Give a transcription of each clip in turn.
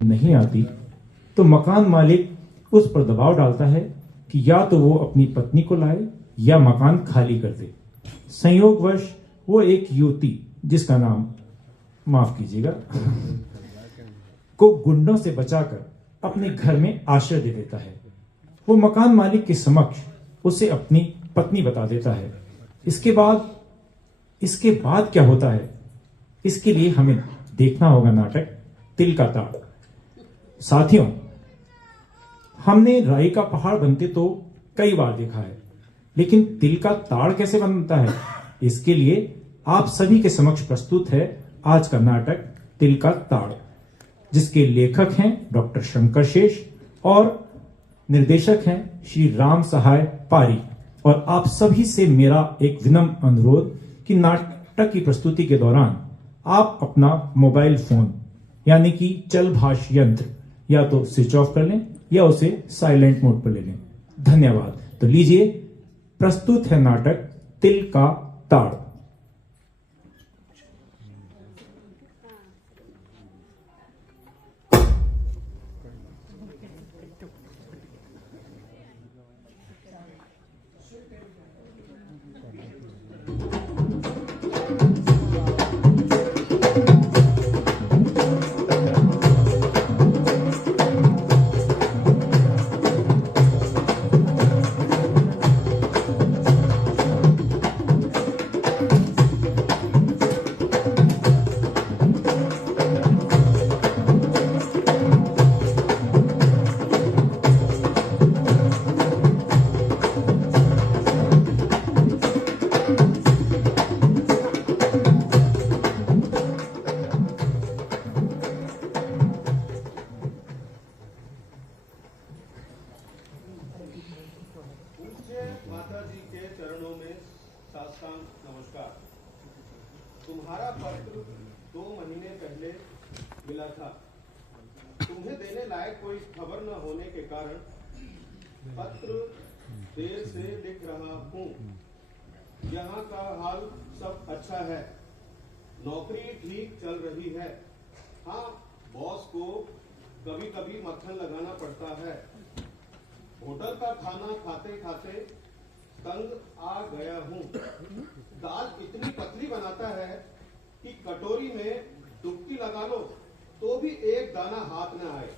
नहीं आती तो मकान मालिक उस पर दबाव डालता है कि या तो वो अपनी पत्नी को लाए या मकान खाली कर दे। संयोगवश वो एक युवती, जिसका नाम माफ कीजिएगा, को गुंडों से बचाकर अपने घर में आश्रय दे देता है। वो मकान मालिक के समक्ष उसे अपनी पत्नी बता देता है। इसके बाद क्या होता है, इसके लिए हमें देखना होगा नाटक तिल का ताड़। साथियों, हमने राई का पहाड़ बनते तो कई बार देखा है, लेकिन तिल का ताड़ कैसे बनता है, इसके लिए आप सभी के समक्ष प्रस्तुत है आज का नाटक तिल का ताड़, जिसके लेखक हैं डॉक्टर शंकर शेष और निर्देशक हैं श्री राम सहाय पारी। और आप सभी से मेरा एक विनम्र अनुरोध कि नाटक की प्रस्तुति के दौरान आप अपना मोबाइल फोन यानी कि चल भाष यंत्र या तो स्विच ऑफ कर लें या उसे साइलेंट मोड पर ले लें। धन्यवाद। तो लीजिए, प्रस्तुत है नाटक तिल का ताड़। माता जी के चरणों में साष्टांग नमस्कार। तुम्हारा पत्र 2 महीने पहले मिला था। तुम्हें देने लायक कोई खबर न होने के कारण पत्र देर से लिख रहा हूँ। यहाँ का हाल सब अच्छा है, नौकरी ठीक चल रही है। हाँ, बॉस को कभी कभी मक्खन लगाना पड़ता है। होटल का खाना खाते खाते तंग आ गया हूँ। दाल इतनी पतली बनाता है कि कटोरी में डुबकी लगा लो तो भी एक दाना हाथ न आए।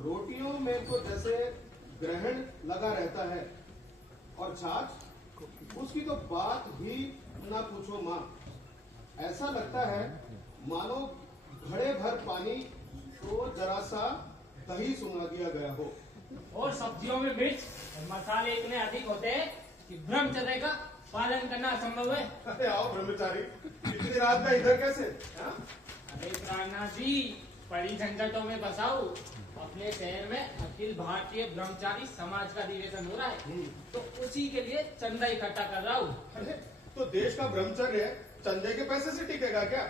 रोटियों में तो जैसे ग्रहण लगा रहता है, और छाछ उसकी तो बात ही ना पूछो माँ। ऐसा लगता है मानो घड़े भर पानी तो जरा सा दही सुना दिया गया हो। और सब्जियों में मिर्च और मसाले इतने अधिक होते हैं कि ब्रह्मचर्य का पालन करना असंभव है। अरे आओ ब्रह्मचारी, इतनी रात में इधर कैसे? अरे प्राणनाथ जी, बड़ी झंझटों में बसाओ। अपने शहर में अखिल भारतीय ब्रह्मचारी समाज का अधिवेशन हो रहा है, तो उसी के लिए चंदा इकट्ठा कर रहा हूँ। अरे तो देश का ब्रह्मचर्य चंदे के पैसे से टिकेगा क्या?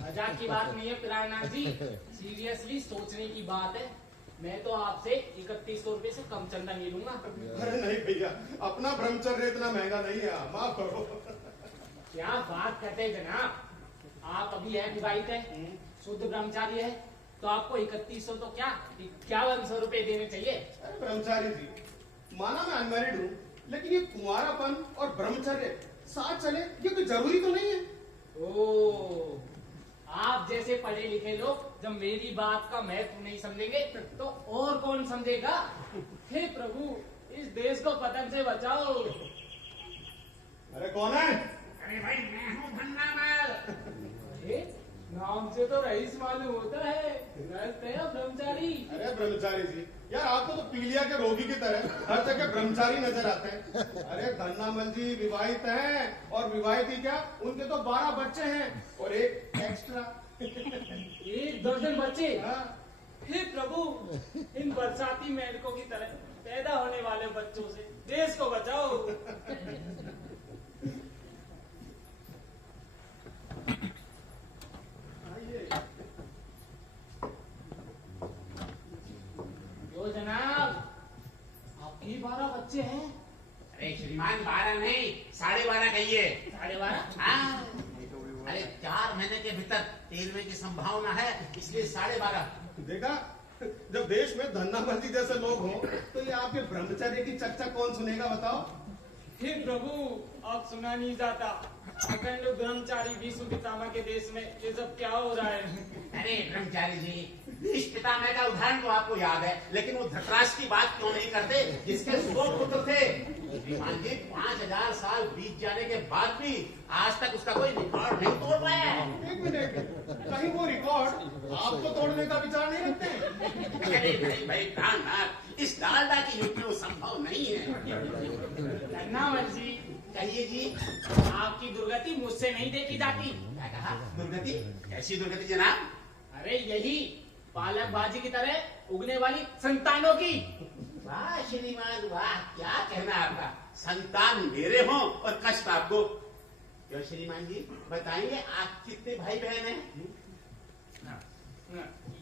मजाक की बात नहीं है प्राणनाथ जी, सीरियसली सोचने की बात है। मैं तो आपसे 3100 रुपए से कम चंदा नहीं लूंगा। अरे नहीं भैया, अपना ब्रह्मचर्य इतना महंगा नहीं है, माफ करो। क्या बात करते हैं जनाब, आप अभी है विवाहित है, शुद्ध ब्रह्मचारी है, तो आपको 3100 तो क्या 5100 रुपए देने चाहिए। अरे ब्रह्मचारी जी, माना मैं अनमैरिड हूँ, लेकिन ये कुंवारापन और ब्रह्मचर्य साथ चले ये कोई जरूरी तो नहीं है। ओ, आप जैसे पढ़े लिखे लोग जब मेरी बात का महत्व नहीं समझेंगे तो और कौन समझेगा। हे प्रभु, इस देश को पतन से बचाओ। अरे कौन है? अरे भाई, मैं हूँ भन्नामल। नाम से तो रईस मालूम होता है, ब्रह्मचारी। अरे ब्रह्मचारी जी, यार आपको तो पीलिया के रोगी की तरह हर जगह ब्रह्मचारी नजर आते हैं। अरे धन्नामल जी विवाहित हैं, और विवाहित ही क्या, उनके तो 12 बच्चे हैं और एक एक्स्ट्रा। 1 दर्जन बच्चे। हे प्रभु, इन बरसाती मेंढकों की तरह पैदा होने वाले बच्चों से देश को बचाओ। यो जनाब, आपके 12 बच्चे हैं? अरे श्रीमान 12 नहीं 12.5 कहिए। 12.5? हाँ। अरे 4 महीने के भीतर 13वें की संभावना है, इसलिए 12.5। देखा, जब देश में धन्नामल जी जैसे लोग हों तो ये आपके ब्रह्मचर्य की चर्चा कौन सुनेगा बताओ? हे प्रभु, आप सुना नहीं जाता। अखंड ब्रह्मचारी विश्व पितामह के देश में ये सब क्या हो रहा है? अरे ब्रह्मचारी जी, भीष्म पितामह का उदाहरण तो आपको याद है, लेकिन वो धृतराष्ट्र की बात क्यों नहीं करते जिसके 100 पुत्र थे? श्रीमान जी, 5000 साल बीत जाने के बाद भी आज तक उसका कोई रिकॉर्ड नहीं तोड़ पाया है। एक मिनट, कहीं वो रिकॉर्ड आपको तोड़ने का विचार नहीं रखते? अरे नहीं भाई प्राणनाथ, इस डालडा की युग में वो संभव नहीं है। धन्नामल जी, कहिए जी। आपकी दुर्गति मुझसे नहीं देखी जाती। क्या कहा? दुर्गति? कैसी दुर्गति जनाब? अरे यही पालक बाजी की तरह उगने वाली संतानों की। वाह श्रीमान वाह, क्या कहना आपका। संतान मेरे हों और कष्ट आपको। क्यों श्रीमान जी, बताएंगे आप कितने भाई बहन हैं?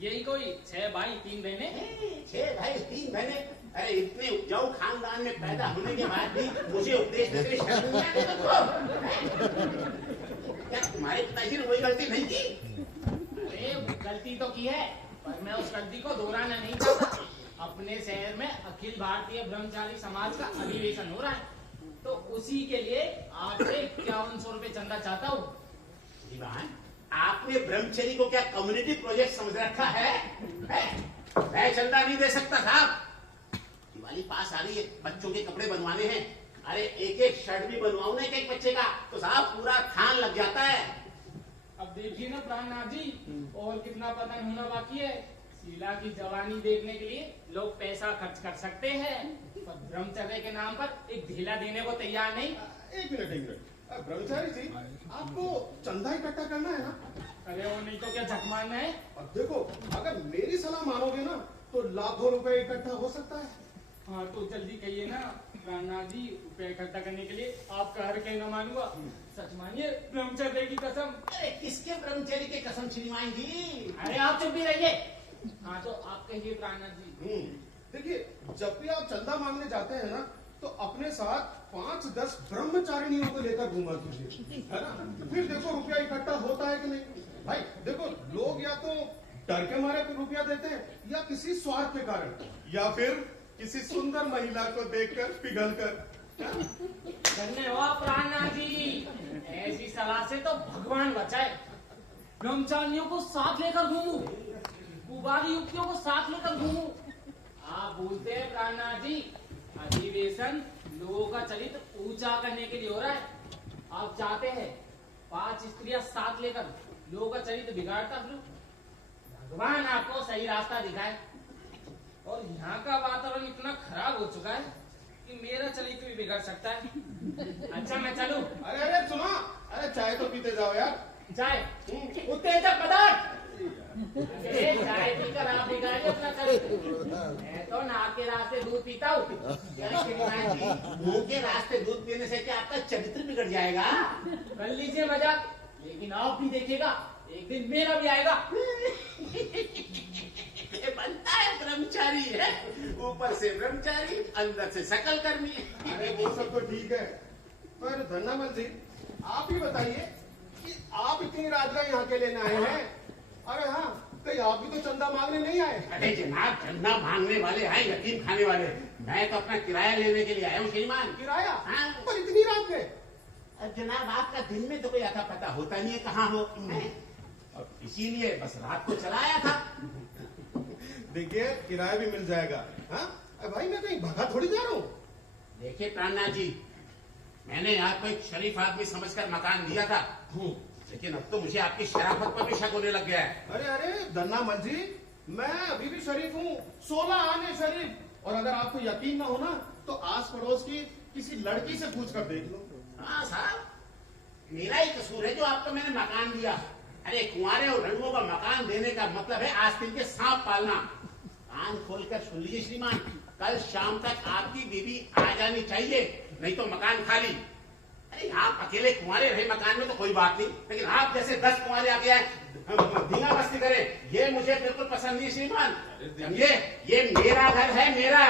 यही कोई 6 भाई 3 बहनें। 6 भाई 3 बहनें। अरे इतने उपजाऊ खानदान में पैदा होने के बाद भी मुझे उपदेश देने की शर्म नहीं आती तुमको? क्या तुम्हारे पिताजी ने वही गलती नहीं की? अरे गलती तो की है, पर मैं उस गलती को दोहराना नहीं चाहता। अपने शहर में अखिल भारतीय ब्रह्मचारी समाज का अधिवेशन हो रहा है, तो उसी के लिए आपसे 5100 रुपए चंदा चाहता हूँ। दीवान, आपने ब्रह्मचरी को क्या कम्युनिटी प्रोजेक्ट समझ रखा है? मैं चंदा नहीं दे सकता साहब। दिवाली पास आ रही है, बच्चों के कपड़े बनवाने हैं। अरे एक एक शर्ट भी बनवाऊं ना एक बच्चे का तो साहब पूरा थान लग जाता है। अब देखिए ना प्राणनाथ जी, और कितना पतन होना बाकी है। शीला की जवानी देखने के लिए लोग पैसा खर्च कर सकते हैं, पर ब्रह्मचर्य के नाम पर एक ढीला देने को तैयार नहीं। एक मिनट, ब्रह्मचारी जी, आपको चंदा इकट्ठा करना है ना? अरे वो नहीं तो क्या झक मारना है? अब देखो, अगर मेरी सलाह मानोगे ना तो लाखों रुपए इकट्ठा हो सकता है। हाँ तो जल्दी कहिए ना प्राणनाथ जी, रुपए इकट्ठा करने के लिए आपका हर कहना मानूंगा। सच मानिए, ब्रह्मचर्य की कसम। अरे किसके ब्रह्मचरी की कसम श्रीमान जी? अरे आप चुप भी रहिए। हाँ तो आप कहिए प्राणनाथ जी। देखिए, जब भी आप चंदा मांगने जाते हैं ना तो अपने साथ 5-10 ब्रह्मचारिणियों को लेकर घूमा कीजिए, है ना? फिर देखो रुपया इकट्ठा होता है कि नहीं। भाई देखो, लोग या तो डर के मारे रुपया देते हैं या किसी स्वार्थ के कारण, या फिर किसी सुंदर महिला को देखकर पिघलकर। धन्यवाद प्राणनाथ जी, ऐसी सलाह से तो भगवान बचाए। ब्रह्मचारियों को साथ लेकर घूमू, कुबारी युक्तियों को साथ लेकर घूमू। आप भूलते हैं प्राणनाथ जी, अधिवेशन लोगों का चरित्र ऊंचा करने के लिए हो रहा है। आप चाहते हैं 5 स्त्रियां साथ लेकर लोगों का चरित्र बिगाड़ता फिरूं? भगवान आपको सही रास्ता दिखाए। और यहाँ का वातावरण इतना खराब हो चुका है कि मेरा चरित्र भी बिगड़ सकता है। अच्छा मैं चलूं? अरे सुनो, अरे चाय तो पीते जाओ यार। चाय? उत्तेजक पदार्थ? चाय पीकर आप बिगाड़िए अपना चरित्र। मैं तो नाक के रास्ते दूध पीता हूँ। मुंह के रास्ते दूध पीने से क्या आपका चरित्र बिगड़ जाएगा? कर लीजिए मजाक, लेकिन आप भी देखिएगा एक दिन मेरा भी आएगा। ये बनता है ब्रह्मचारी है, ऊपर से ब्रह्मचारी, अंदर से सकल कर्मी। अरे वो सब तो ठीक है, पर धन्नामल जी आप ही बताइए कि आप इतनी रात का यहाँ के लेने आए हैं? अरे हाँ, कहीं आप भी तो चंदा मांगने नहीं आए? अरे जनाब, चंदा मांगने वाले हैं यतीम खाने वाले। मैं तो अपना किराया लेने के लिए आया हूँ श्रीमान। किराया? हाँ। पर इतनी रात में? अब जनाब आपका दिन में तो कोई आता पता होता नहीं है कहाँ हो, और इसीलिए बस रात को चला आया था। देखिए, किराया भी मिल जाएगा। हाँ? अरे भाई मैं कहीं भगा थोड़ी जा रहा हूँ। देखिए प्राणनाथ जी, मैंने आपको एक शरीफ आदमी समझकर मकान दिया था, लेकिन अब तो मुझे आपकी शराफत पर भी शक होने लग गया है। अरे धन्नामल जी, मैं अभी भी शरीफ हूँ, 16 आने शरीफ। और अगर आपको यकीन ना हो ना तो आस पड़ोस की किसी लड़की से पूछ कर देख लो। हाँ साहब, मेरा ही कसूर है जो आपको मैंने मकान दिया। अरे कुंवारे और रंगों का मकान देने का मतलब है आस्तीन के सांप पालना। कान खोलकर सुन लीजिए श्रीमान, कल शाम तक आपकी बीवी आ जानी चाहिए, नहीं तो मकान खाली। अरे आप अकेले कुंवारे रहे मकान में तो कोई बात नहीं, लेकिन आप जैसे 10 कुंवारे आके आए धींगा मस्ती करें, ये मुझे बिल्कुल पसंद नहीं श्रीमान। समझे, ये मेरा घर है, मेरा,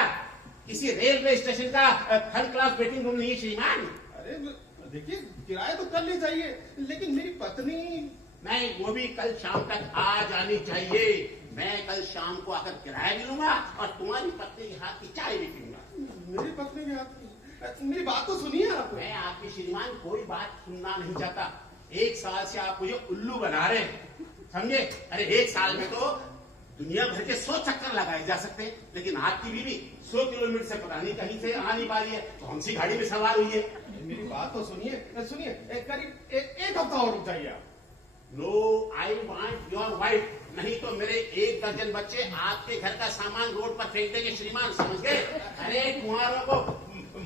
किसी रेलवे स्टेशन का 3rd क्लास वेटिंग रूम नहीं है श्रीमान। अरे देखिए, किराया तो कर ले चाहिए, लेकिन मेरी पत्नी। नहीं, वो भी कल शाम तक आ जानी चाहिए। मैं कल शाम को आकर किराया भी लूंगा और तुम्हारी पत्नी के हाथ की चाय भी पीऊंगा। मेरी पत्नी के हाथ, मेरी बात तो सुनिए आप। मैं आपके श्रीमान कोई बात सुनना नहीं चाहता। 1 साल से आप मुझे उल्लू बना रहे हैं, समझे? अरे 1 साल में तो दुनिया भर के 100 चक्कर लगाए जा सकते हैं, लेकिन आपकी बीवी 100 किलोमीटर से पता नहीं कहीं से आ नहीं पा रही है, कौन सी गाड़ी में सवार हुई है? मेरी बात तो सुनिए, सुनिए, करीब एक हफ्ता और रुक जाइए आप। No, I want your wife, नहीं तो मेरे 1 दर्जन बच्चे आपके घर का सामान रोड पर फेंक देंगे श्रीमान, समझ गए? अरे कुंवारों को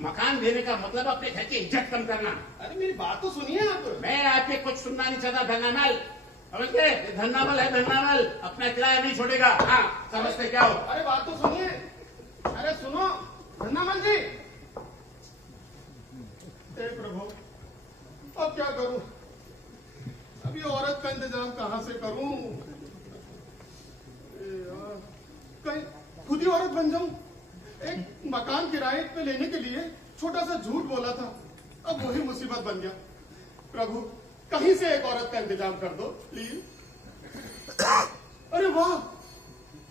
मकान देने का मतलब अपने घर की इज्जत कम करना। अरे मेरी बात तो सुनिए आप। मैं आपके कुछ सुनना नहीं चाहता धन्नामल, समझ गए? धन्नामल है धन्नामल, अपना किराया नहीं छोड़ेगा। हाँ, समझते क्या हो? अरे बात तो सुनिए, अरे सुनो धन्नामल जी। हे प्रभु, अब क्या करूं? अभी औरत का इंतजाम कहां से करूं? कहीं खुद ही औरत बन जाऊं? एक मकान किराए पे लेने के लिए छोटा सा झूठ बोला था, अब वही मुसीबत बन गया। प्रभु, कहीं से एक औरत का इंतजाम कर दो प्लीज। अरे वाह,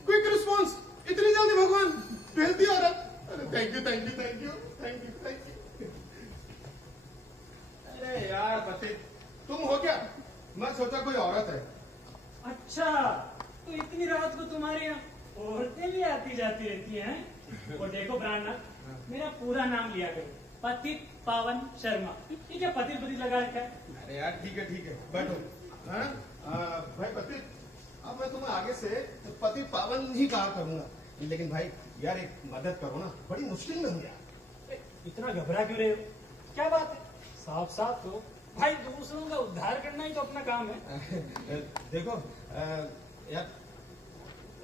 क्विक रिस्पॉन्स, इतनी जल्दी भगवान भेज दी औरत। अरे thank you thank you thank you thank you thank you. अरे यार पति, तुम हो क्या? मैं सोचा कोई औरत है। अच्छा, तो इतनी रात को तुम्हारे यहाँ औरतें भी आती जाती रहती हैं? और देखो ब्राह्मण, मेरा पूरा नाम लिया करो, पतित पावन शर्मा। ये क्या पतित पतित लगा रखा है? अरे यार ठीक है बैठो। हाँ? भाई पति, अब मैं तुम्हें आगे से पति पावन ही कहा करूंगा, लेकिन भाई यार एक मदद करो ना, बड़ी मुश्किल में हूँ यार। इतना घबरा क्यों रहे हो? क्या बात है? साफ साफ तो भाई, दूसरों का उद्धार करना ही तो अपना काम है। देखो यार,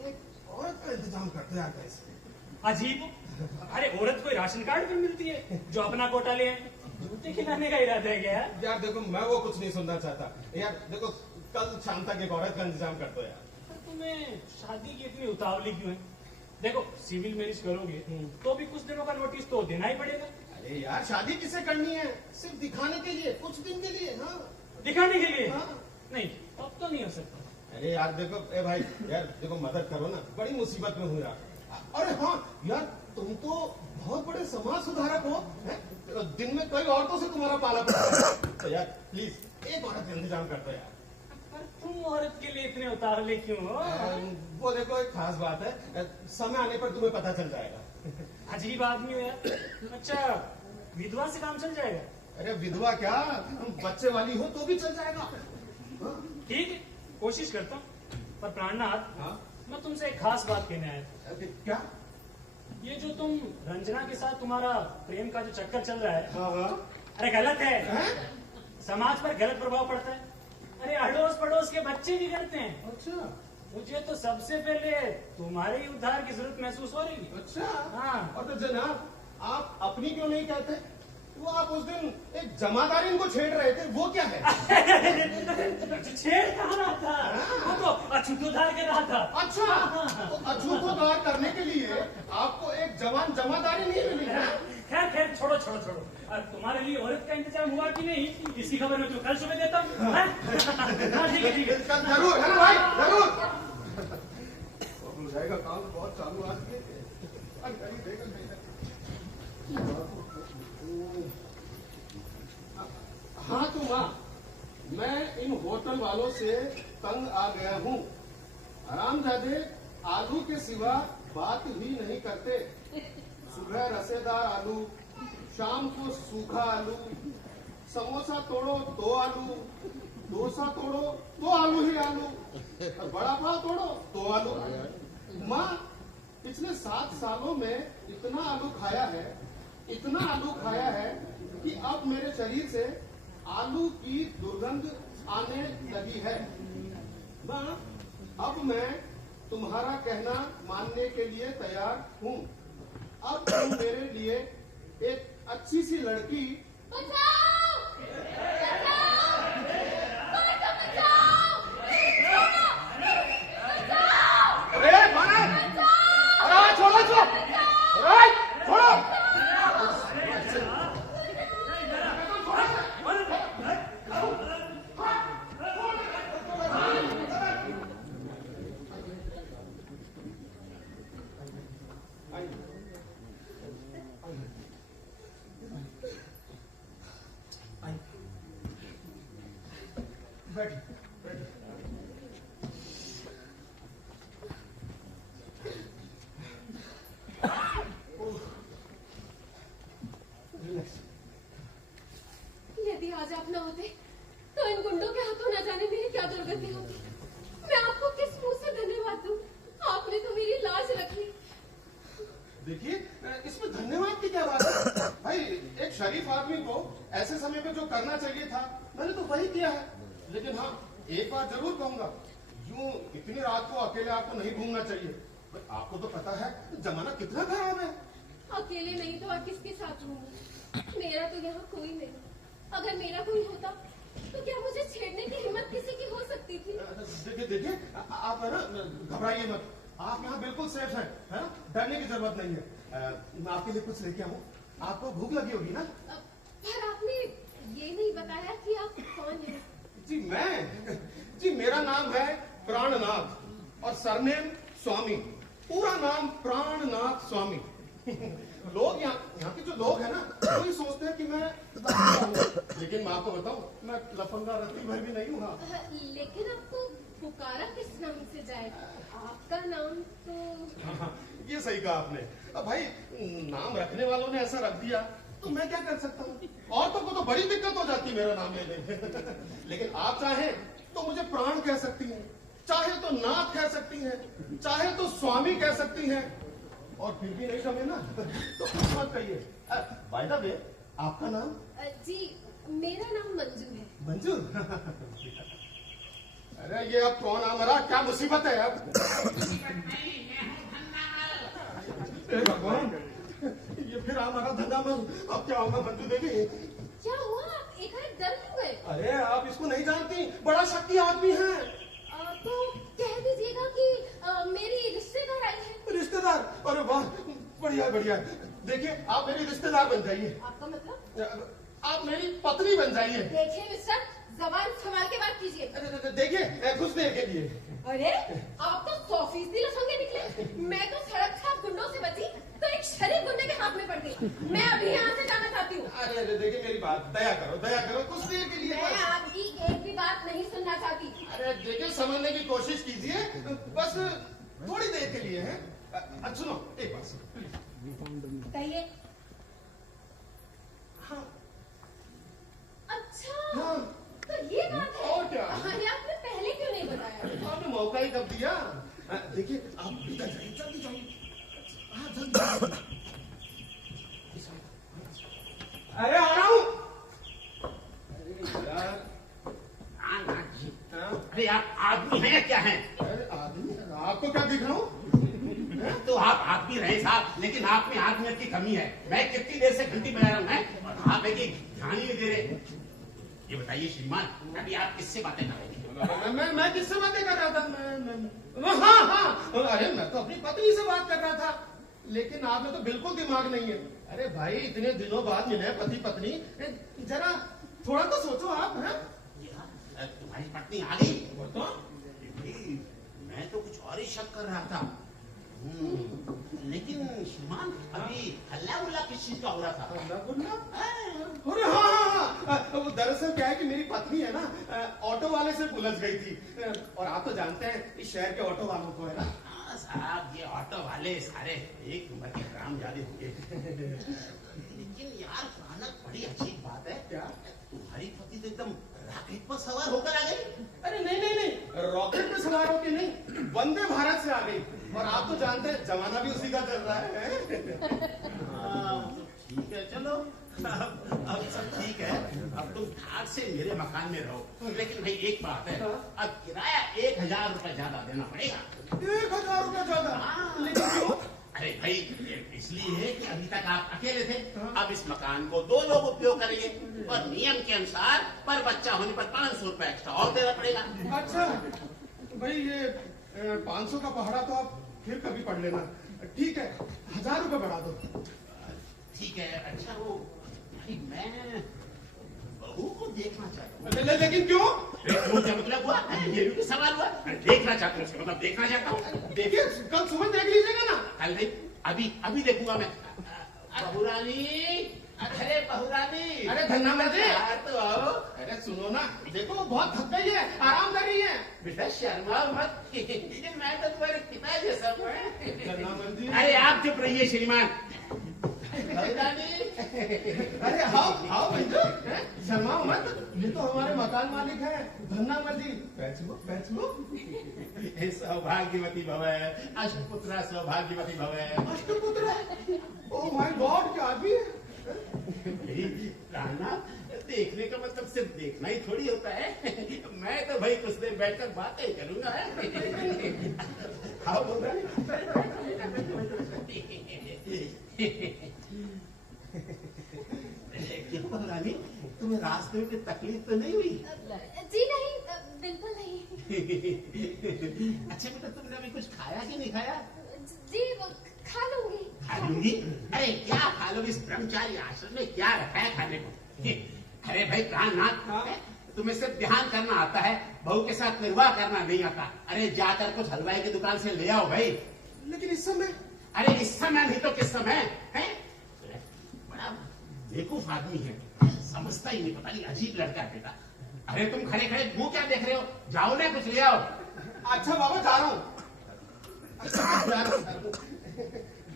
एक औरत का इंतजाम करते यार कैसे? अजीब, अरे औरत कोई राशन कार्ड पर मिलती है जो अपना कोटा ले आए? जूते खिलाने का इरादा है क्या? यार देखो, मैं वो कुछ नहीं सुनना चाहता यार। देखो कल शाम तक एक औरत का इंतजाम कर दो यार। तुम्हें शादी की इतनी उतावली क्यों है? देखो, सिविल मैरिज करोगे तो भी कुछ दिनों का नोटिस तो देना ही पड़ेगा। अरे यार, शादी किसे करनी है? सिर्फ दिखाने के लिए, कुछ दिन के लिए। हाँ, दिखाने के लिए? हाँ। नहीं, अब तो नहीं हो सकता। अरे यार देखो, ए भाई यार देखो, मदद करो ना, बड़ी मुसीबत में हूँ यार। अरे हाँ यार, तुम तो बहुत बड़े समाज सुधारक हो, हैं? दिन में कई औरतों से तुम्हारा पाला पड़ता है, तो यार प्लीज एक औरत का इंतजाम कर दो यार। पर तुम औरत के लिए इतने उतावले क्यों हो? वो देखो, एक खास बात है, समय आने पर तुम्हें पता चल जाएगा। अजीब आदमी हो यार। अच्छा, विधवा से काम चल जाएगा? अरे विधवा क्या, तुम बच्चे वाली हो तो भी चल जाएगा। हाँ? ठीक है, कोशिश करता हूँ। पर प्राणनाथ, हाँ? मैं तुमसे एक खास बात कहने आया था। अरे क्या? ये जो तुम रंजना के साथ तुम्हारा प्रेम का जो चक्कर चल रहा है, हाँ हाँ। अरे गलत है। हैं? समाज पर गलत प्रभाव पड़ता है। अरे अड़ोस पड़ोस के बच्चे भी करते हैं। अच्छा मुझे तो सबसे पहले तुम्हारे ही उद्धार की जरूरत महसूस हो रही है। अच्छा। हाँ। और तो जनाब, आप अपनी क्यों नहीं कहते? वो आप उस दिन एक जमादार इनको छेड़ रहे थे, वो क्या है? छेड़ कहाँ रहा था? वो तो अछूतोद्धार कर रहा था। अच्छा, तो अछूतोद्धार करने के लिए आपको एक जवान जमादारी नहीं मिली है? खैर खैर, छोड़ो छोड़ो छोड़ो। और तुम्हारे लिए औरत का इंतजाम हुआ कि नहीं, इसकी खबर मैं तो कल सुबह देता हूँ। हाँ, ठीक है ठीक है। जरूर है ना भाई, जरूर हो जाएगा काम। बहुत चालू आज के। हाँ तो माँ, मैं इन होटल वालों से तंग आ गया हूँ। हरामजादे आलू के सिवा बात भी नहीं करते। सुबह रसेदार आलू, शाम को सूखा आलू, समोसा तोड़ो 2 आलू, डोसा तोड़ो 2 आलू ही आलू, और बड़ा पाव तोड़ो 2 आलू। माँ, पिछले 7 सालों में इतना आलू खाया है, इतना आलू खाया है कि अब मेरे शरीर से आलू की दुर्गंध आने लगी है। माँ, अब मैं तुम्हारा कहना मानने के लिए तैयार हूँ। अब तुम मेरे लिए एक अच्छी सी लड़की बैठिए बैठिए। रिलैक्स। यदि आज आप न होते तो इन गुंडों के हाथों न जाने मेरी क्या दुर्गति होती। मैं आपको किस मुंह से धन्यवाद दूं? आपने तो मेरी लाज रख ली। देखिए, इसमें धन्यवाद की क्या बात है भाई। एक शरीफ आदमी को ऐसे समय पे जो करना चाहिए था मैंने तो वही किया है। लेकिन हाँ, एक बात जरूर कहूंगा, यूं इतनी रात को अकेले आपको नहीं घूमना चाहिए। आपको तो पता है जमाना कितना खराब है। अकेले नहीं तो और किसके साथ रहूंगी? मेरा तो यहाँ कोई नहीं। अगर मेरा कोई होता तो क्या मुझे छेड़ने की हिम्मत किसी की हो सकती थी? देखिए देखिए, आप है ना, घबराइए मत। आप यहाँ बिल्कुल सेफ हैं, है ना? डरने की जरूरत नहीं है। मैं आपके लिए कुछ लेके आऊँ। आपको भूख लगी होगी ना? पर आपने ये नहीं बताया कि आप कौन हैं? जी मेरा नाम है प्राणनाथ और सरनेम स्वामी। पूरा नाम प्राणनाथ स्वामी। लोग यहाँ के जो लोग हैं ना, वही सोचते हैं कि मैं लफंगा हूँ। लेकिन मैं आपको बताऊं, मैं लफंगा रत्ती भर भी नहीं हूँ। हाँ। लेकिन आपको पुकारा किस नाम से जाए? आपका नाम तो हाँ, ये सही कहा आपने। अब भाई नाम रखने वालों ने ऐसा रख दिया तो मैं क्या कर सकता हूँ। औरतों को तो बड़ी दिक्कत हो जाती है मेरा नाम लेने। लेकिन आप चाहें तो मुझे प्राण कह सकती हैं, चाहे तो नाथ कह सकती हैं, चाहे तो स्वामी कह सकती हैं। और फिर भी नहीं जमे ना तो कुछ मत कहिए। बाय द वे, आपका नाम? जी मेरा नाम मंजू है। मंजू? अरे ये अब कौन आ मरा? क्या मुसीबत है अब? भगवान, ये फिर हमारा धंधा में अब क्या होगा मंजू देवी? क्या हुआ? आप एकाएक डर क्यों गए? अरे आप इसको नहीं जानती, बड़ा शक्ति आदमी है। तो कह दीजिएगा कि मेरी रिश्तेदार आई है। रिश्तेदार? अरे वाह, बढ़िया बढ़िया। देखिए, आप मेरी रिश्तेदार बन जाइए। आपका मतलब? आप मेरी पत्नी बन जाइए। देखिए मिस्टर, जबान संभाल के बात कीजिए। देखिए, कुछ देर के लिए। अरे आप तो 100% लफंगे निकले। मैं तो सड़क छाप गुंडों से बची तो एक शरीफ गुंडे के हाथ में पड़ गई। मैं अभी यहाँ से जाना चाहती हूँ। अरे देखिए मेरी बात, दया करो कुछ देर के लिए। मैं आपकी एक भी बात नहीं सुनना चाहती। अरे देखिए, समझने की कोशिश कीजिए, बस थोड़ी देर के लिए है। सुनो एक बात सुनो। कहिए। हाँ। अच्छा हाँ। तो ये बात है। और क्या? अरे आपने पहले क्यों नहीं बताया? आपने मौका ही कब दिया? देखिए, आप भीतर जाइए, जल्दी जाइए। हाँ, जल्दी। अरे आ रहा हूँ। अरे यार, अरे आप आदमी हैं या क्या हैं? अरे आदमी, आपको क्या दिख रहा हूँ? तो आप आदमी रहे साहब, लेकिन आप में आत्मीयत की कमी है। मैं कितनी देर से घंटी बजा रहा हूँ हैं, और आप है कि ध्यान ही नहीं दे रहे। ये बताइए श्रीमान, अभी आप किससे बातें कर रहे हैं? मैं किससे बातें कर रहा था? हाँ, अरे मैं तो अपनी पत्नी से बात कर रहा था। लेकिन आप में तो बिल्कुल दिमाग नहीं है। अरे भाई, इतने दिनों बाद मिले पति पत्नी, जरा थोड़ा तो सोचो आप। हैं? तुम्हारी पत्नी आ गई? तो मैं तो कुछ और ही शक कर रहा था। लेकिन श्रीमान, अभी हल्ला उल्ला किस चीज का हो रहा था? अरे हाँ, वो दरअसल क्या है कि मेरी पत्नी है ना, ऑटो वाले से उलझ गई थी। और आप तो जानते हैं इस शहर के ऑटो वालों को, है ना? साहब, ये ऑटो वाले सारे एक नंबर के हरामजादे होंगे। लेकिन यार अचानक बड़ी अजीब बात है। क्या? तुम्हारी पति तो एकदम रॉकेट पर सवार होकर आ गई। अरे नहीं, रॉकेट पे सवार होके नहीं, वंदे भारत से आ गई। और आप तो जानते हैं जमाना भी उसी का चल रहा है। ठीक है, चलो अब सब ठीक है। अब तुम ठाक से मेरे मकान में रहो। लेकिन भाई एक बात है, अब किराया 1000 रुपए ज्यादा देना पड़ेगा। 1000 रुपया ज्यादा? लेकिन क्यों? अरे भाई, इसलिए है कि अभी तक आप अकेले थे। अब इस मकान को 2 लोग उपयोग करेंगे और नियम के अनुसार पर बच्चा होने पर 500 रुपए एक्स्ट्रा और देना पड़ेगा। अच्छा भाई, ये 500 का पहाड़ा तो आप फिर कभी पढ़ लेना। ठीक है, 1000 रुपए बढ़ा दो। ठीक है। अच्छा, वो मैं बहू को देखना चाहता हूँ। लेकिन क्यों? क्या मतलब हुआ? ये भी सवाल हुआ। देखना चाहता हूँ, मतलब देखना चाहता हूँ। देखिए, कल सुबह देख लीजिएगा ना। कल नहीं, अभी देखूंगा मैं। बहू रानी, अरे बहुरानी, अरे धन्ना मर्जी। यार तो आओ। अरे सुनो ना, देखो बहुत थक गई है, आराम कर रही है। बेटा शर्मा मत, मैं तो तुम्हारे पिता जैसा हूँ। धन्नामल जी। अरे आप चुप रहिए श्रीमान। बहुरानी, अरे आओ आओ भैया, शर्माओ मत, ये तो हमारे मकान मालिक हैं, धन्नामल जी। बैठ लो बैठ लो। सौभाग्यवती भव, अष्टपुत्रा सौभाग्यवती भव। अष्टपुत्र, ओह माय गॉड, क्या आदमी है। राणा, देखने का मतलब सिर्फ देखना ही थोड़ी होता है। मैं तो भाई कुछ देर बैठकर बातें करूंगा। आओ बहुरानी। क्यों बहुरानी, तुम्हें रास्ते में कोई तकलीफ तो नहीं हुई? जी नहीं, बिल्कुल नहीं। अच्छा बेटा, तुमने अभी कुछ खाया कि नहीं खाया? जी वो खा लूंगी। खा लूंगी? अरे क्या खा लोगी, इस ब्रह्मचारी आश्रम में क्या रखा है खाने को? अरे भाई प्राणनाथ, तुम्हें सिर्फ ध्यान करना आता है, बहू के साथ निर्वाह करना नहीं आता। अरे जाकर कुछ हलवाई की दुकान से ले आओ भाई। लेकिन इस समय, अरे इस समय नहीं तो किस समय है? बड़ा बेवकूफ आदमी है, समझता ही नहीं, पता नहीं अजीब लड़का है बेटा। अरे तुम खड़े खड़े मुंह क्या देख रहे हो, जाओ ना कुछ ले आओ। अच्छा बाबा जा रहा हूँ। अच्छा, जा रहा हूँ।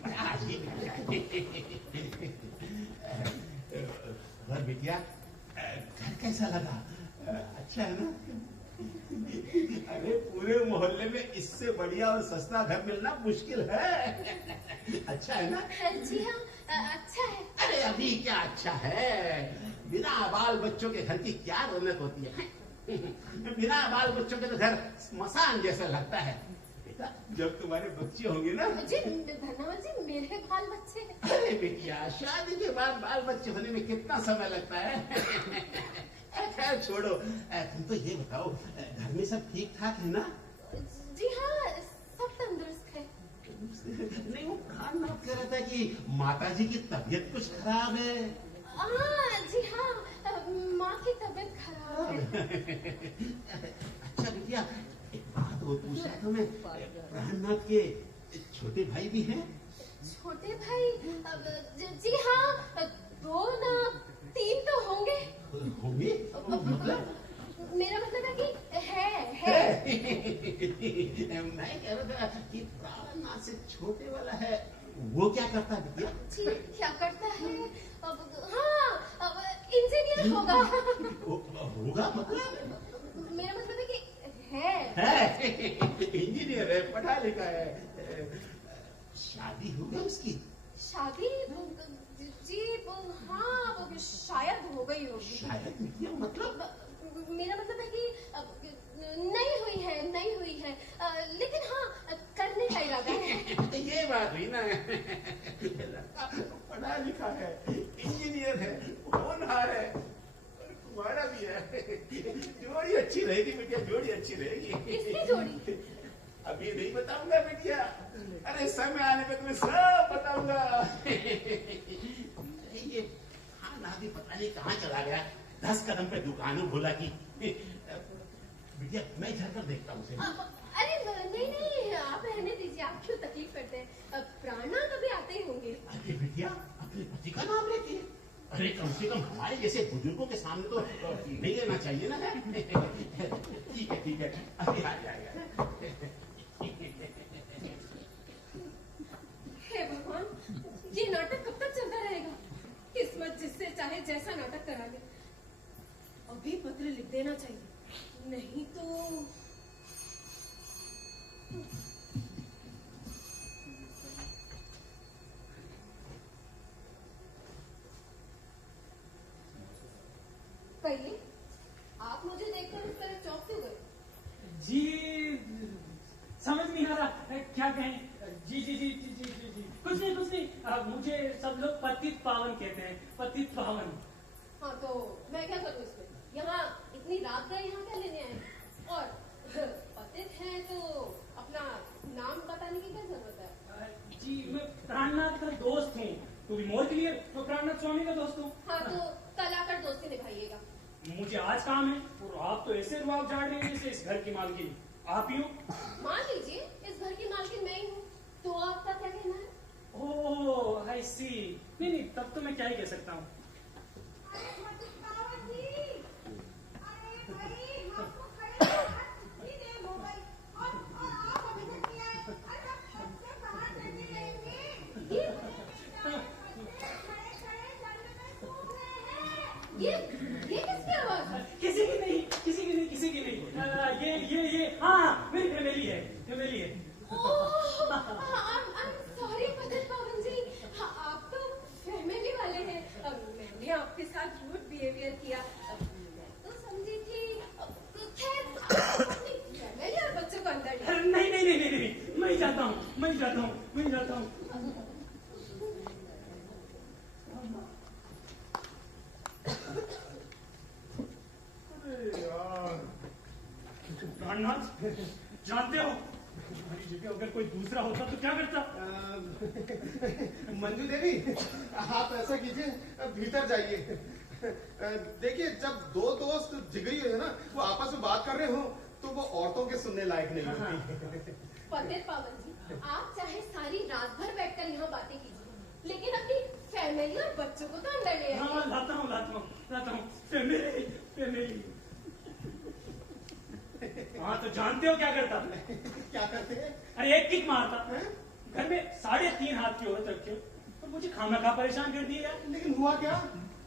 बड़ा अजीब और बिटिया, घर कैसा लगा? अच्छा है ना? अरे पूरे मोहल्ले में इससे बढ़िया और सस्ता घर मिलना मुश्किल है। अच्छा है ना? जी हाँ, अच्छा है। अरे अभी क्या अच्छा है, बिना बाल बच्चों के घर की क्या रौनक होती है। बिना बाल बच्चों के तो घर स्मशान जैसा लगता है। बेटा, जब तुम्हारे बच्चे होंगे ना। जी धन्यवाद जी, मेरे बाल बच्चे हैं। अरे बेटिया, शादी के बाद बाल बच्चे होने में कितना समय लगता है। खैर छोड़ो, तुम तो ये बताओ, घर में सब ठीक ठाक है ना? जी हाँ, सब तंदुरुस्त है। नहीं, वो खान नाथ कह रहा था कि माता जी की तबीयत कुछ खराब है। जी हाँ, माँ की तबीयत खराब है। अच्छा बिटिया, एक बात और पूछा था मैं, प्राणनाथ के छोटे भाई भी हैं? छोटे भाई, जी हाँ, 2 ना 3 तो होंगे। होंगे? मतलब? मेरा मतलब है कि है। मैं कह रहा था कि प्राणनाथ से छोटे वाला है, वो क्या करता है बिटिया? जी क्या करता है? हाँ, इंजीनियर होगा। होगा मतलब? मेरा मतलब है कि है। इंजीनियर है, पढ़ा लिखा है। शादी हो गई उसकी? शादी जी हाँ, वो शायद हो गई होगी। शायद बिटिया, मतलब? मेरा मतलब है कि नहीं हुई है, लेकिन हाँ करने का इरादा है। ये बात हुई ना। पढ़ा लिखा है, इंजीनियर है, होनहार है, और तुम्हारा भी है। जोड़ी अच्छी रहेगी बेटिया, जोड़ी अच्छी रहेगी। किसकी जोड़ी? अभी नहीं बताऊंगा बेटिया, अरे समय आने पे तुम्हें सब बताऊंगा। ये हाँ ना भी पता नहीं कहाँ चला गया, 10 कदम पे दुकानों भूला की। बिटिया मैं इधर कर देखता हूँ उसे। अरे नहीं, आप रहने दीजिए, आप क्यों तकलीफ करते हैं? प्राणा कभी आते ही होंगे। अरे बिटिया, अपने पति का नाम लेती है? अरे कम से कम हमारे जैसे बुजुर्गों के सामने तो नहीं लेना चाहिए ना। ठीक है, अभी आ जाएगा। हे भगवान, ये नाटक कब तक चलता रहेगा? किस्मत जिससे चाहे जैसा नाटक करा दे। अभी पत्र लिख देना चाहिए, नहीं तो कहिए, आप मुझे देखकर इस तरह चौंक क्यों गए? जी समझ नहीं आ रहा क्या कहें। जी जी जी जी जी जी जी कुछ नहीं। मुझे सब लोग पतित पावन कहते हैं, पतित पावन। हाँ तो मैं क्या करूँ इसमें? यहाँ इतनी रात गए, यहाँ क्या लेने आए? और पतित है तो अपना नाम बताने की क्या जरूरत है? जी मैं प्राणनाथ का दोस्त हूँ, तो भी मोर के लिए तो प्राणनाथ स्वामी का दोस्त हूँ। हाँ तो कल आकर दोस्ती निभाइएगा। मुझे आज काम है, और आप तो ऐसे रुआब झाड़ रहे हैं जैसे इस घर की मालकिन आप ही हो। मान लीजिए इस घर की मालकिन मैं ही हूँ, तो आपका क्या कहना है? ओह आई सी, नहीं नहीं, तब तो मैं क्या ही कह सकता हूँ। ये किसकी आवाज है? किसी की नहीं, किसी की नहीं, किसी की नहीं। ये हाँ, मेरी फैमिली है, फैमिली है। सॉरी पतित पावन जी, आप तो फैमिली वाले हैं। मैंने आपके साथ रूड बिहेवियर किया। मैं तो समझी थी खैर अपनी फैमिली और बच्चों को अंदर ले। नहीं नहीं नहीं नहीं नहीं, मैं ही जाता हूँ, मैं ही जाता हूँ, मैं ही जाता हूँ। प्राणनाथ, जानते हो हमारी जगह अगर कोई दूसरा होता तो क्या करता? मंजू देवी, आप ऐसा कीजिए, भीतर जाइए। देखिए, जब दो दोस्त जिगरी है ना, वो आपस में बात कर रहे हो तो वो औरतों के सुनने लायक नहीं होती। पतित पावन जी, आप चाहे सारी रात भर बैठकर यहाँ बातें कीजिए, लेकिन अपनी फैमिली और बच्चों को तो अंदर ले हाँ, आइए। लाता हूँ, फैमिली, फैमिली। हाँ, तो जानते हो क्या करता? क्या करते हैं? अरे एक किक मारता, घर में 3.5 हाथ की औरत रखे और मुझे खामखा परेशान कर दिया यार। लेकिन हुआ क्या?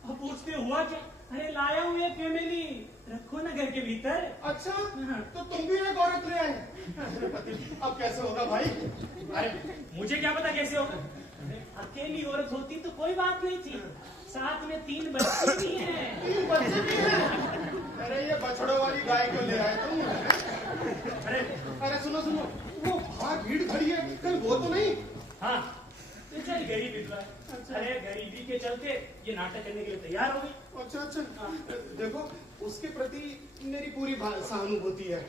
अब पूछते हुआ क्या? अरे लाया हूँ एक फैमिली, रखो ना घर के भीतर। अच्छा, तो तुम भी एक औरत ले आए? अब कैसे होगा भाई? अरे मुझे क्या पता कैसे होगा? अकेली औरत होती तो कोई बात नहीं थी, साथ में 3 बच्चे भी हैं। 3 बच्चे भी हैं? अरे ये बछड़ों वाली गाय को ले आए तुम? अरे सुनो, वो बाहर भीड़ खड़ी है, कहीं वो तो नहीं? हाँ, बेचारी गरीब विधवा है। अरे गरीबी के चलते ये नाटक करने के लिए तैयार हो गई। अच्छा, देखो उसके प्रति मेरी पूरी सहानुभूति है,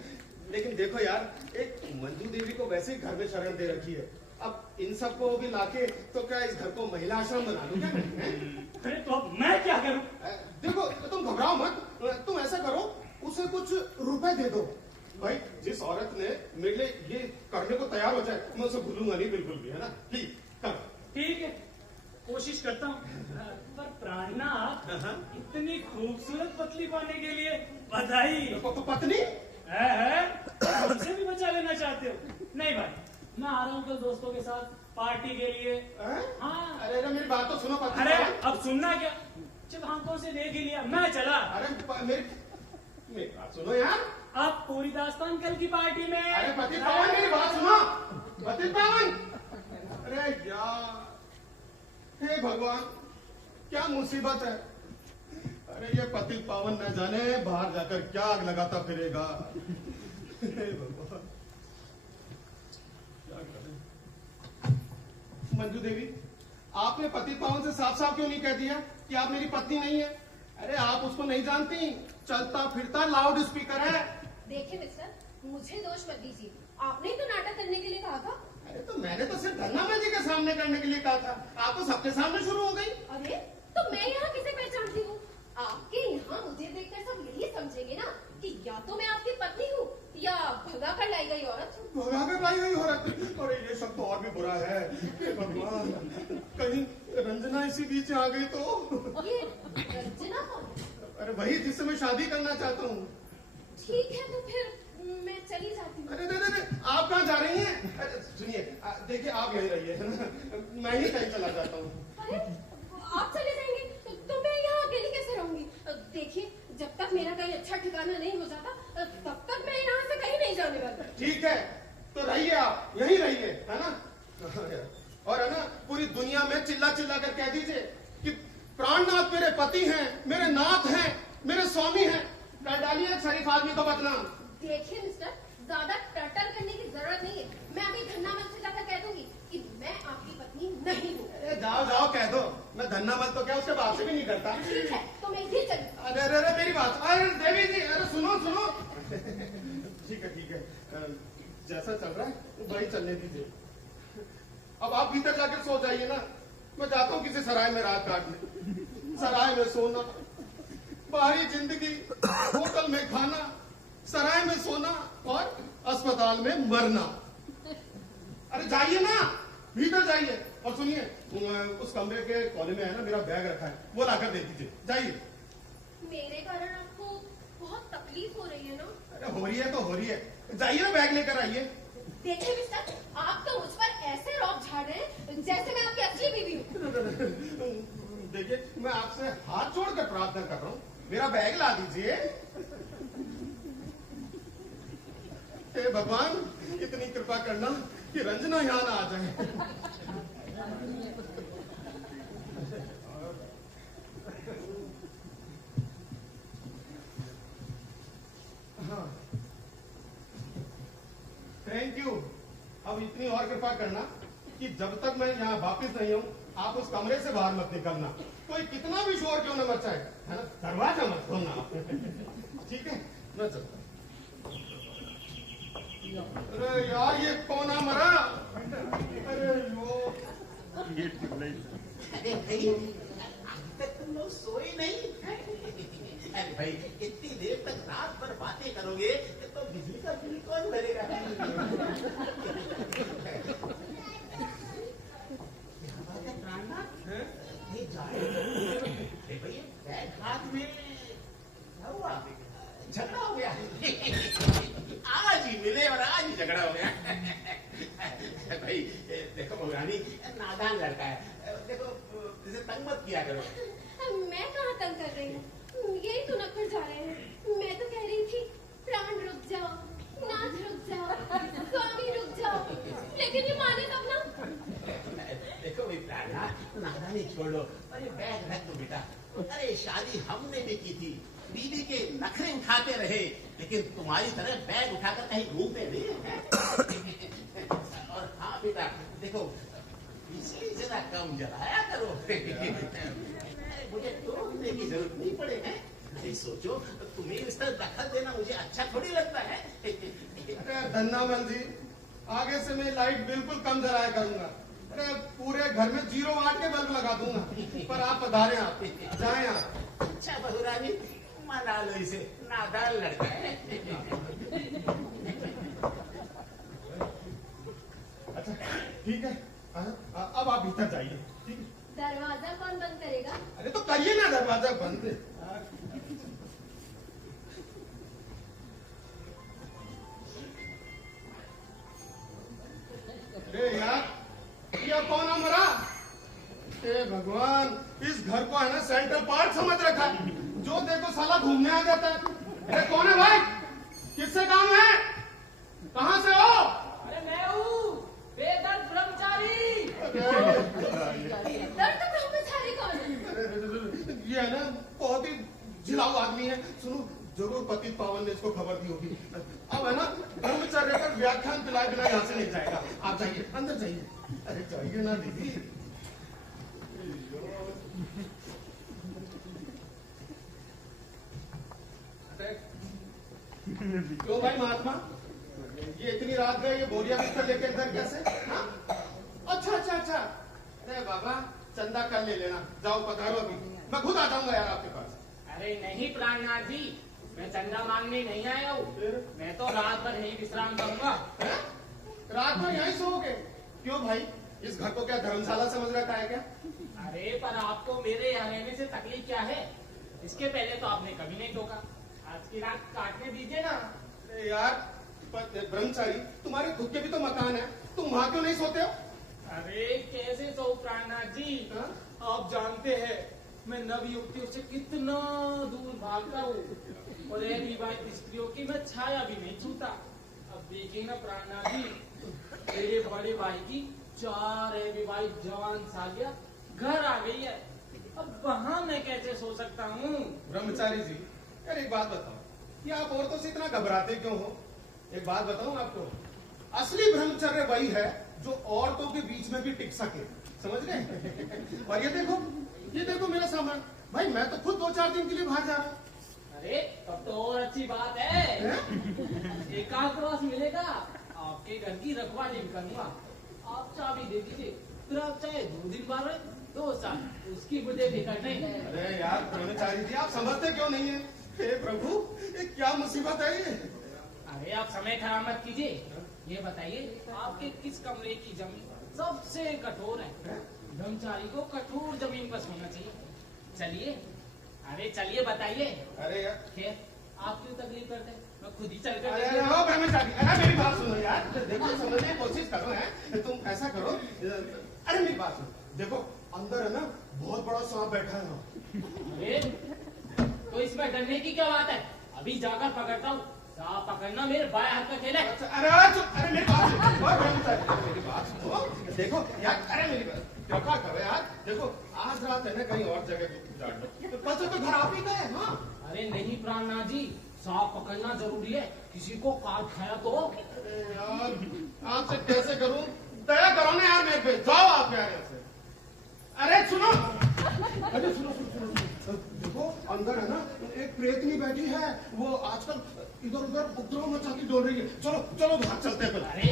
लेकिन देखो यार, एक मंजू देवी को वैसे ही घर में शरण दे रखी है, अब इन सबको भी लाके तो क्या इस घर को महिला आश्रम बना दूं क्या? अरे तो अब मैं क्या करूं? देखो, तुम घबराओ मत, तुम ऐसा करो, उसे कुछ रुपए दे दो। भाई, जिस औरत ने मेरे लिए ये करने को तैयार हो जाए, मैं उसे भूलूंगा नहीं बिल्कुल भी, है ना? प्लीज कर। ठीक है, कोशिश करता हूँ। पर प्राणनाथ, इतनी खूबसूरत पतली पाने के लिए बधाई। तो पत्नी है? हमसे भी बचा लेना चाहते हो? नहीं भाई, मैं आ रहा हूँ कल दोस्तों के साथ पार्टी के लिए। हाँ। अरे मेरी बात तो सुनो पत्नी। अरे अब सुनना क्या, जब आंखों से देख ही लिया मैं चला। अरे मेरी बात सुनो यार। अब पूरी दास्तान कल की पार्टी में। अरे पतित पावन, मेरी बात सुनो, पतित पावन। अरे यार, हे भगवान, क्या मुसीबत है। अरे ये पतित पावन न जाने बाहर जाकर क्या आग लगाता फिरेगा। हे भगवान, क्या करें। मंजू देवी, आपने पतित पावन से साफ साफ क्यों नहीं कह दिया कि आप मेरी पत्नी नहीं है? अरे आप उसको नहीं जानती, चलता फिरता लाउड स्पीकर है। देखिए मिस्टर, मुझे दोष मत दीजिए, आपने ही तो नाटक करने के लिए कहा था। अरे तो मैंने तो सिर्फ धन्ना जी के सामने करने के लिए कहा था, आप तो सबके सामने शुरू हो गई। अरे तो मैं यहाँ किसे पहचानती हूँ? आपके यहाँ मुझे देखकर सब यही समझेंगे ना कि या तो मैं आपकी पत्नी हूँ या भगा कर लाई गई औरत। भगा कर लाई गई औरत? अरे ये सब तो और भी बुरा है। हे भगवान, कहीं रंजना इसी बीच आ गई तो? ये रंजना कौन? अरे वही जिससे मैं शादी करना चाहता हूँ। ठीक है, तो फिर मैं चली जाती हूँ। अरे नहीं, आप कहाँ जा रही हैं? अरे सुनिए, देखिए आप यहीं रहिए, है ना? मैं ही कहीं चला जाता हूँ। अरे आप चले जाएंगे तो मैं यहाँ अकेली कैसे रहूंगी? देखिए, जब तक मेरा कहीं अच्छा ठिकाना नहीं हो जाता तब तक मैं यहाँ से कहीं नहीं जाने वाली। ठीक है, तो रहिए, आप यहीं रहिए, है ना? और है ना, पूरी दुनिया में चिल्ला चिल्ला कर कह दीजिए कि प्राणनाथ मेरे पति हैं, मेरे नाथ हैं, मेरे स्वामी हैं। कर डालिए शरीफ आदमी को बदनाम। देखिए मिस्टर, ज्यादा टटर करने की जरूरत नहीं है। मैं अभी धन्नामल से जाकर कह दूंगी कि मैं आपकी पत्नी नहीं हूँ। अरे जाओ कह दो, मैं धन्नामल तो क्या उसके बाप से भी नहीं करता। ठीक है, तो मैं ये चली। अरे मेरी बात, अरे देवी जी, अरे सुनो। ठीक है, जैसा चल रहा है वही चलने दीजिए। अब आप भीतर जाकर सो जाइए ना, मैं जाता हूँ किसी सराय में रात काटने। सराय में सोना, बाहरी जिंदगी, होटल में खाना, सराय में सोना और अस्पताल में मरना। अरे जाइए ना, भीतर जाइए। और सुनिए, उस कमरे के कोने में है ना मेरा बैग रखा है, वो लाकर दे दीजिए, जाइए। मेरे कारण आपको बहुत तकलीफ हो रही है ना? अरे हो रही है तो हो रही है, जाइए ना बैग लेकर आइए। देखिए मिस्टर, आप तो मुझ पर ऐसे रौब झाड़ रहे हैं जैसे मैं आपकी असली बीवी हूँ। देखिए, मैं आपसे हाथ जोड़कर प्रार्थना कर रहा हूँ, मेरा बैग ला दीजिए। हे भगवान, इतनी कृपा करना कि रंजना यहाँ ना आ जाए। हाँ, थैंक यू। अब इतनी और कृपा करना कि जब तक मैं यहाँ वापस नहीं हूँ, आप उस कमरे से बाहर मत निकलना। कोई कितना भी शोर क्यों न मचाए, है ना, दरवाजा मत खोलना आप। ठीक है, मैं चलता हूँ। अरे यार, ये कौन आ मरा? अरे यो, अरे भाई, अब तक तुम लोग सोए नहीं? अरे भाई, इतनी देर तक रात भर बातें करोगे तो बिजली का बिल कौन भरेगा? भाई, बैग हाथ में क्या हुआ? झगड़ा हो गया? आज ही मिले और आज ही झगड़ा हो गया। भाई देखो भगवानी, नादान लड़का है, देखो इसे तंग मत किया करो। मैं कहाँ तंग कर रही हूँ, यही तो नखर जा रहे हैं। मैं तो कह रही थी प्राण रुक जाओ, नाथ रुक जाओ, स्वामी रुक जाओ, लेकिन ये माने तब ना। देखो भाई प्राणा, नादानी छोड़ो, अरे बैग रख दो बेटा। अरे शादी हमने भी की थी, बीवी के नखरे उठाते रहे, लेकिन तुम्हारी तरह बैग उठाकर कहीं घूमते नहीं। और हाँ बेटा, देखो बिजली जरा कम जलाया करो। मुझे टोकने की जरूरत नहीं पड़े हैं। अरे सोचो, तुम्हें इस तरह दखल देना मुझे अच्छा थोड़ी लगता है। अरे धन्नामल जी, आगे से मैं लाइट बिल्कुल कम जलाया करूंगा। अरे पूरे घर में 0 वाट के बल्ब लगा दूंगा। पर आप पधारे, आप जाएं आप। अच्छा बहुरानी, मना लो इसे, नादान लड़का है। अच्छा ठीक है, अब आप भीतर जाइए। ठीक है, दरवाजा कौन बंद करेगा? अरे तो करिए ना दरवाजा बंद। अरे यार, ये कौन है मरा? हे भगवान, इस घर को है ना सेंट्रल पार्क समझ रखा है, जो देखो साला घूमने आ जाता है। अरे कौन है भाई, किससे काम है, कहाँ से हो? अरे मैं हूँ बेदर्द ब्रह्मचारी। दर्द ब्रह्मचारी कौन है? अरे, ये है ना बहुत ही झिलाऊ आदमी है। सुनो, जरूर पतित पावन ने इसको खबर दी होगी। अब है ना ब्रह्मचर्य पर व्याख्यान पिलाए बिना यहाँ से नहीं जाएगा। आप जाइए, अंदर जाइए। अरे जाइए ना दीदी। क्यों भाई महात्मा, ये इतनी रात गए, ये बोरिया बिस्तर लेके इधर कैसे? हाँ? अच्छा अच्छा अच्छा, अरे बाबा चंदा कल ले लेना, जाओ पधारो, अभी मैं खुद आ जाऊंगा यार आपके पास। अरे नहीं प्राणनाथ जी, मैं चंदा मांगने नहीं आया हूँ। मैं तो रात भर यही विश्राम करूंगा। रात भर यहीं सोओगे? क्यों भाई, इस घर को क्या धर्मशाला समझ रखा है क्या? अरे पर आपको मेरे यहाँ रहने से तकलीफ क्या है? इसके पहले तो आपने कभी नहीं टोका, आज की रात काटने दीजिए ना। अरे यार ब्रह्मचारी, तुम्हारे खुद के भी तो मकान है, तुम वहाँ क्यों नहीं सोते हो? अरे कैसे सो प्राणनाथ जी, हाँ? आप जानते हैं मैं नव युवतियों से कितना दूर भागता हूँ, और विवाहित स्त्रियों की मैं छाया भी नहीं छूता। अब देखिए ना प्राणनाथ जी, मेरे बड़े भाई की 4 विवाहित जवान सालियां घर आ गई है, अब वहाँ मैं कैसे सो सकता हूँ? ब्रह्मचारी जी, यार एक बात बताओ, कि आप औरतों से इतना घबराते क्यों हो? एक बात बताऊं आपको, असली ब्रह्मचर्य वही है जो औरतों के बीच में भी टिक सके, समझ गए? और ये देखो मेरा सामान, भाई मैं तो खुद 2-4 दिन के लिए बाहर जा रहा हूँ। अरे तब तो और अच्छी बात है, एकांतवास मिलेगा, आपके घर की रखवाली भी करूंगा। आप चाबी दे दीजिए, फिर आप चाहे 2 दिन बाद रहे, 2 साल, उसकी मुझे फिक्र नहीं। अरे यार ब्रह्मचारी जी, आप समझते क्यों नहीं है? हे प्रभु, ये क्या मुसीबत है ये? अरे आप समय खराब मत कीजिए, ये बताइए आपके किस कमरे की जमीन सबसे कठोर है। ब्रह्मचारी को कठोर जमीन पर सोना चाहिए। चलिए, अरे चलिए बताइए। अरे यार, खैर, आप क्यों तकलीफ करते हैं? मैं खुद ही चल अरे कर अरे ओ ब्रह्मचारी, अरे मेरी बात सुनो यार, देखो समझने की कोशिश करो। है तुम ऐसा करो, अरे मेरी बात सुनो, देखो अंदर है ना बहुत बड़ा सांप बैठा है ना। अरे तो इसमें डरने की क्या बात है? अभी जाकर पकड़ता हूँ। सांप पकड़ना मेरे बाएं हाथ का खेल है। अच्छा, अरे मेरी बात सुनो, ओ ब्रह्मचारी, अरे मेरी बात सुनो, देखो यार, अरे मेरी बात क्या करो यार, देखो आज रात है ना कहीं और जगह जाट लो, परसों तो घर आप ही का है। हाँ अरे नहीं प्राणनाथ जी, सांप पकड़ना जरूरी है, किसी को काट खाया तो। अरे यार, आपसे कैसे करूं, दया करो ना यार मेरे पे, जाओ आप यार यहाँ से। अरे सुनो, अरे सुनो सुनो सुनो, सुनो। देखो अंदर है ना एक प्रेतनी बैठी है, वो आजकल इधर उधर उपद्रव मचाती डोल रही है। चलो चलो बाहर चलते हैं। अरे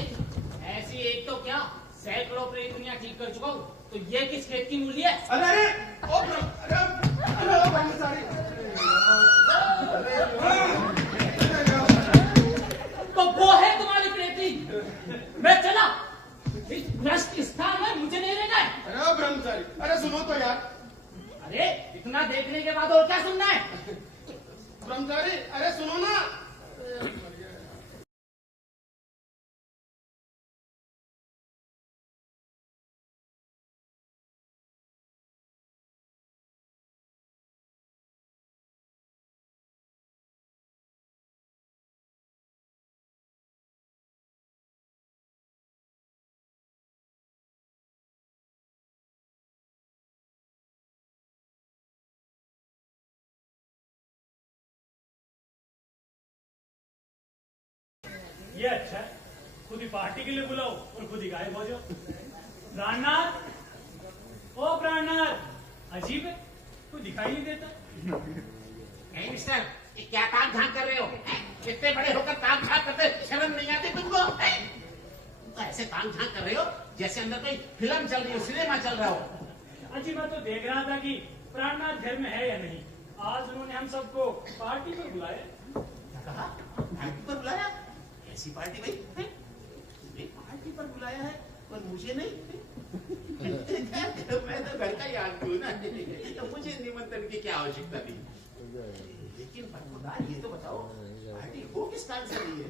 ऐसी एक तो क्या, सैकड़ों प्रेतनियां ठीक कर चुका हूँ, तो ये किस खेत की मूली है? अरे अरे ओ अरे ओ ब्रह्मचारी, तो वो है तुम्हारी प्रेतनी। मैं चला, इस भ्रष्ट स्थान में मुझे नहीं रहना है। अरे ओ ब्रह्मचारी, अरे सुनो तो यार। अरे इतना देखने के बाद और क्या सुनना है? ब्रह्मचारी, अरे सुनो ना। ये अच्छा है, खुद ही पार्टी के लिए बुलाओ और खुद ही गायब हो जाओ। प्राणनाथ, ओ प्राणनाथ, अजीब है, कोई दिखाई नहीं देता। नहीं मिस्टर, ये क्या ताक झांक कर रहे हो? इतने बड़े होकर ताक झांक करते शर्म नहीं आती तुमको? तुम तो ऐसे ताक झांक कर रहे हो जैसे अंदर कोई फिल्म चल रही हो, सिनेमा चल रहा हो। अजी मैं तो देख रहा था कि प्राणनाथ घर में है या नहीं। आज उन्होंने हम सबको पार्टी पर बुलाया। क्या कहा? पार्टी पर बुलाया? ऐसी पार्टी भाई? तुम्हें पार्टी पर बुलाया है और मुझे नहीं? मैं तो घर का ही आदमी हूँ ना, तो मुझे निमंत्रण की क्या आवश्यकता थी? लेकिन बरखुरदार, ये तो बताओ पार्टी हो किस कारण से रही है?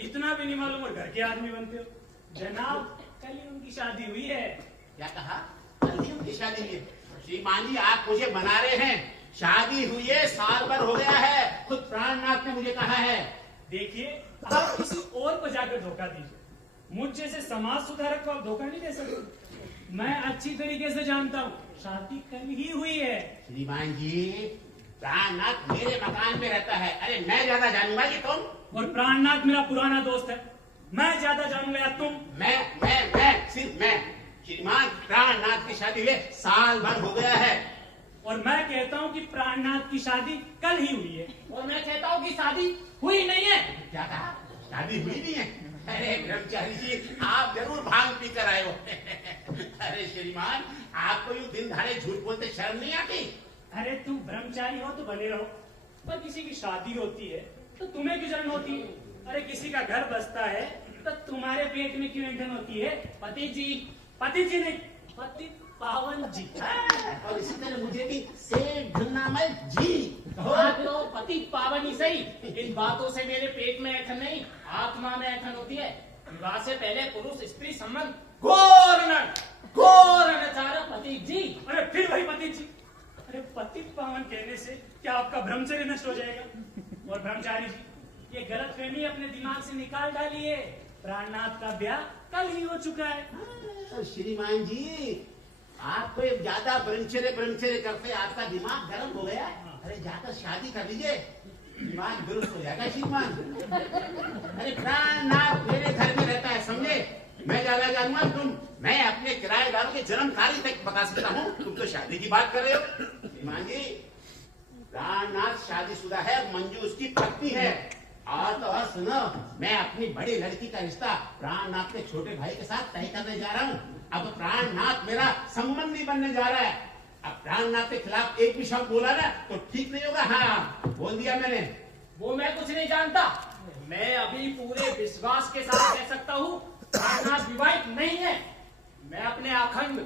इतना भी नहीं मालूम और घर के आदमी बनते हो। जनाब कल ही उनकी शादी हुई है। क्या कहा? कल ही उनकी शादी हुई है? श्रीमान जी, आप मुझे मना रहे हैं। शादी हुई है, साल भर हो गया है, खुद प्राणनाथ ने मुझे कहा है। देखिए, आप किसी और को जाकर धोखा दीजिए, मुझ जैसे समाज सुधारक को आप धोखा नहीं दे सकते। मैं अच्छी तरीके से जानता हूँ, शादी कल ही हुई है। श्रीमान जी, प्राणनाथ मेरे मकान में रहता है। अरे मैं ज्यादा जानूंगा कि तुम? और प्राणनाथ मेरा पुराना दोस्त है, मैं ज्यादा जानूंगा या तुम? मैं सिर्फ मैं। श्रीमान, प्राणनाथ की शादी हुए साल भर हो गया है। और मैं कहता हूँ कि प्राणनाथ की शादी कल ही हुई है। और मैं कहता हूँ कि शादी हुई नहीं है। क्या कहा? शादी हुई नहीं है? अरे ब्रह्मचारी जी, आप जरूर भांग पी कर आए हो। अरे श्रीमान, आपको यूं दिन धारे झूठ बोलते शर्म नहीं आती? अरे तुम ब्रह्मचारी हो तो बने रहो, पर किसी की शादी होती है तो तुम्हें क्यों जलन होती है? अरे किसी का घर बसता है तो तुम्हारे पेट में क्यों ऐंठन होती है? पति जी नहीं, पति पावन जी। और इसी तरह मुझे भी सेठ ढुन्नामल जी कहो। हाँ तो पति पावन ही सही, इन बातों से मेरे पेट में ऐठन नहीं, आत्मा में ऐठन होती है। विवाह से पहले पुरुष स्त्री संबंध घोर अनाचार पति जी। अरे फिर वही पति जी। अरे पति पावन कहने से क्या आपका ब्रह्मचर्य नष्ट हो जाएगा? और ब्रह्मचारी जी, ये गलतफहमी अपने दिमाग से निकाल डालिए, प्राणनाथ का ब्याह कल ही हो चुका है। तो श्रीमान जी, आपको एक ज्यादा ब्रह्मचर्य करते आपका दिमाग गर्म हो गया। अरे जाकर शादी कर लीजिए, दिमाग दुरुस्त हो जाएगा श्रीमान। अरे प्राणनाथ मेरे घर में रहता है, समझे? मैं ज्यादा जानूंगा तुम? मैं अपने किराएदारों के जन्म तारीख तक बता सकता हूँ, तुम तो शादी की बात कर रहे हो। श्रीमान जी, प्राणनाथ शादीशुदा है, मंजू उसकी पत्नी है। और तो और सुनो, मैं अपनी बड़ी लड़की का रिश्ता प्राणनाथ के छोटे भाई के साथ तय करने जा रहा हूँ। अब प्राणनाथ मेरा संबंधी बनने जा रहा है। अब प्राणनाथ के खिलाफ एक भी शब्द बोला ना तो ठीक नहीं होगा। हाँ, बोल दिया मैंने। वो मैं कुछ नहीं जानता। मैं अभी पूरे विश्वास के साथ कह सकता हूँ प्राणनाथ विवाहित नहीं है। अखंड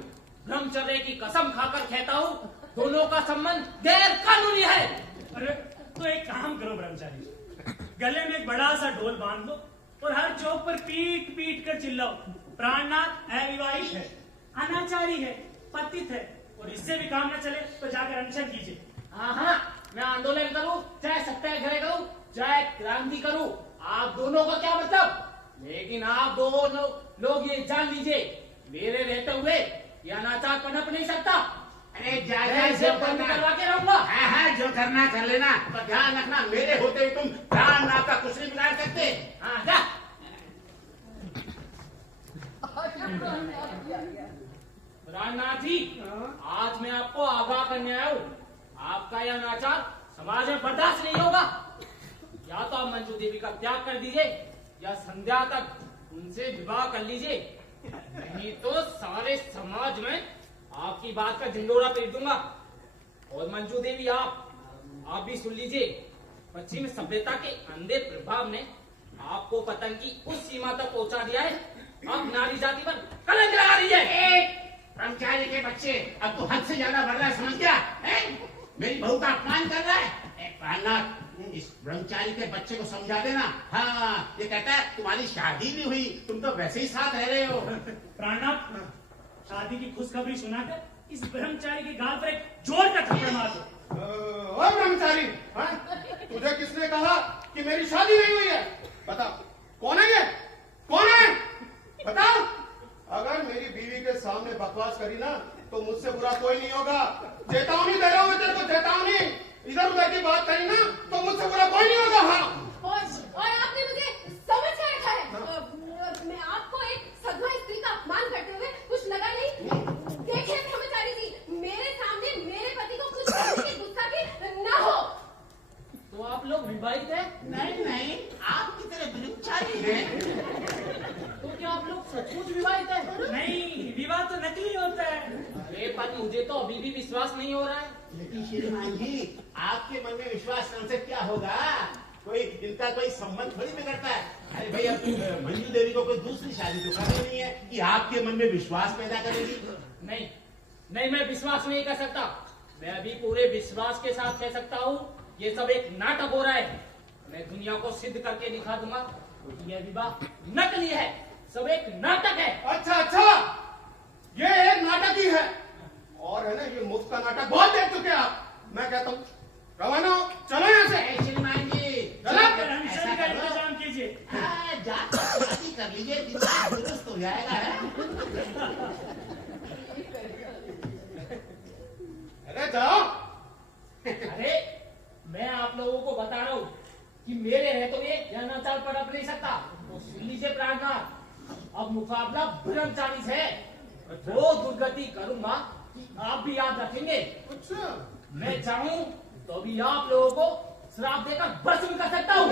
ब्रह्मचर्य की कसम खाकर कहता हूँ, दोनों का संबंध गैर कानूनी है। अरे तो एक काम करो ब्रह्मचारी, गले में एक बड़ा सा ढोल बांध लो और हर चौक पर पीट पीट कर चिल्लाओ, प्राणनाथ अविवाहित है, अनाचारी है, पतित है, और इससे भी काम न चले तो जाकर अनशन कीजिए। हाँ, मैं आंदोलन करूं, चाहे सत्याग्रह करूं, चाहे क्रांति करूं, आप दोनों का क्या मतलब? लेकिन आप दोनों लोग ये जान लीजिए, मेरे रहते हुए ये अनाचार पनप नहीं सकता। अरे जा मैं इसे बंद करवा के रहूंगा। हाँ, जो करना कर लेना, पर ध्यान रखना मेरे होते हुए तुम प्राणनाथ का कुछ नहीं बिगाड़ सकते। हाँ, जा। प्राणनाथ जी, आज मैं आपको आगाह करने आया हूँ, आपका यह अनाचार समाज में बर्दाश्त नहीं होगा। या तो आप मंजू देवी का त्याग कर दीजिए, या संध्या तक उनसे विवाह कर लीजिए, नहीं तो सारे समाज में आपकी बात का झंडोरा पीट दूंगा। और मंजू देवी, आप भी सुन लीजिए, पश्चिम सभ्यता के अंधे प्रभाव ने आपको पतन की उस सीमा तक पहुंचा दिया है, अब नारी जाति पर कलंक लगा रही है। ब्रह्मचारी के बच्चे, अब तो हद से ज्यादा बढ़ रहा है, समझ गया? मेरी बहू का अपमान कर रहा है। प्राणनाथ, इस ब्रह्मचारी के बच्चे को समझा देना। हाँ, ये कहता है तुम्हारी शादी भी हुई, तुम तो वैसे ही साथ रह रहे हो। प्राणनाथ, शादी की खुशखबरी सुनाकर इस ब्रह्मचारी के गाल पर एक जोर का थप्पड़ मार दो। ओ ब्रह्मचारी, हाँ? तुझे किसने कहा कि मेरी शादी नहीं हुई है? बता, कौन है ये? कौन है? बता। अगर मेरी बीवी के सामने बकवास करी ना, तो मुझसे बुरा कोई नहीं होगा। चेतावनी दे रहा हूँ मैं तेरे को, चेतावनी। इधर उधर की बात करी ना, तो मुझसे बुरा कोई नहीं होगा। हाँ, और आपने मुझे समझ कर रखा है। मैं आपको एक सधवा स्त्री का अपमान करते हुए कुछ लगा नहीं। देखिए ब्रह्मचारी जी, मेरे सामने मेरे पति को कुछ करने की गुस्सा भी ना हो। तो आप लोग विवाहित हैं? नहीं, आप की तरह ब्रह्मचारी हैं। तो क्या आप लोग सचमुच विवाहित हैं? नहीं, विवाह तो नकली होता है। अरे पर मुझे तो अभी भी विश्वास नहीं हो रहा है। लेकिन श्रीमान जी, आपके मन में विश्वास करने से क्या होगा? इनका कोई संबंध थोड़ी बिगड़ता है। अरे भाई, अब मंजू देवी को कोई दूसरी शादी तो करनी नहीं है कि आपके मन में विश्वास पैदा करेगी। नहीं, मैं विश्वास नहीं कर सकता। मैं अभी पूरे विश्वास के साथ कह सकता हूँ, ये सब एक नाटक हो रहा है। मैं दुनिया को सिद्ध करके दिखा दूंगा कि यह विवाह नकली है, सब एक नाटक है। अच्छा, ये एक नाटक ही है, और है ना ये मुफ्त का नाटक बहुत देख चुके आप। मैं कहता हूँ रवाना, चलो यहाँ से। श्रीमान जी, ब्रह्मचारी का इंतजाम कीजिए। जाकर शादी कर लीजिए, दिमाग दुरुस्त हो जाएगा। अरे जाओ। अरे मैं आप लोगों को बता रहा हूँ कि मेरे रहते हुए यह अनाचार पनप नहीं सकता। तो सुन लीजिए प्राणनाथ, अब मुकाबला ब्रह्मचारी से है। जो दुर्गति करूंगा आप भी याद रखेंगे। अच्छा, मैं चाहूं तो भी आप लोगों को श्राप देकर भस्म कर सकता हूँ।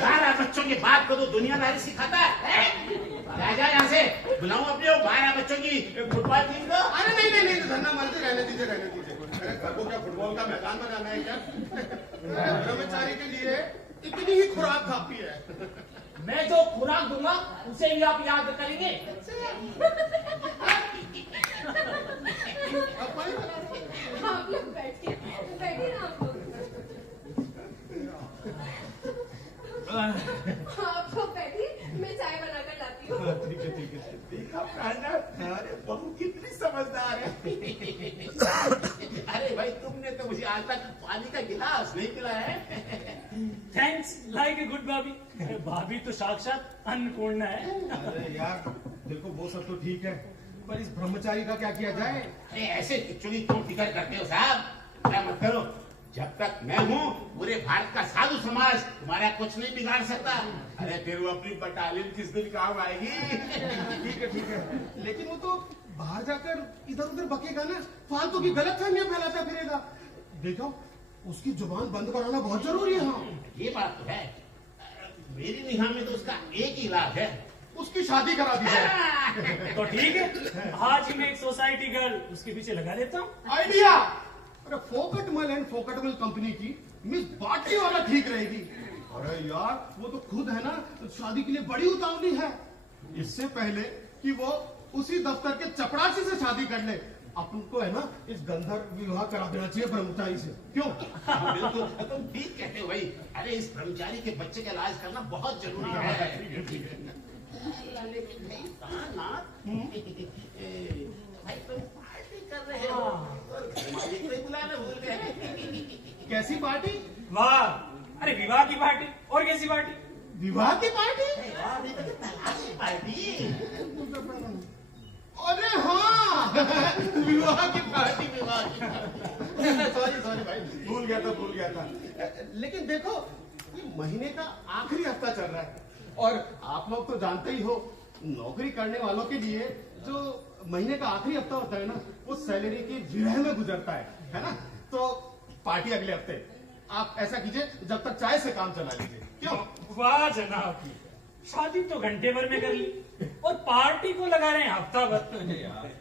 12 बच्चों की बात को तो दुनियादारी सिखाता है। जा यहाँ से, बुलाऊं अपने 12 बच्चों की फुटबॉल टीम को। अरे नहीं, धन्ना मानते, रहने दीजिए। अरे घर को क्या फुटबॉल का मैदान बनाना है क्या? ब्रह्मचारी के लिए इतनी ही खुराक काफी है। मैं जो खुराक दूंगा उसे भी आप याद करेंगे। आप लोग बैठिए ना आप लोग। आप लोग बैठिए, मैं चाय बनाकर लाती हूँ। ठीक है। अरे बहू कितनी समझदार है। अरे भाई, तुमने तो मुझे आज तक पानी का गिलास नहीं पिलाया है। थैंक्स लाइक ए गुड भाभी। भाभी तो साक्षात अन्नपूर्णा है। अरे यार देखो, वो सब तो ठीक है, पर इस ब्रह्मचारी का क्या किया जाए? अरे ऐसे चुनी तुम फिक्र करते हो साहब, क्या मत करो। जब तक मैं हूँ, पूरे भारत का साधु समाज तुम्हारा कुछ नहीं बिगाड़ सकता। अरे फिर वो अपनी बटालियन किस दिन काम आएगी। ठीक है, लेकिन वो तो बाहर जाकर इधर उधर बकेगा ना, फालतू की गलतफहमियां फैलाता फिरेगा। देखो, उसकी जुबान बंद कराना बहुत जरूरी है। हाँ, ये बात तो है। मेरी निगाह में तो उसका एक ही इलाज है, उसकी शादी करा दी जाए। तो ठीक है, आज ही मैं एक सोसाइटी गर्ल उसके पीछे लगा देता हूँ। आइडिया। अरे फोकटमल एंड फोकटमल कंपनी की मिस बाटली वाला ठीक रहेगी। अरे यार, वो तो खुद है ना शादी के लिए बड़ी उतावली है। इससे पहले कि वो उसी दफ्तर के चपरासी से शादी कर ले। अपन को है ना इस गंधर्व विवाह करा देना चाहिए ब्रह्मचारी से, क्यों? हाँ, बिल्कुल तुम ठीक कहते हो भाई। अरे इस ब्रह्मचारी के बच्चे का इलाज करना बहुत जरूरी है। लेकिन भाई प्राणनाथ, भाई तुम पार्टी कर रहे हो और घर मालिक को ही बुलाना भूल गए। कैसी पार्टी? वाह, अरे विवाह की पार्टी और कैसी पार्टी? विवाह की पार्टी? वाह, नहीं तो तलाश की पार्टी। अरे हाँ विवाह की पार्टी, विवाह की पार्टी। सॉरी भाई, भूल गया था। लेकिन देखो ये महीने का आखिरी हफ्ता चल रहा है और आप लोग तो जानते ही हो नौकरी करने वालों के लिए जो महीने का आखिरी हफ्ता होता है ना, वो सैलरी की विरह में गुजरता है ना? तो पार्टी अगले हफ्ते। आप ऐसा कीजिए जब तक चाय से काम चला लीजिए, क्यों? वाह जनाब, शादी तो घंटे भर में कर ली और पार्टी को लगा रहे हैं हफ्ता भर।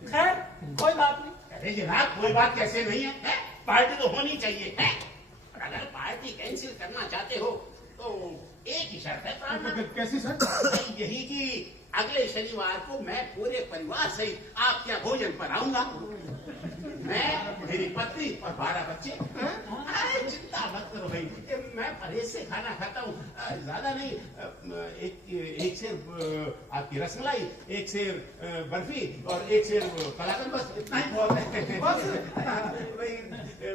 खैर कोई बात नहीं। अरे जनाब कोई बात कैसे नहीं है? पार्टी तो होनी चाहिए है? और अगर पार्टी कैंसिल करना चाहते हो तो एक ही शर्त है प्राणनाथ। कैसी सर? यही कि अगले शनिवार को मैं पूरे परिवार सहित आपके यहाँ भोजन पर आऊंगा। मैं, मेरी पत्नी और 12 बच्चे। अरे चिंता मत करो भाई, मैं परहेज से खाना खाता हूँ, ज्यादा नहीं। एक सेर आपकी रसमलाई, एक सेर बर्फी और एक सेर कलाकंद, बस इतना ही बहुत है। बस भाई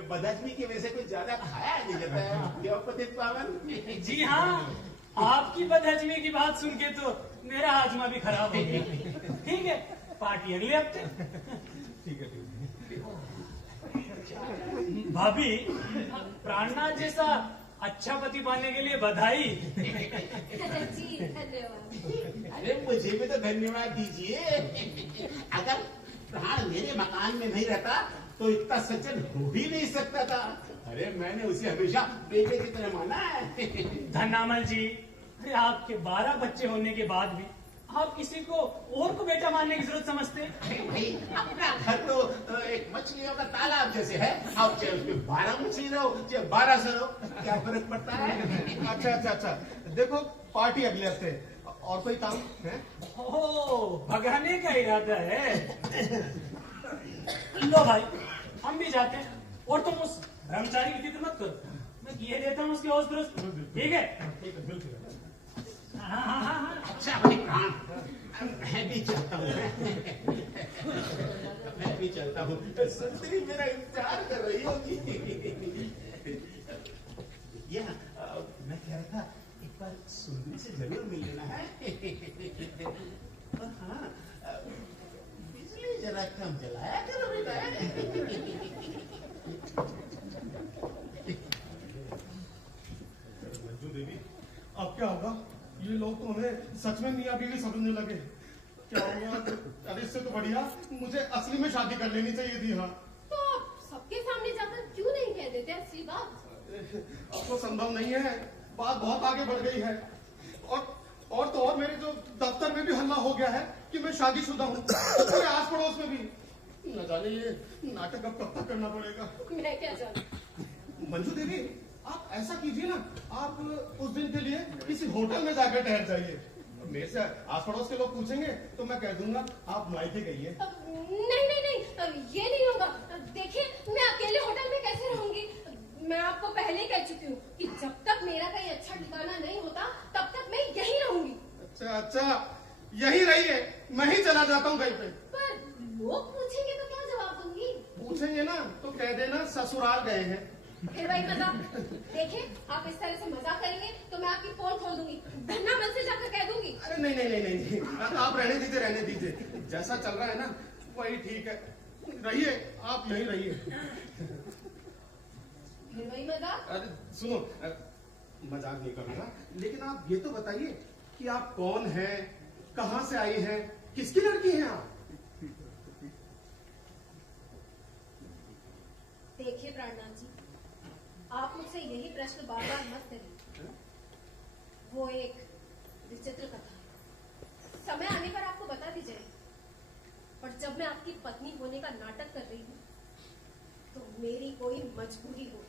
बदहजमी की वजह से कुछ ज्यादा खाया नहीं जाता है। क्यों पतित पावन? जी हाँ, आपकी बदहजमी की बात सुन के तो मेरा हाजमा भी खराब हो गया। ठीक है, पार्टी अगले हफ्ते। ठीक है। भाभी, प्राणनाथ जैसा अच्छा पति पाने के लिए बधाई। जी धन्यवाद। अरे मुझे भी तो धन्यवाद दीजिए। अगर प्राण मेरे मकान में नहीं रहता तो इतना सज्जन हो ही नहीं सकता था। अरे मैंने उसे हमेशा बेटे की तरह माना है। धनामल जी, अरे आपके 12 बच्चे होने के बाद भी आप किसी को और को बेटा मानने की जरूरत समझते हैं? भाई अपना घर तो एक मछलियों का तालाब जैसे है। आप चाहे उसमें 12 मछली रहो चाहे 1200 रहो, क्या फर्क पड़ता है? अच्छा। देखो पार्टी अगले हफ्ते, और कोई काम है? ओह, भगाने का इरादा है। लो भाई, हम भी जाते हैं और तुम उस ब्रह्मचारी की फिक्र मत करो, मैं ये देता हूँ उसके औस दुरुस्त। ठीक है? हाँ। अच्छा भाई प्राण, मैं भी चलता हूँ। संतरी मेरा इंतजार कर रही होगी। या मैं कह रहा था एक बार सुंदरी से जरूर मिल लेना है। और हाँ, बिजली जरा कम जलाया करो बेटा। मंजू देवी, अब क्या होगा? ये लोग तो हमें सच में मियां बीवी समझने लगे। क्या होगा? अरे इससे तो बढ़िया मुझे असली में शादी कर लेनी चाहिए थी। हाँ, तो आप सबके सामने जाकर क्यों नहीं कह देते असली बात? अब तो संभव नहीं है, बात बहुत आगे बढ़ गई है। और तो और मेरे जो दफ्तर में भी हल्ला हो गया है कि मैं शादीशुदा हूँ, तो पूरे आस पड़ोस में भी। न जाने ये नाटक अब कब तक करना पड़ेगा। मैं क्या जानूं? मंजू देवी, आप ऐसा कीजिए ना, आप उस दिन के लिए किसी होटल में जाकर ठहर जाइए। मेरे से आस पड़ोस के लोग पूछेंगे तो मैं कह दूंगा आप मायके गइए। नहीं, ये नहीं होगा। देखिए, मैं अकेले होटल में कैसे रहूंगी? मैं आपको पहले ही कह चुकी हूँ कि जब तक मेरा कहीं अच्छा ठिकाना नहीं होता तब तक मैं यहीं रहूंगी। अच्छा, यही रहिए, मैं ही चला जाता हूँ कहीं पे। पर लोग पूछेंगे तो क्या जवाब दूंगी? पूछेंगे ना तो कह देना ससुराल गए हैं। फिर वही मजाक। देखिए, आप इस तरह से मजाक करेंगे तो मैं आपकी पोल खोल दूंगी, धन्ना मन से जाकर कह दूंगी। अरे नहीं, आप रहने दीजिए। जैसा चल रहा है ना वही ठीक है। रहिए, आप यहीं रहिए। फिर वही मजाक। अरे सुनो, मजाक नहीं करूंगा, लेकिन आप ये तो बताइए कि आप कौन हैं, कहाँ से आई हैं, किसकी लड़की हैं आप? देखिए प्राणनाथ जी, आप मुझसे यही प्रश्न बार बार मत करिए। वो एक विचित्र कथा है, समय आने पर आपको बता दी जाएगी। और जब मैं आपकी पत्नी होने का नाटक कर रही हूँ तो मेरी कोई मजबूरी हो।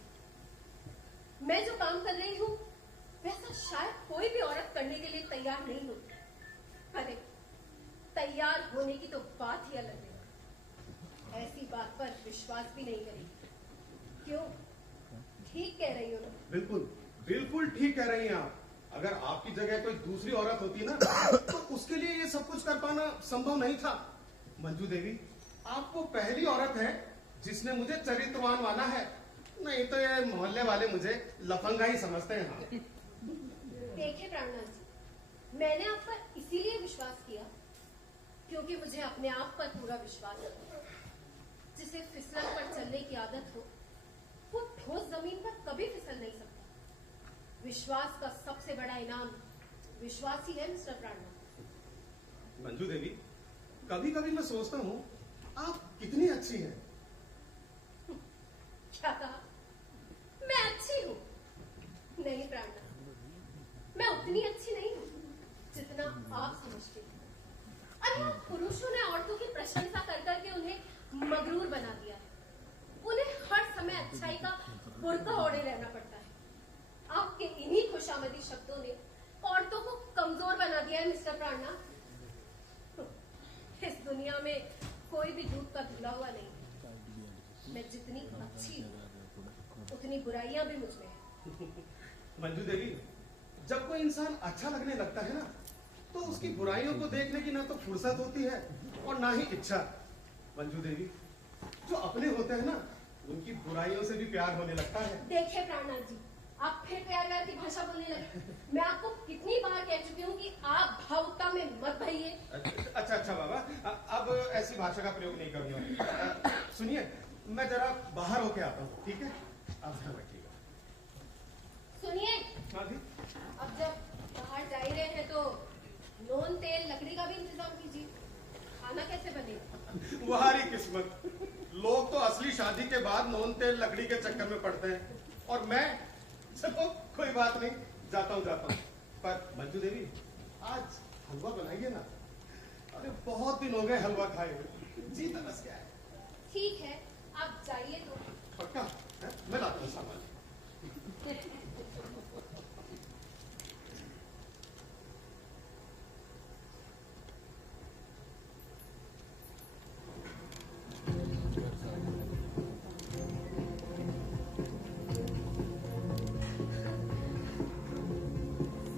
मैं जो काम कर रही हूँ वैसा शायद कोई भी औरत करने के लिए तैयार नहीं होती। अरे तैयार होने की तो बात ही अलग है। ऐसी बात पर विश्वास भी नहीं करेगी। क्यों? ठीक कह रही हो ना? बिल्कुल बिल्कुल ठीक कह रही हैं आप। अगर आपकी जगह कोई दूसरी औरत होती ना तो उसके लिए ये सब कुछ कर पाना संभव नहीं था। मंजू देवी, आप वो पहली औरत है जिसने मुझे चरित्रवान माना है, नहीं तो ये मोहल्ले वाले मुझे लफंगा ही समझते हैं। हाँ। देखिए प्राणनाथ जी, मैंने आप पर इसीलिए विश्वास किया क्योंकि मुझे अपने आप पर पूरा विश्वास है। जिसे फिसलन पर चलने की आदत हो वो ठोस जमीन पर कभी फिसल नहीं सकता। विश्वास का सबसे बड़ा इनाम विश्वास ही है मिस्टर प्राणनाथ। मंजू देवी, कभी कभी मैं सोचता हूँ आप कितनी अच्छी हैं। क्या कहा? मैं अच्छी हूँ? नहीं प्राणनाथ, मैं उतनी अच्छी नहीं हूँ जितना आप समझते हैं। अरे आप पुरुषों ने औरतों की प्रशंसा कर करके उन्हें मगरूर बना दिया है। उन्हें हर समय अच्छाई का बुर्का ओढ़े रहना पड़ता है। आपके इन्हीं खुशामदी शब्दों ने औरतों को कमजोर बना दिया है मिस्टर प्राणनाथ। इस दुनिया में कोई भी दूध का धुला हुआ नहीं। मैं जितनी अच्छी हूँ उतनी बुराइयां भी मुझ में हैं। मंजू देवी, जब कोई इंसान अच्छा लगने लगता है ना तो उसकी बुराइयों को देखने की ना तो फुर्सत होती है और ना ही इच्छा। मंजू देवी, जो अपने होते हैं ना उनकी बुराइयों से भी प्यार होने लगता है। देखिए प्राणनाथ जी, आप फिर प्यार की भाषा बोलने लगे। मैं आपको कितनी बार कह चुकी हूँ कि आप भावुकता में मत भइए। अच्छा बाबा, अब ऐसी भाषा का प्रयोग नहीं करूंगा। सुनिए, मैं जरा बाहर होके आता हूँ, ठीक है? आप ध्यान रखिएगा। सुनिए, हाँ जी। अब जब बाहर जा ही रहे हैं तो नून तेल लकड़ी का भी इंतजाम कीजिए। खाना कैसे बनेगा? तुम्हारी किस्मत, लोग तो असली शादी के बाद नून तेल लकड़ी के चक्कर में पड़ते हैं और मैं, चलो कोई बात नहीं, जाता हूँ। पर मंजू देवी, आज हलवा बनाइए ना। अरे बहुत दिन हो गए हलवा खाए हुए, जी तरस गया है। ठीक है, आप जाइए तो। पक्का है? मैं लाता हूँ सामान।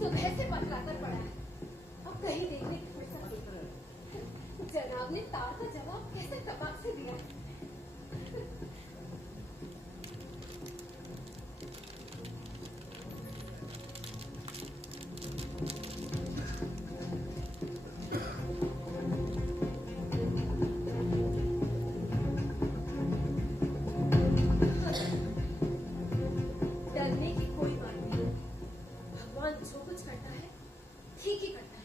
सुबह से बतलाकर पड़ा है, अब कहीं देखने की फुर्सत नहीं। जनाब ने तार का जवाब कैसे टपक से दिया। डरने की कोई बात नहीं। भगवान जो कुछ करता है ठीक ही करता है।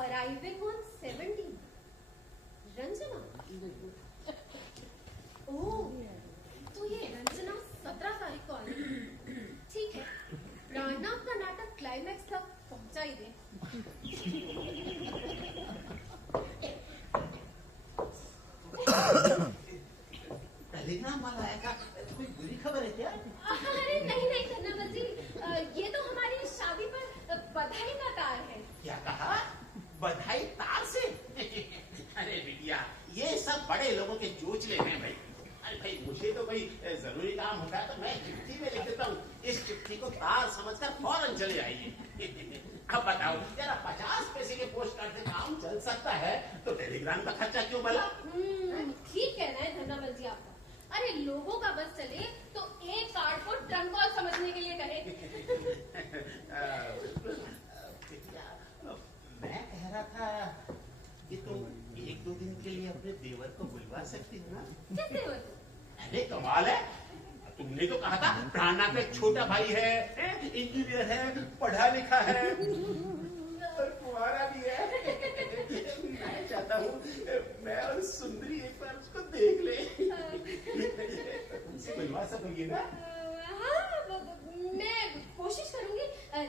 Arriving on 17, Ranjana. ओह, तो ये रंजना 17 तारीख को आई। ठीक है, प्राणनाथ का नाटक क्लाइमैक्स तक पहुंचा ही दे। टेलीग्राम वाला आएगा, कोई बुरी खबर है क्या? अरे नहीं धन्यवाद जी, ये तो हमारी शादी पर बधाई का तार है। क्या कहा? बधाई तार से? अरे बिटिया, ये सब बड़े लोगों के चोचले हैं भाई। अरे भाई, मुझे तो कोई जरूरी काम होता है तो मैं चिट्ठी में लिख देता हूँ। इस चिट्ठी को तार समझकर फौरन चले आइए। अब बताओ, जरा 50 पैसे के पोस्ट कार्ड से काम चल सकता है तो टेलीग्राम का खर्चा क्यों भला? ठीक कहना है धन्यवाद जी आपका। अरे लोगों का बस चले तो एक कार्ड को ट्रंक कॉल समझने के लिए कहे। मैं कह रहा था कि तुम 1-2 दिन के लिए अपने देवर को बुलवा सकती हो ना? किस देवर को? अरे कमाल है, तुमने तो कहा था प्राणनाथ का एक छोटा भाई है, इंजीनियर है, पढ़ा लिखा है और कुंवारा भी है। मैं चाहता हूँ मैं और सुंदरी एक बार उसको देख ले। मुझसे मिलवा सकोगी ना? हाँ, मैं कोशिश करूंगी,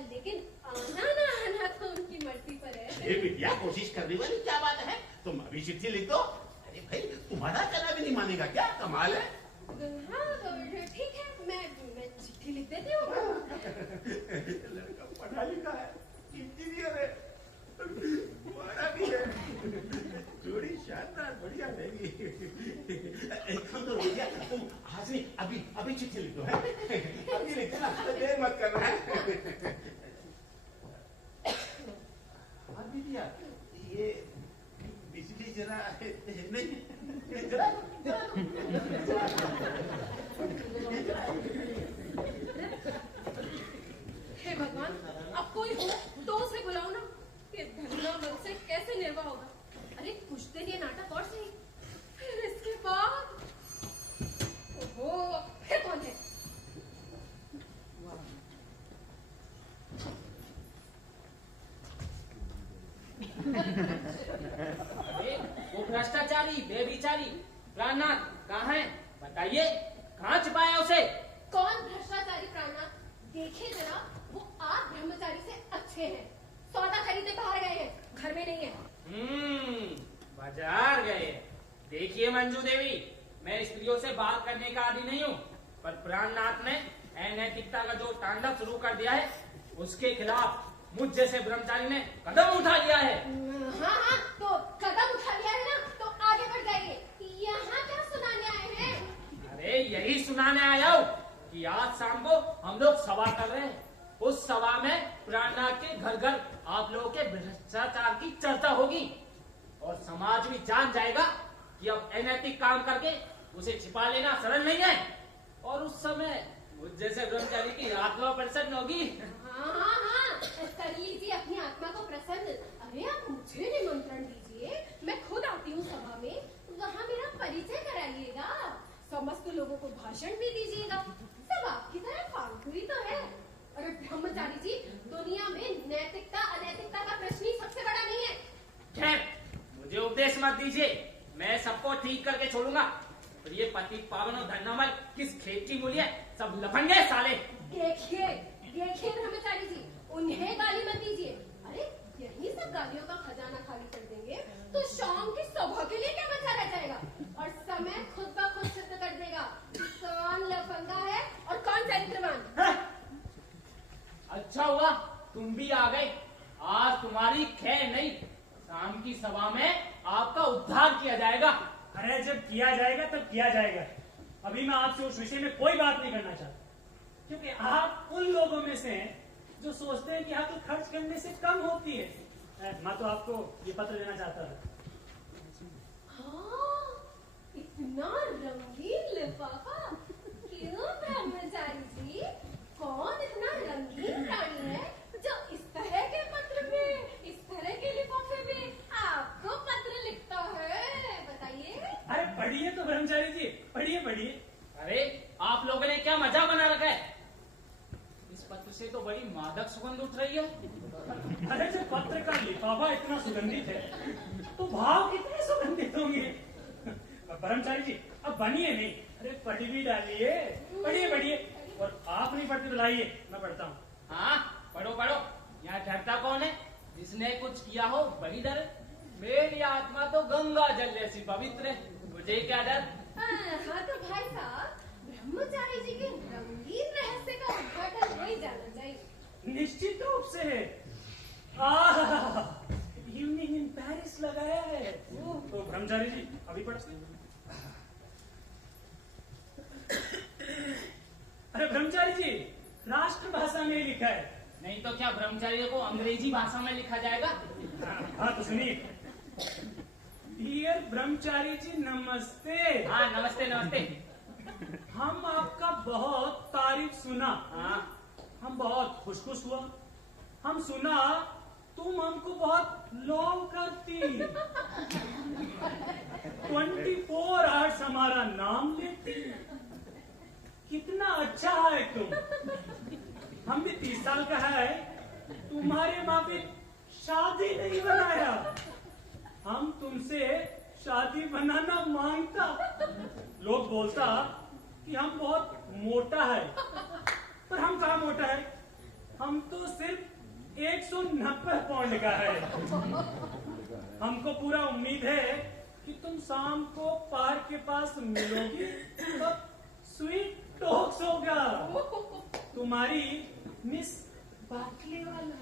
लेकिन आना ना आना तो उनकी मर्जी पर है। अरे बिटिया, कोशिश करने वाली क्या बात है? तुम अभी चिट्ठी लिख दो। अरे भाई, तुम्हारा कहना भी नहीं मानेगा क्या? कमाल है। हाँ तो ठीक है, मैं चिट्ठी लिख देती हूँ। लड़का पढ़ा लिखा है, इंजीनियर है, तुम्हारा भी है, जोड़ी शानदार, बढ़िया रहेगी। हम तो भैया, तुम आज नहीं, अभी चिट्ठी लिख दो है, अभी लिख देना, देर मत करना है। हाँ भैया, ये बिजली जरा नहीं, जरा हे भगवान, अब कोई हो तो उसे बुलाओ ना। ये धन्ना मन से कैसे निर्वाह होगा? अरे कुछ दिन ये नाटक और सही, फिर इसके बाद ओहो, फिर कौन है? अरे वो भ्रष्टाचारी बेविचारी प्राणनाथ कहाँ है? बताइए, कहाँ छिपाया उसे? कौन भ्रष्टाचारी प्राणनाथ? देखे जरा, वो आप ब्रह्मचारी से अच्छे हैं। सौदा खरीदने बाहर गए हैं, घर में नहीं है। बाजार गए। देखिए मंजू देवी, मैं स्त्रियों से बात करने का आदी नहीं हूँ, पर प्राणनाथ ने अनैतिकता का जो तांडव शुरू कर दिया है, उसके खिलाफ मुझ जैसे ब्रह्मचारी ने कदम उठा लिया है। हाँ हाँ, तो कदम उठा लिया है ना, तो आगे बढ़ जाइए। यहाँ क्या सुनाने आए हैं? अरे यही सुनाने आया हूँ कि आज शाम को हम लोग सभा कर रहे हैं। उस सभा में प्राणनाथ के घर घर आप लोगों के भ्रष्टाचार की चर्चा होगी और समाज भी जान जाएगा कि अब अनैतिक काम करके उसे छिपा लेना सरल नहीं है। और उस समय मुझ जैसे ब्रह्मचारी की आत्मा प्रसन्न होगी। हाँ हाँ हाँ, कर लीजिए अपनी आत्मा को प्रसन्न। अरे आप मुझे निमंत्रण दीजिए, मैं खुद आती हूँ सभा में, वहाँ मेरा परिचय कराइएगा, समस्त लोगों को भाषण भी दीजिएगा। सब आपकी तरह फालतू ही तो है। अरे ब्रह्मचारी जी, दुनिया में नैतिकता अनैतिकता का प्रश्न ही सबसे बड़ा नहीं है। खैर, मुझे उपदेश मत दीजिए, मैं सबको ठीक करके छोड़ूंगा। और ये पति पावन और धन्नामल किस खेत की मूली है, सब लफंगे साले। देखिए देखिए ब्रह्मचारी जी, उन्हें गाली मत दीजिए। अरे यही सब गालियों का खजाना खाली कर देंगे तो शाम की सभा के लिए क्या बचा रह जाएगा? और समय खुद ब खुद सिद्ध कर देगा कौन लफंगा है और कौन चरित्रवान। अच्छा हुआ तुम भी आ गए, आज तुम्हारी खैर नहीं, शाम की सभा में आपका उद्धार किया जाएगा। अरे जब किया जाएगा तब किया जाएगा। अभी मैं आपसे उस विषय में कोई बात नहीं करना चाहता, क्योंकि आप उन लोगों में से हैं जो सोचते हैं कि हक खर्च करने से कम होती है। मैं तो आपको ये पत्र देना चाहता था। हाँ, इतना रंगीन लिफाफा क्यों ब्रह्मचारी जी? कौन इतना रंगीन प्राणी है जो इस तरह के पत्र में, इस तरह के लिफाफे में आपको पत्र लिखता है? बताइए। अरे पढ़िए तो ब्रह्मचारी जी, पढ़िए पढ़िए। अरे आप लोगों ने क्या मजा बना रखा है? इस पत्र से तो बड़ी मादक सुगंध उठ रही है। अरे जब पत्र का लिफाफा इतना सुगंधित है तो भाव कितने सुगंधित होंगे। ब्रह्मचारी जी अब बनिए नहीं, अरे पढ़ी भी डालिए, पढ़िए पढ़िए। और आप नहीं पढ़ते तो लाइए, मैं पढ़ता हूँ। हाँ पढ़ो पढ़ो, यहाँ ठहरता कौन है? जिसने कुछ किया हो वही डरे। मेरी आत्मा तो गंगा जल जैसी पवित्र है, मुझे क्या डर। हाँ तो भाई साहब, ब्रह्मचारी जी के रंगीन रहस्य का उद्घाटन वही जाना चाहिए। निश्चित रूप से है। इवनिंग इन पेरिस लगाया है। तो ब्रह्मचारी जी अभी पढ़ते हैं। अरे ब्रह्मचारी जी, राष्ट्रभाषा में लिखा है। नहीं तो क्या ब्रह्मचारी को अंग्रेजी भाषा में लिखा जाएगा? हाँ तो सुनिए। डियर ब्रह्मचारी जी नमस्ते। हाँ नमस्ते नमस्ते। हम आपका बहुत तारीफ सुना, हाँ हम बहुत खुश हुआ। हम सुना तुम हमको बहुत लव करती। 24 आवर्स हमारा नाम लेती। कितना अच्छा है तुम। हम भी 30 साल का है, तुम्हारे माँ पे शादी नहीं बनाया। हम तुमसे शादी बनाना मांगता। लोग बोलता कि हम बहुत मोटा है, पर हम कहाँ मोटा है, हम तो सिर्फ 190 पाउंड का है। हमको पूरा उम्मीद है कि तुम शाम को पार्क के पास मिलोगी तो स्वीट टॉक्स होगा। तुम्हारी मिस बाटली वाला।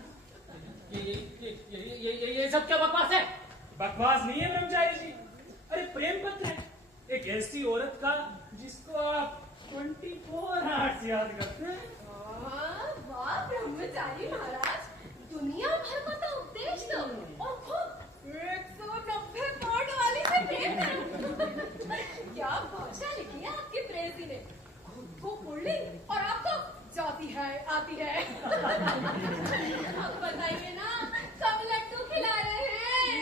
ये सब क्या बकवास है? बकवास नहीं है ब्रह्मचारी जी, अरे प्रेम पत्र है एक ऐसी औरत का जिसको आप 24 आवर्स याद करते हैं। वाह ब्रह्मचारी महाराज, दुनिया भर को तो उपदेश दो और खुद 190 पाउंड वाली से प्रेम करो। क्या भाषा लिखी है आपकी प्रेसी ने, खुद को पुल्लिंग और आपको जाती है आती है। अब बताइए ना, कब लड्डू खिला रहे हैं?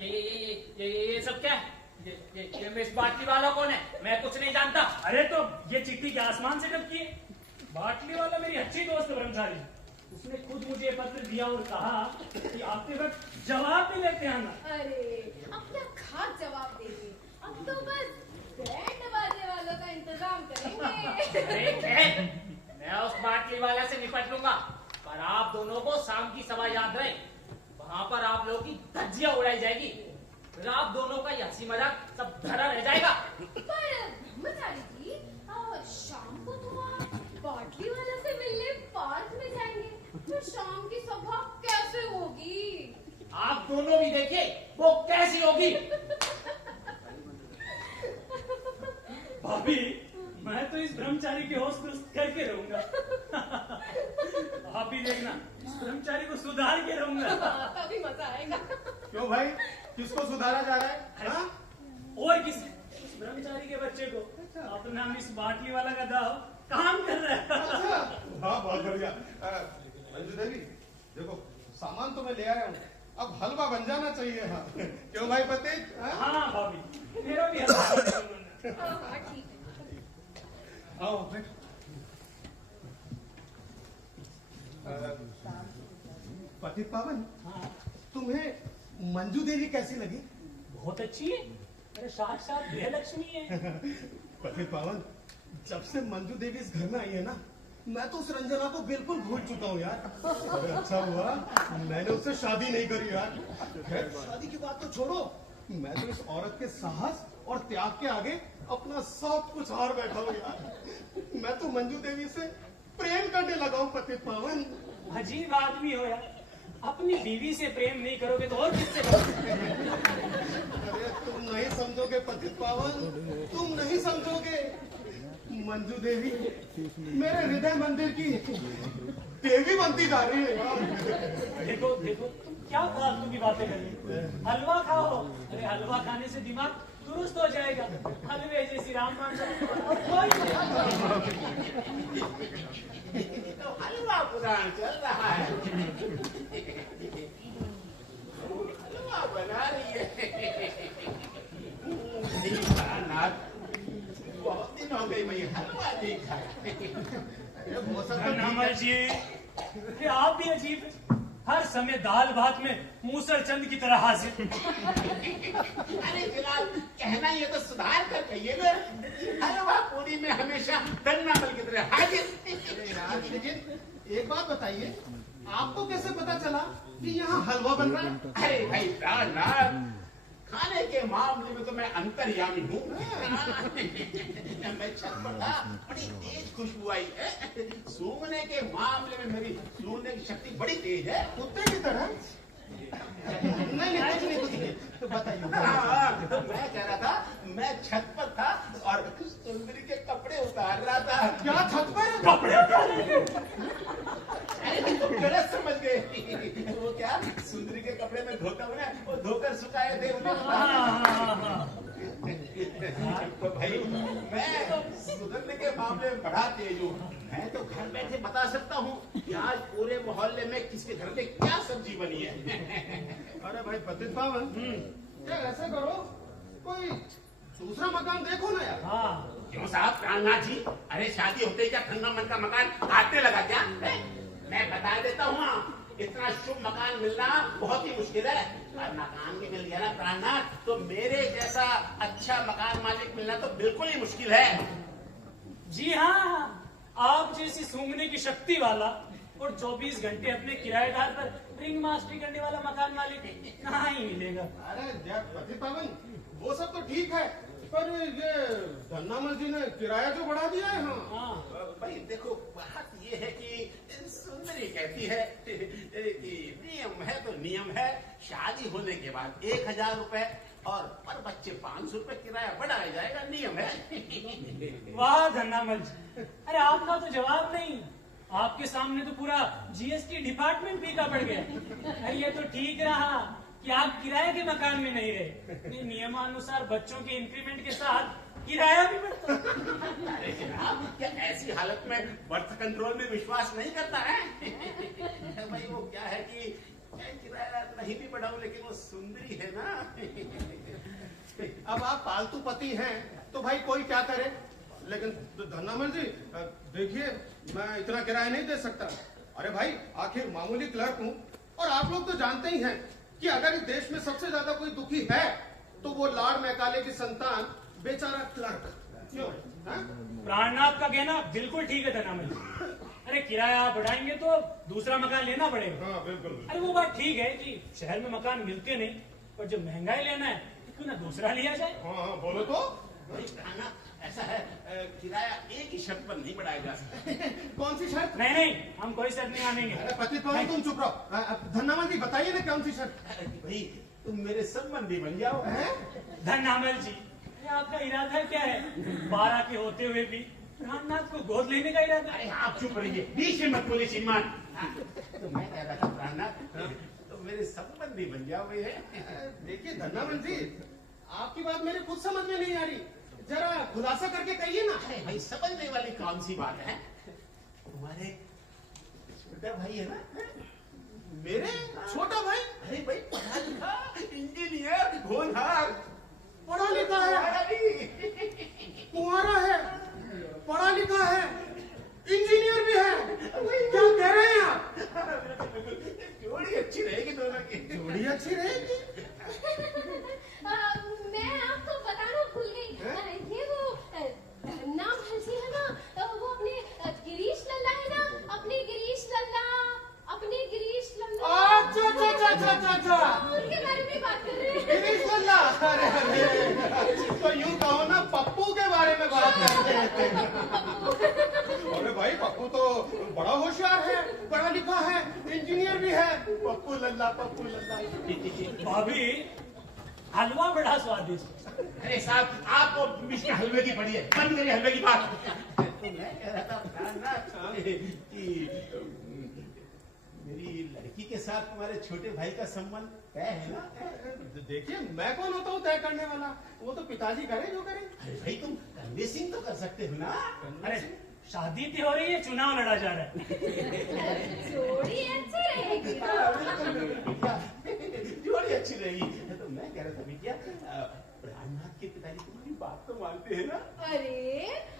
ये सब क्या है? ये मिस बाटली वाला कौन है? मैं कुछ नहीं जानता। अरे तो ये चिट्ठी के आसमान से कब की है? बाटली वाला मेरी अच्छी दोस्त है ब्रह्मचारी, उसने खुद मुझे पत्र दिया और कहा कि आते वक्त जवाब भी लेते आना। अरे अब क्या खास जवाब देंगे, अब तो बस बैंड बाजे वालों का इंतजाम करेंगे। अरे खैर, मैं उस बाटली वाला से निपट लूंगा, पर आप दोनों को शाम की सभा याद रहे। वहां पर आप लोगों की धज्जियां उड़ाई जाएगी, फिर आप दोनों का हंसी मजाक सब धरा रह जाएगा। पर ब्रह्मचारी जी, शाम को तो आप बाटली वाला से मिलने पार्क में जाएंगे, फिर शाम की सभा कैसे होगी? आप दोनों भी देखिए वो कैसी होगी। भाभी, मैं तो इस ब्रह्मचारी के होश दुरुस्त करके रहूंगा। आप भी देखना, इस ब्रह्मचारी को सुधार के रहूंगा। तभी मजा आएगा। क्यों भाई, किसको सुधारा जा रहा है? हाँ? और किसी इस ब्रह्मचारी के बच्चे को अपना मिस बाटली वाला का दाव काम कर रहा है। अच्छा, हाँ बहुत बढ़िया। मंजू देवी, देखो सामान तो मैं ले आया हूँ, अब हलवा बन जाना चाहिए। हाँ क्यों भाई पति? हाँ भाभी, मेरा भी हलवा हाँ ठीक है। आओ बैठ। पतित पावन, हाँ, तुम्हें मंजू देवी कैसी लगी? बहुत अच्छी है, मेरे साक्षात गृहलक्ष्मी है। पतित पावन, जब से मंजू देवी इस घर में आई है ना, मैं तो उस रंजना को बिल्कुल भूल चुका हूँ यार। अरे अच्छा हुआ मैंने उससे शादी नहीं करी यार। खैर शादी की बात तो छोड़ो, मैं तो इस औरत के साहस और त्याग के आगे अपना सब कुछ हार बैठा हूँ यार। मैं तो मंजू देवी से प्रेम करने लगा हूँ पतित पावन। अजीब आदमी हो यार, अपनी बीवी से प्रेम नहीं करोगे तो और किससे करोगे? अरे तुम नहीं समझोगे पतित पावन, तुम नहीं समझोगे। मंजू देवी मेरे हृदय मंदिर की देवी बनती जा रही है यार। देखो देखो, तुम क्या फालतू की बातें कर रहे हो? हलवा खाओ, अरे हलवा खाने से दिमाग दुरुस्त हो जाएगा। हलवे जैसी रामबाण और कोई तो हलवा पुराण चल रहा है। हलवा बना रही है। बहुत दिन हो गई मैं हलवा नहीं खाया। नमल जी, ये आप भी अजीब है, हर समय दाल भात में मूसरचंद की तरह हाजिर। अरे फिलहाल कहना ये तो सुधार कर कहिए ना, हलवा पूरी में हमेशा गन्नामल की तरह हाजिर। लेकिन एक बात बताइए, आपको कैसे पता चला कि यहाँ हलवा बन रहा है? अरे भाई प्राणनाथ, खाने के मामले में तो मैं अंतर्यामी हूँ। मैं छत पर था, बड़ी तेज खुशबू आई है। सूंघने के मामले में मेरी सूंघने की शक्ति बड़ी तेज है। कुत्ते की तरह? नहीं कुछ नहीं, तो बताइए। तो मैं कह रहा था, मैं छत पर था और सुंदरी के कपड़े उतार रहा था। क्या छत पर कपड़े उतार रहे थे? अरे तुम गलत समझ गए। वो क्या सुंदरी के कपड़े में धोता हुआ, वो धोकर सुखाए थे तो भाई मैं सुधरने के मामले में बड़ा तेज हूँ। मैं तो घर बैठे बता सकता हूँ कि आज पूरे मोहल्ले में किसके घर में क्या सब्जी बनी है। अरे भाई पतित पावन, यार ऐसे करो, कोई दूसरा मकान देखो ना यार। हाँ, क्यों साहब प्राणनाथ जी, अरे शादी होते ही क्या ठंडा मन का मकान काटने लगा क्या? मैं बता देता हूँ, इतना शुभ मकान मिलना बहुत ही मुश्किल है। और मकान भी मिल गया ना प्राणनाथ, तो मेरे जैसा अच्छा मकान मालिक मिलना तो बिल्कुल ही मुश्किल है। जी हाँ, आप जैसी सूंघने की शक्ति वाला और 24 घंटे अपने किराएदार पर रिंग मास्टरी करने वाला मकान मालिक कहाँ ही मिलेगा। अरे पति पावन, वो सब तो ठीक है, पर ये धन्नामल जी ने किराया जो बढ़ा दिया है। हाँ भाई देखो, बात ये है कि सुंदरी कहती है कि नियम है तो नियम है, शादी होने के बाद 1000 रुपए और पर बच्चे 500 रुपए किराया बढ़ाया जाएगा, नियम है। वाह धन्नामल जी, अरे आपका तो जवाब नहीं, आपके सामने तो पूरा जीएसटी डिपार्टमेंट फीका पड़ गया। अरे ये तो ठीक रहा कि आप किराए के मकान में नहीं रहे, नियमानुसार बच्चों के इंक्रीमेंट के साथ किराया भी बढ़ता। अरे जनाब, क्या ऐसी हालत में बर्थ कंट्रोल में विश्वास नहीं करता है? भाई वो क्या है कि किराया नहीं भी बढ़ाऊं, लेकिन वो सुंदरी है ना। अब आप पालतू पति हैं तो भाई कोई क्या करे, लेकिन धन्नामल जी देखिए, मैं इतना किराया नहीं दे सकता। अरे भाई, आखिर मामूली क्लर्क हूँ, और आप लोग तो जानते ही हैं कि अगर इस देश में सबसे ज्यादा कोई दुखी है तो वो लॉर्ड मैकाले की संतान बेचारा क्लर्क। क्यों? प्राणनाथ का कहना बिल्कुल ठीक है धन्नामल जी। अरे किराया बढ़ाएंगे तो दूसरा मकान लेना पड़ेगा। हाँ बिल्कुल। अरे वो बात ठीक है कि शहर में मकान मिलते नहीं, पर जब महंगाई लेना है क्यों ना दूसरा लिया जाए। हाँ बोलो तो। भाई खाना ऐसा है, किराया एक ही शर्त पर नहीं बढ़ाया जा सकता। कौन सी शर्त? नहीं नहीं, हम कोई शर्त नहीं मानेंगे। अरे पति पावन, तुम चुप रहो। धन्नामल जी बताइए ना, कौन सी शर्त? भाई तुम मेरे संबंधी बन जाओ। धन्नामल जी, आपका इरादा क्या है? 12 के होते हुए भी प्राणनाथ को गोद लेने का इरादा? अरे आप चुप रहिए, बीच में मत बोलिए श्रीमान। तो मैं कह रहा था प्राणनाथ, तो मेरे संबंधी बन जाओ। देखिए धन्नामल जी, आपकी बात मेरे खुद समझ में नहीं आ रही, जरा खुलासा करके कहिए ना। अरे भाई, समझने वाली कौन सी बात है? तुम्हारे छोटा भाई है ना? मेरे छोटा भाई? अरे भाई, पढ़ा लिखा इंजीनियर होनहार, पढ़ा लिखा है, कुंवारा है, पढ़ा लिखा है, इंजीनियर भी है, क्या कह रहे हैं आप? जोड़ी अच्छी रहेगी दोनों की। जोड़ी अच्छी रहेगी। मैं आपको बताना भूल गई, ये वो नाम हंसी है ना, वो अपने गिरीश लल्ला है ना, अपने गिरीश लल्ला। अच्छा। उनके बारे में बात कर रहे हैं। गिरीश लल्ला, अरे तो यूं कहो ना, पप्पू के बारे में बात करते हैं। अरे भाई, पप्पू तो बड़ा होशियार है, पढ़ा लिखा है, इंजीनियर भी है। पप्पू लल्ला। भाभी, हलवा बड़ा स्वादिष्ट। अरे साहब, आपको मिष्टी हलवे की पड़ी है, बंद करिए हलवे की बात। तो मैं कह रहा था प्राणनाथ कि मेरी लड़की के साथ तुम्हारे छोटे भाई का संबंध तय है ना? देखिए, मैं कौन होता हूँ तय करने वाला, वो तो पिताजी करे जो करे। अरे भाई, तुम कन्विंसिंग तो कर सकते हो ना? अरे शादी तो हो रही है, चुनाव लड़ा जा रहा है। जोड़ी अच्छी रहेगी। जोड़ी अच्छी रहेगी। तो मैं कह रहा था बिटिया, प्राणनाथ के पिताजी तुम्हारी बात तो मानते हैं ना? अरे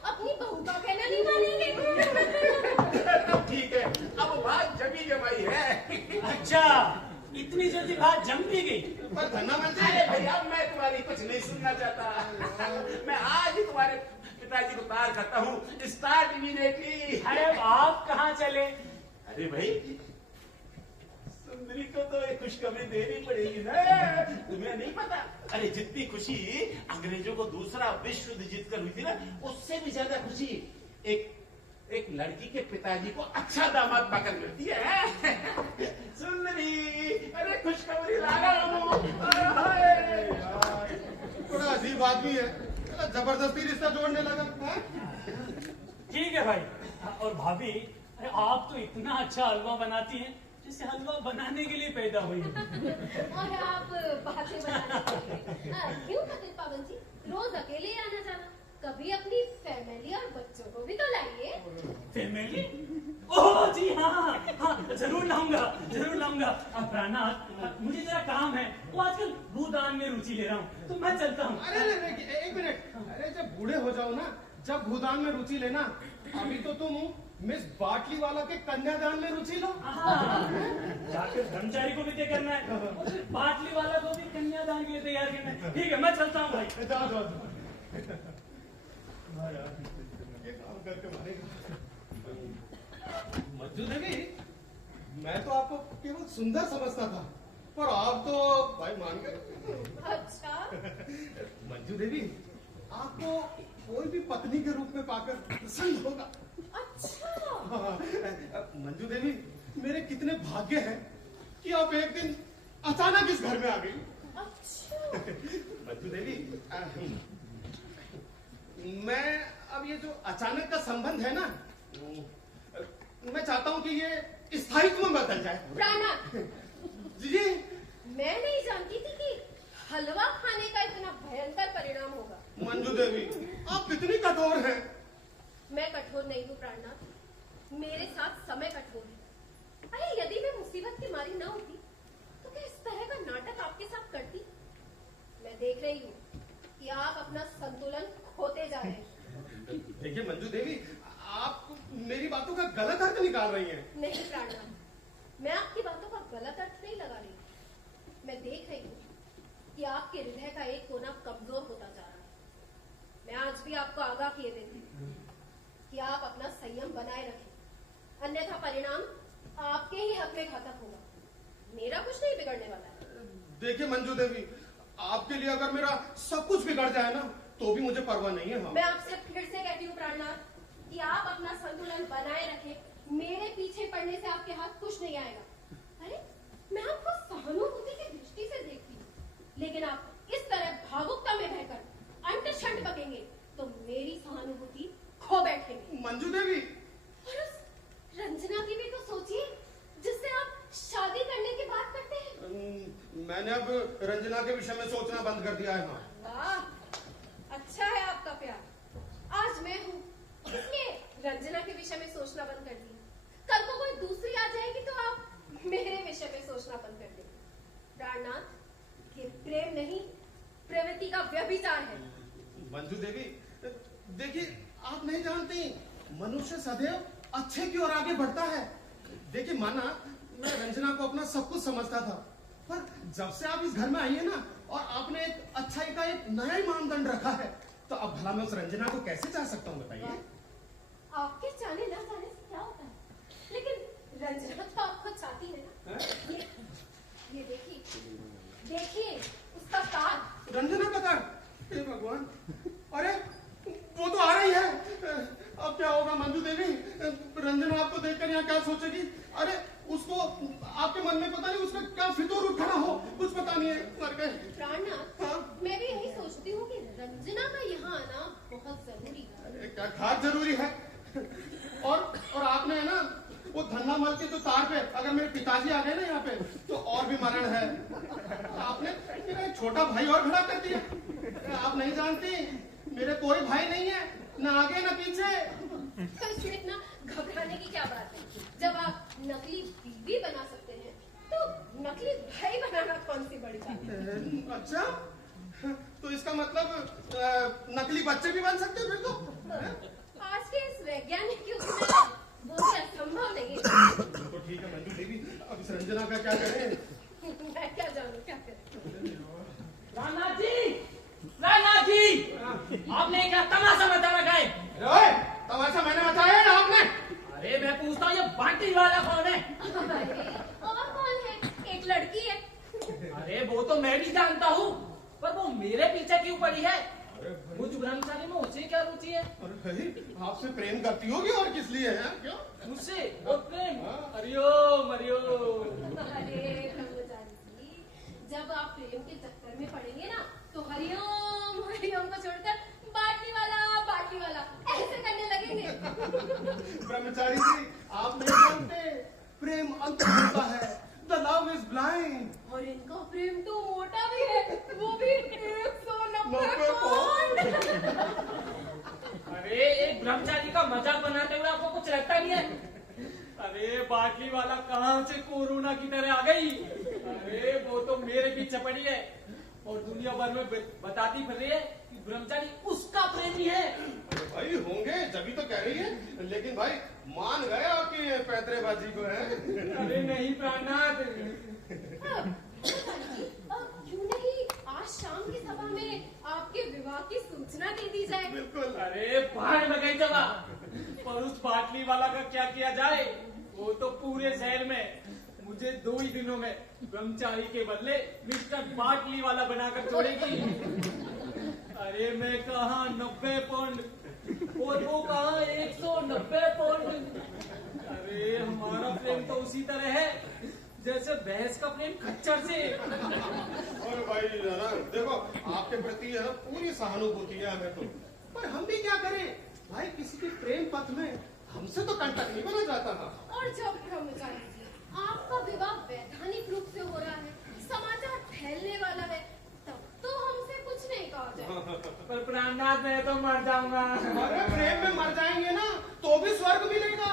अपनी बहू का कहना नहीं मानेंगे। तो ठीक है, अब बात जमी जमाई है। अच्छा, इतनी जल्दी बात जम भी गई? पर धन्नामल जी, अरे भैया, मैं तुम्हारी कुछ नहीं सुनना चाहता। मैं आज ही तुम्हारे पिताजी को तार करता हूँ, स्टार्ट इमीडिएटली। अरे आप कहाँ चले? अरे भाई, सुंदरी को तो एक खुशखबरी देनी पड़ेगी ना, तुम्हें नहीं पता? अरे जितनी खुशी अंग्रेजों को दूसरा विश्व युद्ध जीत कर हुई थी ना, उससे भी ज्यादा खुशी एक लड़की के पिताजी को अच्छा दामाद पाकर मिलती है। सुंदरी, अरे खुशखबरी ला रहा हूँ। बड़ा अजीब आदमी है, जबरदस्ती रिश्ता जोड़ने लगा। ठीक है भाई। और भाभी, अरे आप तो इतना अच्छा हलवा बनाती हैं जिसे हलवा बनाने के लिए पैदा हुई है। और आप बातें बनाने के लिए क्यों पतित पावन जी रोज अकेले ही आना जाना, कभी अपनी फैमिली और बच्चों को भी तो लाइए। फैमिली? ओह जी हाँ, जरूर लाऊंगा। प्राणनाथ, मुझे जरा काम है, वो आजकल भूदान में रुचि ले रहा हूँ, तो मैं चलता हूँ। अरे एक मिनट, अरे जब बूढ़े हो जाओ ना, जब भूदान में रुचि लेना। अभी तो तुम मिस बाटली वाला के कन्यादान में रुचि लो। जाकर ब्रह्मचारी को भी तय करना है, और फिर बाटली वाला को भी कन्यादान के लिए तैयार करना है। ठीक है, मैं चलता हूँ भाई। जाओ। करके मारेगा। मंजू देवी, मैं तो आपको केवल सुंदर समझता था, पर आप तो भाई मान गए। अच्छा, मंजू देवी, आपको कोई भी पत्नी के रूप में पाकर प्रसन्न होगा। अच्छा। मंजू देवी, मेरे कितने भाग्य हैं कि आप एक दिन अचानक इस घर में आ गई। अच्छा। मंजू देवी, मैं अब ये जो अचानक का संबंध है ना, मैं चाहता हूं कि ये स्थायित्व में बदल जाए। प्राणनाथ, जी, मैं नहीं जानती थी कि हलवा खाने का इतना भयंकर परिणाम होगा। मंजू देवी, आप कितनी कठोर हैं। मैं कठोर नहीं हूँ प्राणनाथ, मेरे साथ समय कठोर है। अरे यदि मैं मुसीबत की मारी ना होती तो क्या इस तरह का नाटक आपके साथ करती? मैं देख रही हूँ कि आप अपना संतुलन खोते जा रहे हैं। देखिए मंजू देवी, आप मेरी बातों का गलत अर्थ निकाल रही हैं। नहीं प्राणनाथ, मैं आपकी बातों का गलत अर्थ नहीं लगा रही। मैं देख रही हूँ कि आपके हृदय का एक कोना कमजोर होता जा रहा है। मैं आज भी आपको आगाह किए देती हूँ कि आप अपना संयम बनाए रखें, अन्यथा परिणाम आपके ही हक में घातक होगा। मेरा कुछ नहीं बिगड़ने वाला है। देखिए मंजू देवी, आपके लिए अगर मेरा सब कुछ बिगड़ जाए ना, तो भी मुझे परवाह नहीं है। हाँ। मैं आपसे फिर से कहती हूँ प्राणनाथ कि आप अपना संतुलन बनाए रखें। मेरे पीछे पड़ने से आपके हाथ कुछ नहीं आएगा। अरे मैं आपको सहानुभूति की दृष्टि से देखती हूँ, लेकिन आप इस तरह भावुकता में बहकर अंट-शंट बकेंगे तो मेरी सहानुभूति खो बैठेंगे। मंजू देवी, और उस रंजना की भी तो सोचिए जिससे आप शादी करने की बात करते हैं। मैंने अब रंजना के विषय में सोचना बंद कर दिया है। हाँ। वाह, अच्छा है आपका प्यार। आज मैं हूँ इसलिए रंजना के विषय में सोचना बंद कर दी। कल को कोई दूसरी आ जाएगी तो आप मेरे विषय में सोचना बंद कर देंगे। प्राणनाथ, ये प्रेम नहीं, प्रवृत्ति का व्यभिचार है। मंजू देवी, देखिए आप नहीं जानती, मनुष्य सदैव अच्छे की ओर आगे बढ़ता है। देखिए माना, मैं रंजना को अपना सब कुछ समझता था, पर जब से आप इस घर में आई है ना, और आपने एक अच्छाई का एक नया ही मानदंड रखा है, तो अब भला मैं उस रंजना को कैसे चाह सकता हूँ, बताइए। आपके चाहने ना चाहने से क्या होता है, लेकिन रंजना तो आपको चाहती है ना। ये देखिए उसका कार्ड। रंजना का कार्ड? हे भगवान, अरे वो तो आ रही है। अब क्या होगा मंजू देवी? रंजना आपको देखकर यहाँ क्या सोचेगी? अरे उसको आपके मन में पता नहीं उसका क्या फितूर उठ खड़ा हो, कुछ पता नहीं है। मर गए। प्राणनाथ, हाँ? मैं भी यही सोचती हूँ कि रंजना का यहाँ आना बहुत जरूरी है। अरे क्या खास जरूरी है? और आपने है ना वो धन्ना मल के जो तार पे अगर मेरे पिताजी आ गए ना यहाँ पे, तो और भी मरण है। आपने मेरा एक छोटा भाई और खड़ा कर दिया। आप नहीं जानती, मेरे कोई भाई नहीं है, ना आगे ना पीछे। तो इसमें इतना घबराने की क्या बात है? जब आप नकली बीवी बना सकते हैं, तो नकली भाई बनाना कौन सी बड़ी बात है? अच्छा, तो इसका मतलब नकली बच्चे भी बन सकते हैं फिर तो? आज के इस वैज्ञानिक युग में वो भी असंभव नहीं है। तो ठीक है मंजू देवी, अब इस रंजना का क्या करें? मैं क्या जानूं क्या करें। राणा जी, आपने क्या तमाशा मचा रखा है? ओए, तमाशा मैंने मचाया है आपने? अरे मैं पूछता हूँ, ये बाटी वाला कौन है? अरे और कौन है? एक लड़की है। अरे वो तो मैं भी जानता हूँ, पर वो मेरे पीछे क्यों पड़ी है? मुझ ब्रह्मचारी में उसे क्या रुचि है? अरे भाई, आपसे प्रेम करती होगी और किस लिए है? क्यों? मुझसे और प्रेम? हरिओम हरिओम। अरे ब्रह्मचारी जी, जब आप प्रेम के चक्कर में पड़ेंगे ना, तो हरिओम हरिओम को छोड़कर बाटली वाला ऐसे करने लगेंगे। ब्रह्मचारी जी, आप नहीं जानते, प्रेम अंत होता है। The love is blind. और इनका प्रेम तो मोटा भी है, वो भी 190 पौंड। अरे एक ब्रह्मचारी का मजाक बनाते हुए आपको कुछ लगता नहीं है? अरे बाटली वाला कहाँ से कोरोना की तरह आ गई? अरे वो तो मेरे पीछे पड़ी है और दुनिया भर में बताती फिर रही है कि ब्रह्मचारी उसका प्रेमी है। अरे भाई होंगे, तभी तो कह रही है, लेकिन भाई मान गए आपकी पैतरेबाजी को है। अरे नहीं प्राणनाथ, क्यों नहीं आज शाम की सभा में आपके विवाह की सूचना दे दी जाए? बिल्कुल। अरे बाहर में गई जगह पर उस बाटली वाला का क्या किया जाए? वो तो पूरे शहर में मुझे 2 ही दिनों में ब्रह्मचारी के बदले मिस्टर बाटली वाला बनाकर छोड़ेगी। अरे मैं कहा 90 पौंड और वो कहा 190 पौंड। अरे हमारा प्रेम तो उसी तरह है जैसे भैंस का प्रेम खच्चर से। और भाई है ना, देखो आपके प्रति है ना पूरी सहानुभूति है हमें तो, पर हम भी क्या करें भाई, किसी के प्रेम पथ में हमसे तो कंटक नहीं बना जाता था। और जब ब्रह्मचारी जी आपका विवाह वैधानिक रूप से हो रहा है, समाचार फैलने वाला है, तब तो हमसे कुछ नहीं कहा जाए। पर प्राणनाथ मैं तो मर जाऊंगा। अरे प्रेम में मर जाएंगे ना तो भी स्वर्ग मिलेगा।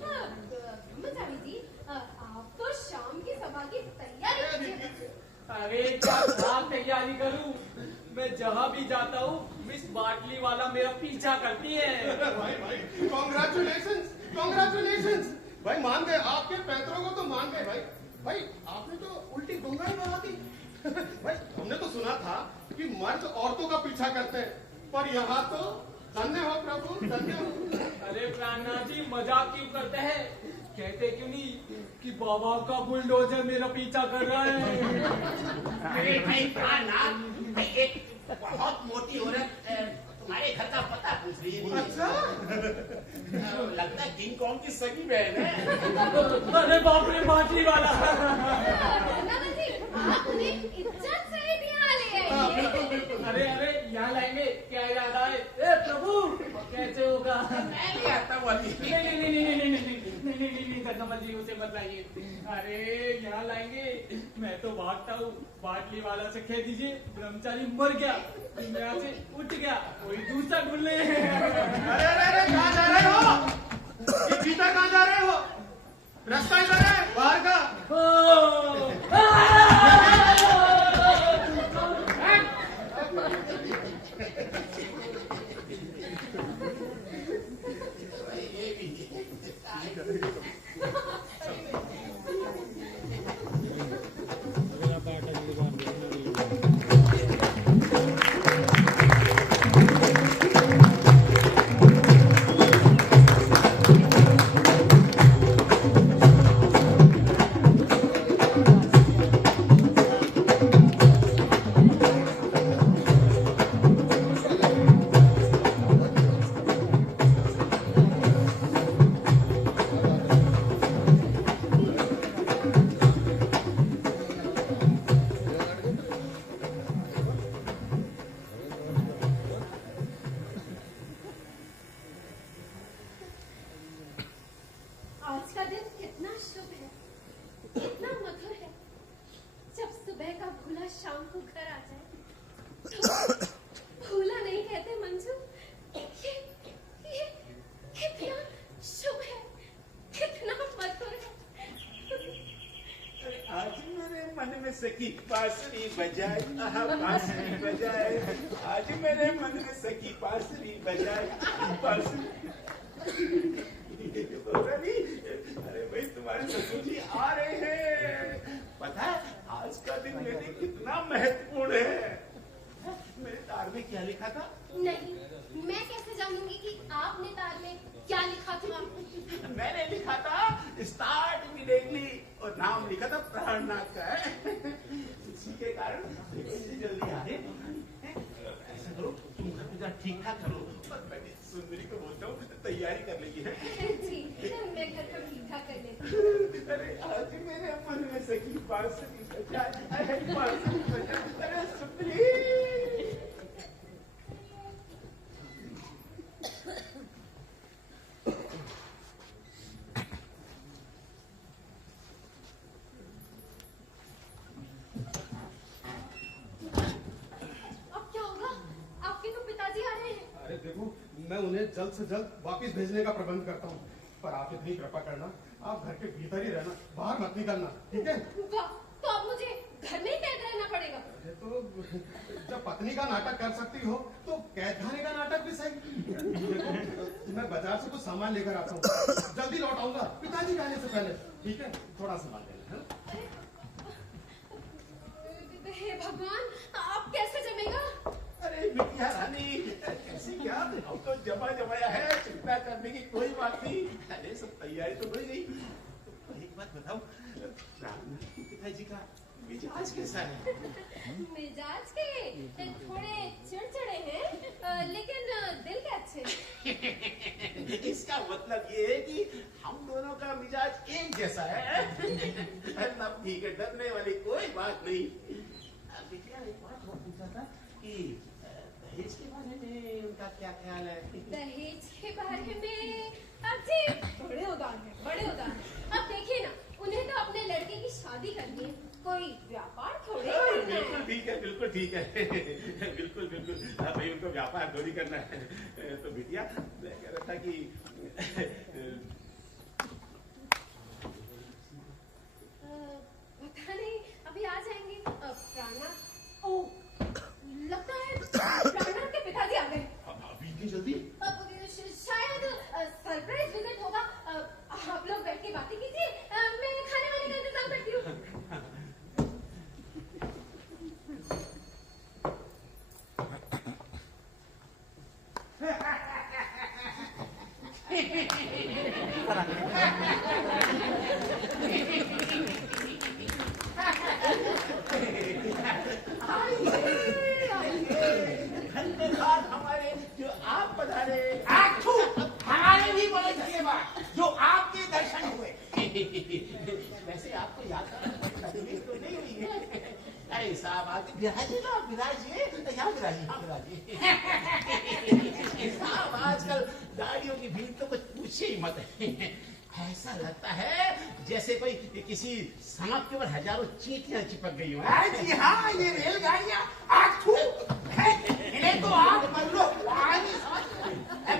ब्रह्मचारी जी आप तो शाम की सभा की तैयारी कीजिए। अरे क्या तैयारी करूं, मैं जहां भी जाता हूँ मिस बाटली वाला मेरा पीछा करती है। भाई भाई कॉन्ग्रेचुलेशंस कॉन्ग्रेचुलेशंस भाई, मान गए आपके पैतरों को तो मान गए भाई। भाई आपने तो उल्टी गुंगाई बना दी। भाई हमने तो सुना था कि मर्द औरतों का पीछा करते हैं, पर यहाँ तो धन्य हो प्रभु, धन्य हो। अरे प्राणनाथ जी मजाक क्यों करते हैं? कहते क्यों नहीं कि बाबा का बुलडोजर मेरा पीछा कर रहा है। अरे भाई प्राणनाथ, एक बहुत मोटी औरत तुम्हारे घर का पता पूछ रही है। अच्छा लगता है किंग कॉन्ग की सगी बहन है। अरे बाप रे बाटली वाला। ब्रह्मचारी जी आप उन्हें इज्जत से ही यहाँ ले आइए। अरे अरे यहाँ लाएंगे क्या याद आए? ए प्रभु कैसे होगा? मैं नहीं आता वाली। नहीं धन्यवाद जी, उसे मत लाइए। अरे यहाँ लाएंगे, मैं तो भागता हूँ। बाटली वाला से कह दीजिए ब्रह्मचारी मर गया, दुनिया से उठ गया, कोई दूसरा ढूंढ ले। अरे अरे अरे कहाँ जा रहे हो? ये भीतर कहाँ जा रहे हो? रास्ता इधर है बाहर का। आज का दिन कितना शुभ है, कितना मधुर है। जब सुबह का भूला शाम को घर आ जाए तो भूला नहीं कहते मंजू। ये कितना शुभ है, कितना मधुर है। आज मेरे मन में सखी बांसुरी बजाए, बांसुरी बजाए। आज मेरे मन में सखी बांसुरी बजाए, बांसुरी। अरे भाई तुम्हारे ससुर जी आ रहे हैं। पता है आज का दिन मेरे लिए कितना महत्वपूर्ण है। मेरे तार में क्या लिखा था? नहीं, मैं कैसे जानूंगी कि आपने तार में क्या लिखा था? मैंने लिखा था स्टार्ट इमीडिएटली और नाम लिखा था प्राणनाथ का है। इसी के कारण जल्दी आ रहे। ऐसा करो तुम घर पूजा ठीक ठाक करो और मैं सुंदरी को बोलता हूँ तैयारी कर लेगी है। जी मैं घर का ठीक ठाक कर लेती हूँ। अरे आज मेरे मन में सखी बांसुरी बजाए, अरे बांसुरी बजाए, अरे सुंदरी। अब क्या होगा? आपके तो पिताजी आ रहे हैं। अरे देखो मैं उन्हें जल्द से जल्द वापस भेजने का प्रबंध करता हूँ, पर आप इतनी कृपा करना, आप घर के भीतर ही रहना, बाहर मत निकलना, ठीक है? वाह, तो अब मुझे घर में ही कैद रहना पड़ेगा। अरे तो जब पत्नी का नाटक कर सकती हो तो कैद खाने का नाटक भी सही। देखो मैं बाजार से कुछ सामान लेकर आता हूँ, जल्दी लौट आऊंगा पिताजी के आने से पहले, ठीक है? थोड़ा सामान लेना है। हे भगवान, आप कैसे जमेगा? अरे अरे बिटिया रानी कैसी क्या, अब तो जमा जमाया है, चिंता करने की कोई बात नहीं। अरे सब तैयारी तो हो गई। तो एक बात बताओ, पिताजी का मिजाज कैसा है? मिजाज के थोड़े चिड़चिड़े हैं, लेकिन दिल के अच्छे। इसका मतलब ये है कि हम दोनों का मिजाज एक जैसा है। तब ठीक है, डरने वाली कोई बात नहीं। बिटिया एक बात और पूछा था कि दहेज के बारे में उनका क्या ख्याल है? दहेज के बारे में अब जी बड़े उदार हैं, बड़े उदार हैं। अब देखिए ना, उन्हें तो अपने लड़के की शादी करनी है, कोई व्यापार थोड़ी करना है। बिल्कुल ठीक है, बिल्कुल ठीक है। बिल्कुल बिल्कुल, भाई उनको व्यापार थोड़ी करना है। तो बिटिया मैं कह रहा था कि पता नहीं अभी आ जाएंगे। प्राणनाथ, ओ लगता है प्राणनाथ के पिताजी आ गए। अभी इतनी जल्दी? शायद सरप्राइज विजिट होगा। आप लोग बैठ के बातें कीजिए, मैं खाने वाने का इंतजाम करती हूँ। धन्यवाद हमारे जो आप पधारे। हमारे भी बड़े धन्यवाद जो आपके दर्शन हुए। वैसे आपको याद तो नहीं हुई है? अरे साहब आके बिराजिए ना, बिराजिए, यहाँ बिराजिए, यहाँ बिराजिए। साहब आजकल गाड़ियों की भीड़ तो कुछ पूछे ही मत। ऐसा लगता है जैसे कोई किसी सांप के ऊपर हजारों चींटियां चिपक गई हो। जी हाँ, ये रेलगाड़ियां इन्हें तो आप मान लो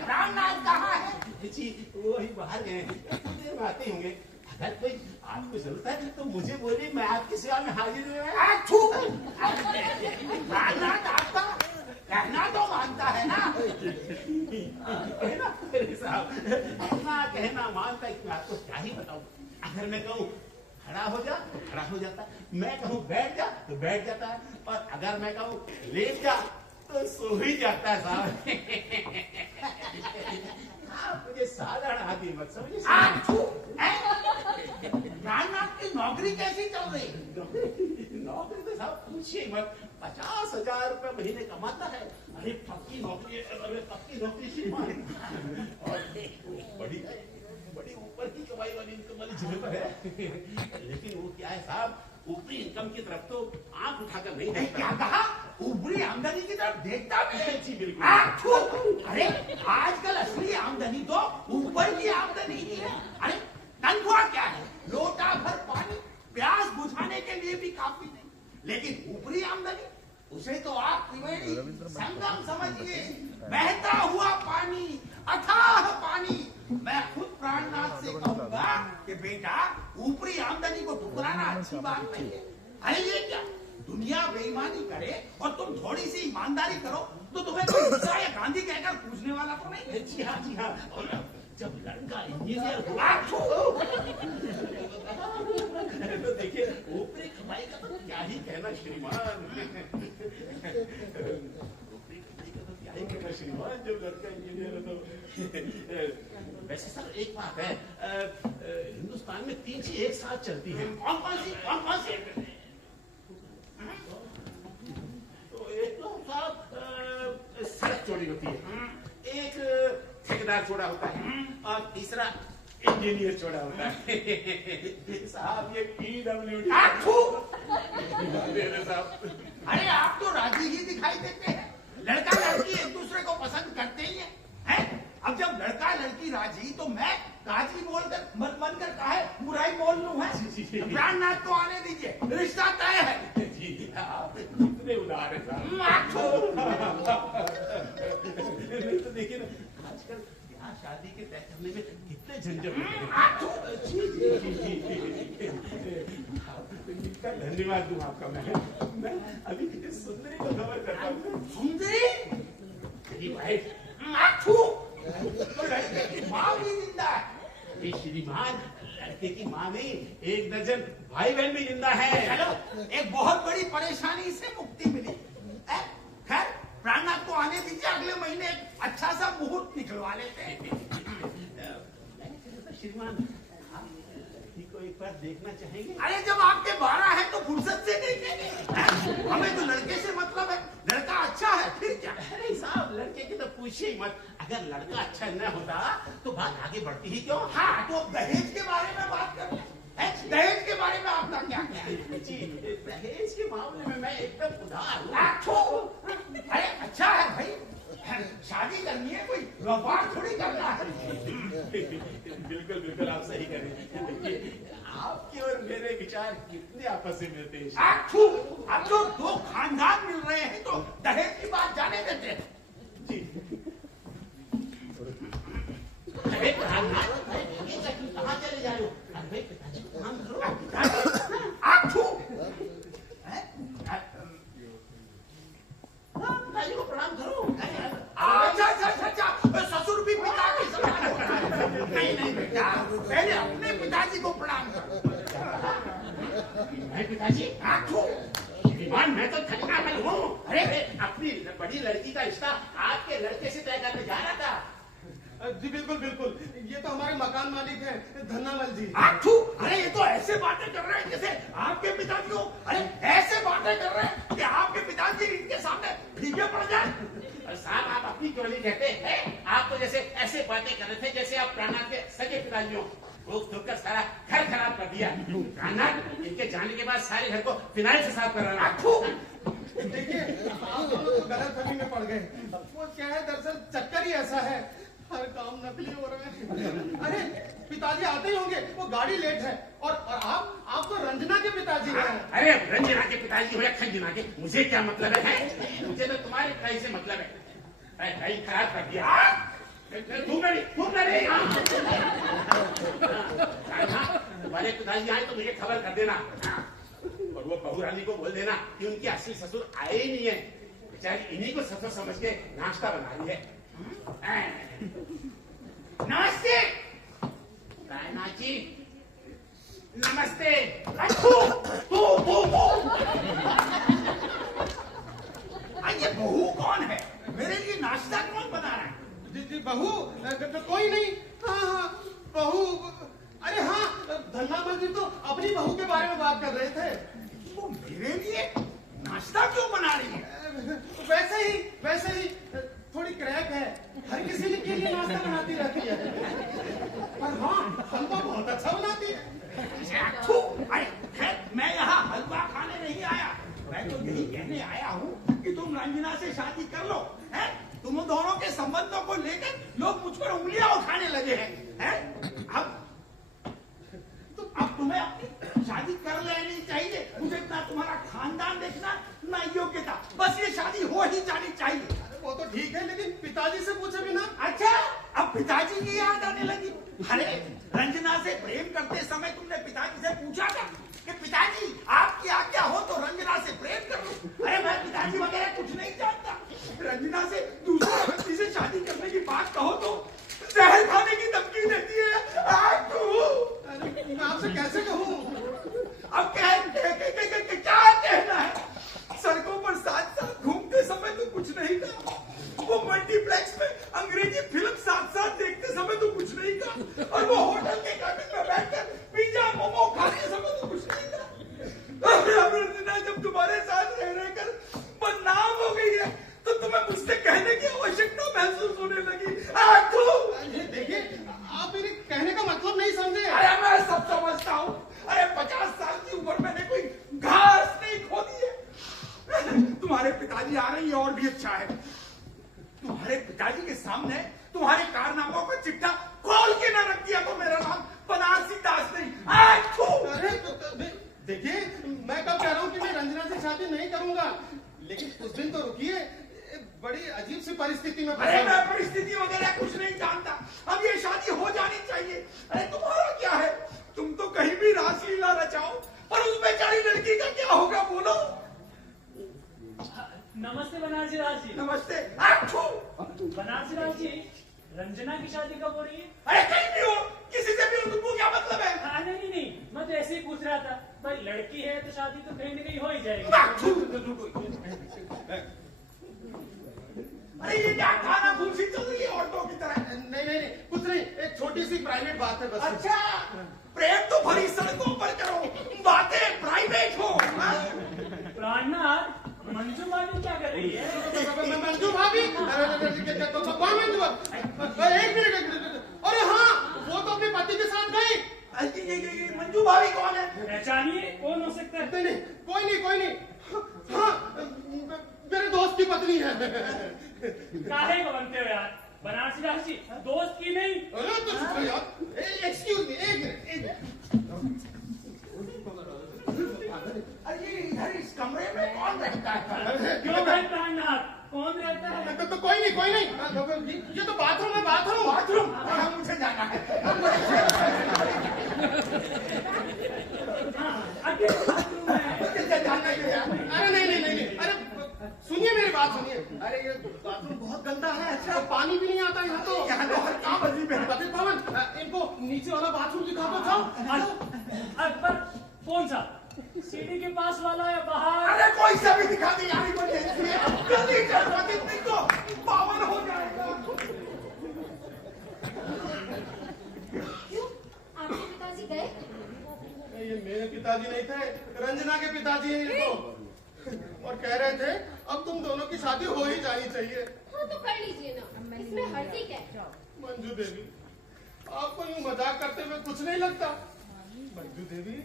प्राणनाथ कहाँ है? जी वो ही बाहर गए, देर में आते होंगे। अगर कोई आपको जरूरत है तो मुझे बोलिए, मैं आपकी सेवा में हाजिर हूँ। प्राणनाथ आपका कहना तो मानता है ना? है ना साहब, अपना कहना मानता है कि मैं आपको क्या ही बताऊं। अगर मैं कहूँ खड़ा हो जा तो खड़ा हो जाता है, मैं कहूँ बैठ जा तो बैठ जाता है, और अगर मैं कहूँ लेट जा तो सो ही जाता है साहब। आप मुझे साधारण आदमी मत समझिए। प्राणनाथ की नौकरी कैसी चल रही? नौकरी तो साहब पूछिए मत, 50,000 रुपए महीने कमाता है। अरे पक्की नौकरी, अरे पक्की नौकरी श्रीमान, और बड़ी बड़ी ऊपर की कमाई वाली इनकम वाली जगह पर है। लेकिन वो क्या है साहब, ऊपरी इनकम की तरफ तो आंख उठाकर नहीं देखता। क्या कहा? ऊपरी आमदनी की तरफ देखता भी है? जी बिल्कुल। अरे आजकल असली आमदनी तो ऊपर की आमदनी ही है। अरे तनख्वाह क्या है, लोटा भर पानी प्यास बुझाने के लिए भी काफी नहीं, लेकिन ऊपरी आमदनी उसे तो आप त्रिवेणी संगम समझिए, बहता हुआ पानी, अथाह पानी। मैं खुद प्राणनाथ से कहूंगा कि बेटा ऊपरी आमदनी को ठुकराना अच्छी बात नहीं है। अरे ये क्या, दुनिया बेईमानी करे और तुम थोड़ी सी ईमानदारी करो तो तुम्हें कोई ईसा या गांधी कहकर पूछने वाला तो नहीं है। जी हाँ, जी हाँ। और जब लड़का इंजीनियर हुआ तो देखिए ऊपरी कमाई का तो क्या ही कहना श्रीमान। ऊपरी कमाई का तो क्या ही कहना श्रीमान, जब लड़का इंजीनियर है तो। वैसे सर एक बात है, हिंदुस्तान में 3 चीज एक साथ चलती है। कौन कौन सी? कौन कौन सी? तो एक तो साहब सड़क चौड़ी होती है, एक ठेकेदार छोड़ा होता है, और तीसरा इंजीनियर छोड़ा होता है। साहब ये PWD साहब। अरे आप तो राजी ही दिखाई देते हैं, लड़का लड़की एक दूसरे को पसंद करते ही हैं? अब जब लड़का लड़की राजी तो मैं काजी बोलकर मन मन कर काहे बुराई बोल लूं? है प्राणनाथ को आने दीजिए, रिश्ता तय है। जी आप कितने उदार हैं साहब। तो देखिए ना आजकल ब्याह शादी के तय करने में कितने झंझट होते हैं। धन्यवाद दूं आपका। मैं अभी सुंदरी को खबर करता हूँ। सुंदरी वाइफ तो लड़के की माँ भी जिंदा है। श्रीमान लड़के की माँ नहीं, 1 दर्जन भाई बहन भी जिंदा है। चलो एक बहुत बड़ी परेशानी से मुक्ति मिली। खैर प्राणनाथ आने दीजिए, अगले महीने एक अच्छा सा मुहूर्त निकलवा लेते हैं। श्रीमान, आप लड़की को एक बार देखना चाहेंगे? अरे जब आपके 12 है तो फुर्सत से देखेंगे। हमें तो लड़के से मतलब है, लड़का अच्छा है फिर क्या। अरे साहब, लड़के की तो पूछिए मत, अगर लड़का अच्छा न होता तो बात आगे बढ़ती ही क्यों। हाँ, तो दहेज के बारे में बात कर ले। दहेज के बारे में आपका क्या कहना है? जी, दहेज के मामले में मैं एकदम उधार हूँ। अरे अच्छा है भाई, शादी करनी है, कोई व्यापार थोड़ी करना है। बिल्कुल बिल्कुल, आप सही कह रहे हैं। देखिए, आपके और मेरे विचार कितने आपस में मिलते हैं। अब तो दो खानदान मिल रहे हैं तो दहेज की बात जाने देते हैं। जी, अरे कहाँ चले जा रहे हो? अरे पिताजी को प्रणाम करो। पिताजी को प्रणाम करो। अच्छा, ससुर भी पिता के समान होता है। नहीं बेटा, पहले अपने पिताजी को प्रणाम करो। पिताजी श्रीमान, मैं तो थकना नहीं हूँ। अरे अपनी बड़ी लड़की का रिश्ता आपके लड़के से तय करने जा रहा था। जी बिल्कुल बिल्कुल, ये तो हमारे मकान मालिक हैं धन्नामल जी। अरे ये तो ऐसे बातें कर रहे हैं जैसे आपके पिताजी हो। अरे ऐसे बातें कर रहे हैं कि आपके पिताजी इनके सामने फीके पड़ जाए। साहब, आप अपनी क्यों नहीं कहते हैं? आप तो जैसे ऐसे बातें कर रहे थे जैसे आप प्राणनाथ के सगे पिताजी हो। भूख थूक कर सारा घर खराब कर दिया। प्राणनाथ, इनके जाने के बाद सारे घर को फिनाइल से साफ कर रहा। देखिए, आप दोनों तो गलतफहमी में पड़ गए। वो क्या है, दरअसल चक्कर ही ऐसा है, हर काम नकली हो रहा है। अरे पिताजी आते ही होंगे, वो गाड़ी लेट है। और आप तो रंजना के पिताजी हैं। अरे रंजना के पिताजी हो या खंजना के, मुझे क्या मतलब है? मुझे तो तुम्हारे पिताजी से मतलब है। अरे भाई, खराब कर दिया। तुम्हारे पिताजी आए तो मुझे खबर कर देना, और वो बहू रानी को बोल देना कि उनके असली ससुर आए ही नहीं है। बेचारी इन्हीं को ससुर समझ के नाश्ता बना रही है। नमस्ते रायनाथ जी, नमस्ते। ये बहू कौन है? मेरे लिए नाश्ता कौन बना रहा है? जी बहू तो कोई नहीं। हाँ, बहू। अरे हाँ, धन्नामल जी तो अपनी बहू के बारे में बात कर रहे थे। वो मेरे लिए नाश्ता क्यों बना रही है? वैसे ही थोड़ी क्रैक है, हर किसी के लिए नाश्ता बनाती रहती है। पर हाँ, हलवा बहुत अच्छा बनाती है। अरे मैं यहाँ हलवा खाने नहीं आया, मैं तो यही कहने आया हूँ कि तुम रंजना से शादी कर लो। हैं? तुम दोनों के संबंधों को लेकर लोग मुझ पर उंगलियां उठाने लगे हैं। अब तुम्हें अपनी शादी कर लेनी चाहिए। मुझे ना तुम्हारा खानदान देखना, ना योग्यता, बस ये शादी हो ही जानी चाहिए। वो तो ठीक है, लेकिन पिताजी से पूछे बिना। अच्छा, अब पिताजी की याद आने लगी। अरे रंजना से प्रेम करते समय तुमने पिताजी से पूछा था कि पिताजी आपकी आज्ञा हो तो रंजना से प्रेम कर लूं? अरे मैं पिताजी वगैरह कुछ नहीं जानता। रंजना से दूसरे व्यक्ति से शादी करने की बात कहो तो जहर खाने की धमकी देती है। अरे मैं आपसे कैसे कहूँ? अब क्या कहना है? सड़कों पर साथ साथ घूमते समय तो कुछ नहीं कहा, वो मल्टीप्लेक्स में अंग्रेजी फिल्म साथ साथ देखते समय तो कुछ नहीं कहा, और वो होटल के कैबिन में बैठकर पिज्जा मोमो खाते समय तो कुछ नहीं कहा। रंजना जब तुम्हारे साथ रह कर बदनाम हो गई है तो तुम्हें मुझसे कहने की आवश्यकता महसूस होने लगी। देखिए, आप मेरे कहने का मतलब नहीं समझे। अरे मैं सब समझता हूँ। अरे 50 साल की उम्र मैंने कोई घास नहीं खोदी है। तुम्हारे पिताजी आ रही है और भी अच्छा है। तुम्हारे पिताजी के सामने तुम्हारे कारनामों का चिट्ठा खोल के न रख दिया तो मेरा नाम बनारसी दास नहीं। अरे देखिए, मैं कब कह रहा हूँ कि मैं रंजना से शादी नहीं करूंगा, लेकिन कुछ दिन तो रुकिए, बड़ी अजीब सी परिस्थिति में। अरे मैं परिस्थिति वगैरह कुछ नहीं जानता, अब ये शादी हो जानी चाहिए। अरे तुम्हारा क्या है, तुम तो कहीं भी रासलीला रचाओ, और उस बेचारी लड़की का क्या होगा बोलो। नमस्ते बनारसी दास जी। नमस्ते। बनारसी दास जी, रंजना की शादी कब हो रही है? अरे कहीं भी हो, किसी से भी हो, तुमको क्या मतलब है? हाँ, नहीं, मैं तो ऐसे ही पूछ रहा था। भाई लड़की है तो शादी तो कहीं न कहीं हो ही जाएगी। अरे ये क्या खाना फूसी चल रही है औरतों की तरह? नहीं नहीं नहीं, कुछ नहीं, एक छोटी सी प्राइवेट बात है बस। अच्छा, प्रेम तो भरी सड़कों पर करो, बातें प्राइवेट हो। हाँ? प्राणनाथ, मंजू भाभी क्या कर रही है? मंजू भाभी? कौन मंजू? एक मिनट, अरे हाँ, वो तो अपने पति के साथ गई। ये मंजू भाभी कौन है? पहचानिए, कौन हो सकता है? नहीं, कोई नहीं। हाँ, मेरे दोस्त की पत्नी है। काहे को बनते हो यार? बनारसी राशि दोस्त की नहीं। अरे तो शुक्र यार, एक्सक्यूज मी, एक मिनट। अरे इधर इस कमरे में कौन रहता है? क्यों भाई प्राणनाथ, कौन रहता है? तो कोई नहीं, ये तो बाथरूम है, बाथरूम? हाँ, मुझे जाना है। आगे बाथरूम है। मुझे जाना है यार। अरे नहीं, अरे सुनिए मेरी बात सुनिए। अरे ये बाथरूम बहुत गंदा है। अच्छा, पानी भी नहीं आता यहाँ तो हर काम अजीब है। पतित पवन, इनको नीचे वाला बाथरूम दिखा दो, जाओ। पर कौन सा? सीढ़ी के पास वाला या बाहर? अरे कोई सा भी दिखा दे यार, इमरजेंसी है। जल्दी कर, पतित नहीं तो पावन हो जाएगा। क्यों? आपके पिताजी गए? ये मेरे पिताजी नहीं थे, रंजना के पिताजी हैं ये तो। और कह रहे थे अब तुम दोनों की शादी हो ही जानी चाहिए। हाँ तो कर लीजिए ना, इसमें हर्जी क्या है? मंजू देवी, आपको यूं मजाक करते हुए कुछ नहीं लगता? मंजू देवी,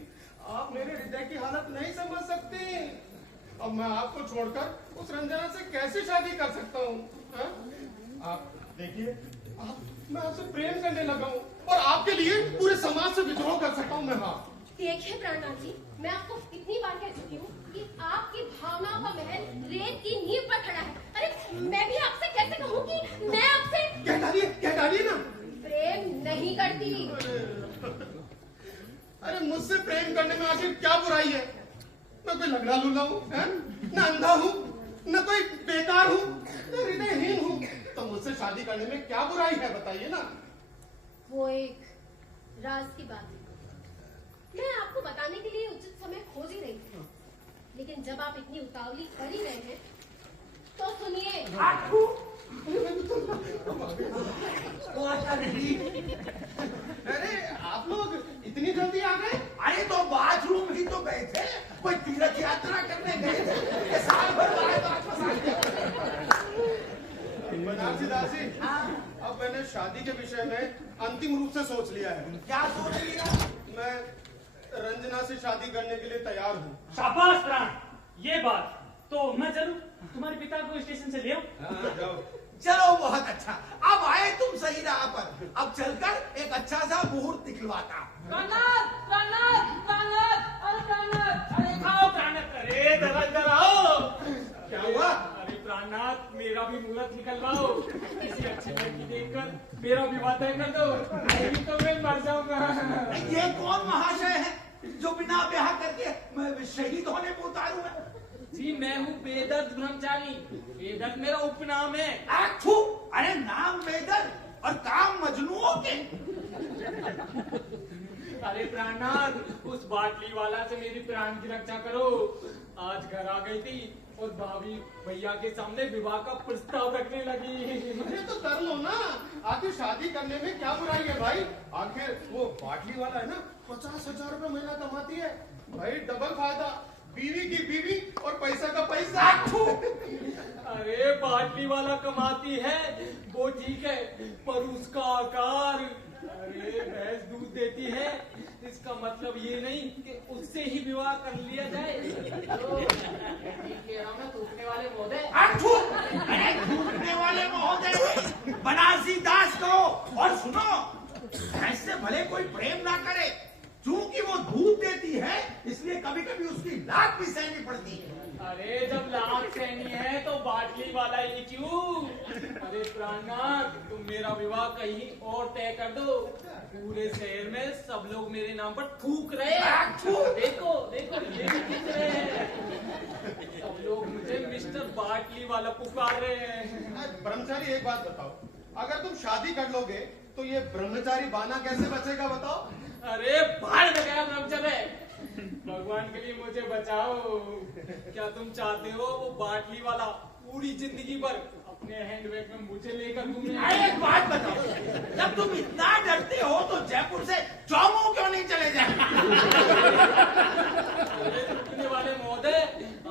आप मेरे हृदय की हालत नहीं समझ सकती। अब मैं आपको छोड़कर उस रंजना से कैसे शादी कर सकता हूँ? आप देखिए, मैं आपसे प्रेम करने लगा हूँ और आपके लिए पूरे समाज से विद्रोह कर सकता हूँ मैं। हाँ देखिए प्राणनाथ जी, मैं आपको कितनी बार कह चुकी हूँ कि आपकी भावनाओं का महल रेत की नींव पर खड़ा है। अरे मैं भी आपसे कैसे कहूँ कि मैं आपसे कह डालिए ना। प्रेम नहीं करती। अरे मुझसे प्रेम करने में आखिर क्या बुराई है? मैं कोई लगड़ा लूला हूँ, न अंधा हूँ, न कोई बेकार हूँ, न हृदयहीन हूँ। तो मुझसे शादी करने में क्या बुराई है, बताइए ना। वो एक राज की बात है, मैं आपको बताने के लिए उचित समय खोज ही रही थी, लेकिन जब आप इतनी उतावली कर ही रहे हैं तो सुनिए। अरे आप लोग इतनी जल्दी आ गए? अरे तो बाथरूम ही तो गए थे, कोई तीर्थ यात्रा करने गए थे। ये साल भर बाद वापस आ गए। बनारसी दासी, अब मैंने शादी के विषय में अंतिम रूप से सोच लिया है। क्या सोच लिया? मैं रंजना से शादी करने के लिए तैयार हूँ। शाबाश प्राण, ये बात तो मैं चलूं तुम्हारे पिता को स्टेशन से ले आऊं? जाओ। चलो बहुत अच्छा, अब आए तुम सही राह पर। अब चलकर एक अच्छा सा मुहूर्त निकलवाता। अरे खाओ प्राणनाथ, अरे जरा आओ। क्या हुआ? अरे प्राणनाथ, मेरा भी मुहूर्त निकलवाओ। किसी अच्छे लड़की देखकर मेरा विवाह तय कर दो, नहीं तो मैं मर जाऊंगा। ये कौन महाशय है जो बिना ब्याह करके मैं शहीद होने को उतारू है? जी मैं हूँ बेदर्द ब्रह्मचारी, बेदर्द मेरा उपनाम है। आखू, अरे नाम बेदर्द और काम मजनूओं के। अरे प्राणनाथ, उस बाटली वाला से मेरी प्राण की रक्षा करो। आज घर आ गई थी और भाभी भैया के सामने विवाह का प्रस्ताव रखने लगी। अरे तो कर लो ना, आखिर शादी करने में क्या बुराई है भाई? आखिर वो बाटली वाला है ना, 50,000 रुपए महीना कमाती है भाई, डबल फायदा, बीवी की बीवी और पैसा का पैसा। अरे बाटली वाला कमाती है वो ठीक है, पर उसका आकार, अरे भैंस दूध देती है, इसका मतलब ये नहीं कि उससे ही विवाह कर लिया जाए। तो ठीक कह रहा हूँ मैं, टूटने वाले महोदय। आखू, अरे टूटने वाले महोदय बनारसी दास को। और सुनो, भैंस से भले कोई प्रेम ना करे, क्योंकि वो दूध देती है इसलिए कभी कभी उसकी लात भी सहनी पड़ती है। अरे जब लात सहनी है तो बाटली वाला ही क्यों? अरे प्राणनाथ, तुम मेरा विवाह कहीं और तय कर दो, पूरे शहर में सब लोग मेरे नाम पर थूक रहे हैं। देखो देखो ये भी दिख रहे हैं, सब लोग मुझे मिस्टर बाटली वाला पुकार रहे हैं। ब्रह्मचारी एक बात बताओ, अगर तुम शादी कर लोगे तो ये ब्रह्मचारी बाना कैसे बचेगा बताओ? अरे बाहर में गया ब्रह्मचर्य, भगवान के लिए मुझे बचाओ। क्या तुम चाहते हो वो बाटली वाला पूरी जिंदगी भर अपने हैंडबैग में मुझे लेकर घूमने अरे एक बात बताओ, जब तुम इतना डरते हो तो जयपुर से चौमू क्यों नहीं चले जाए? रुकने वाले महोदय,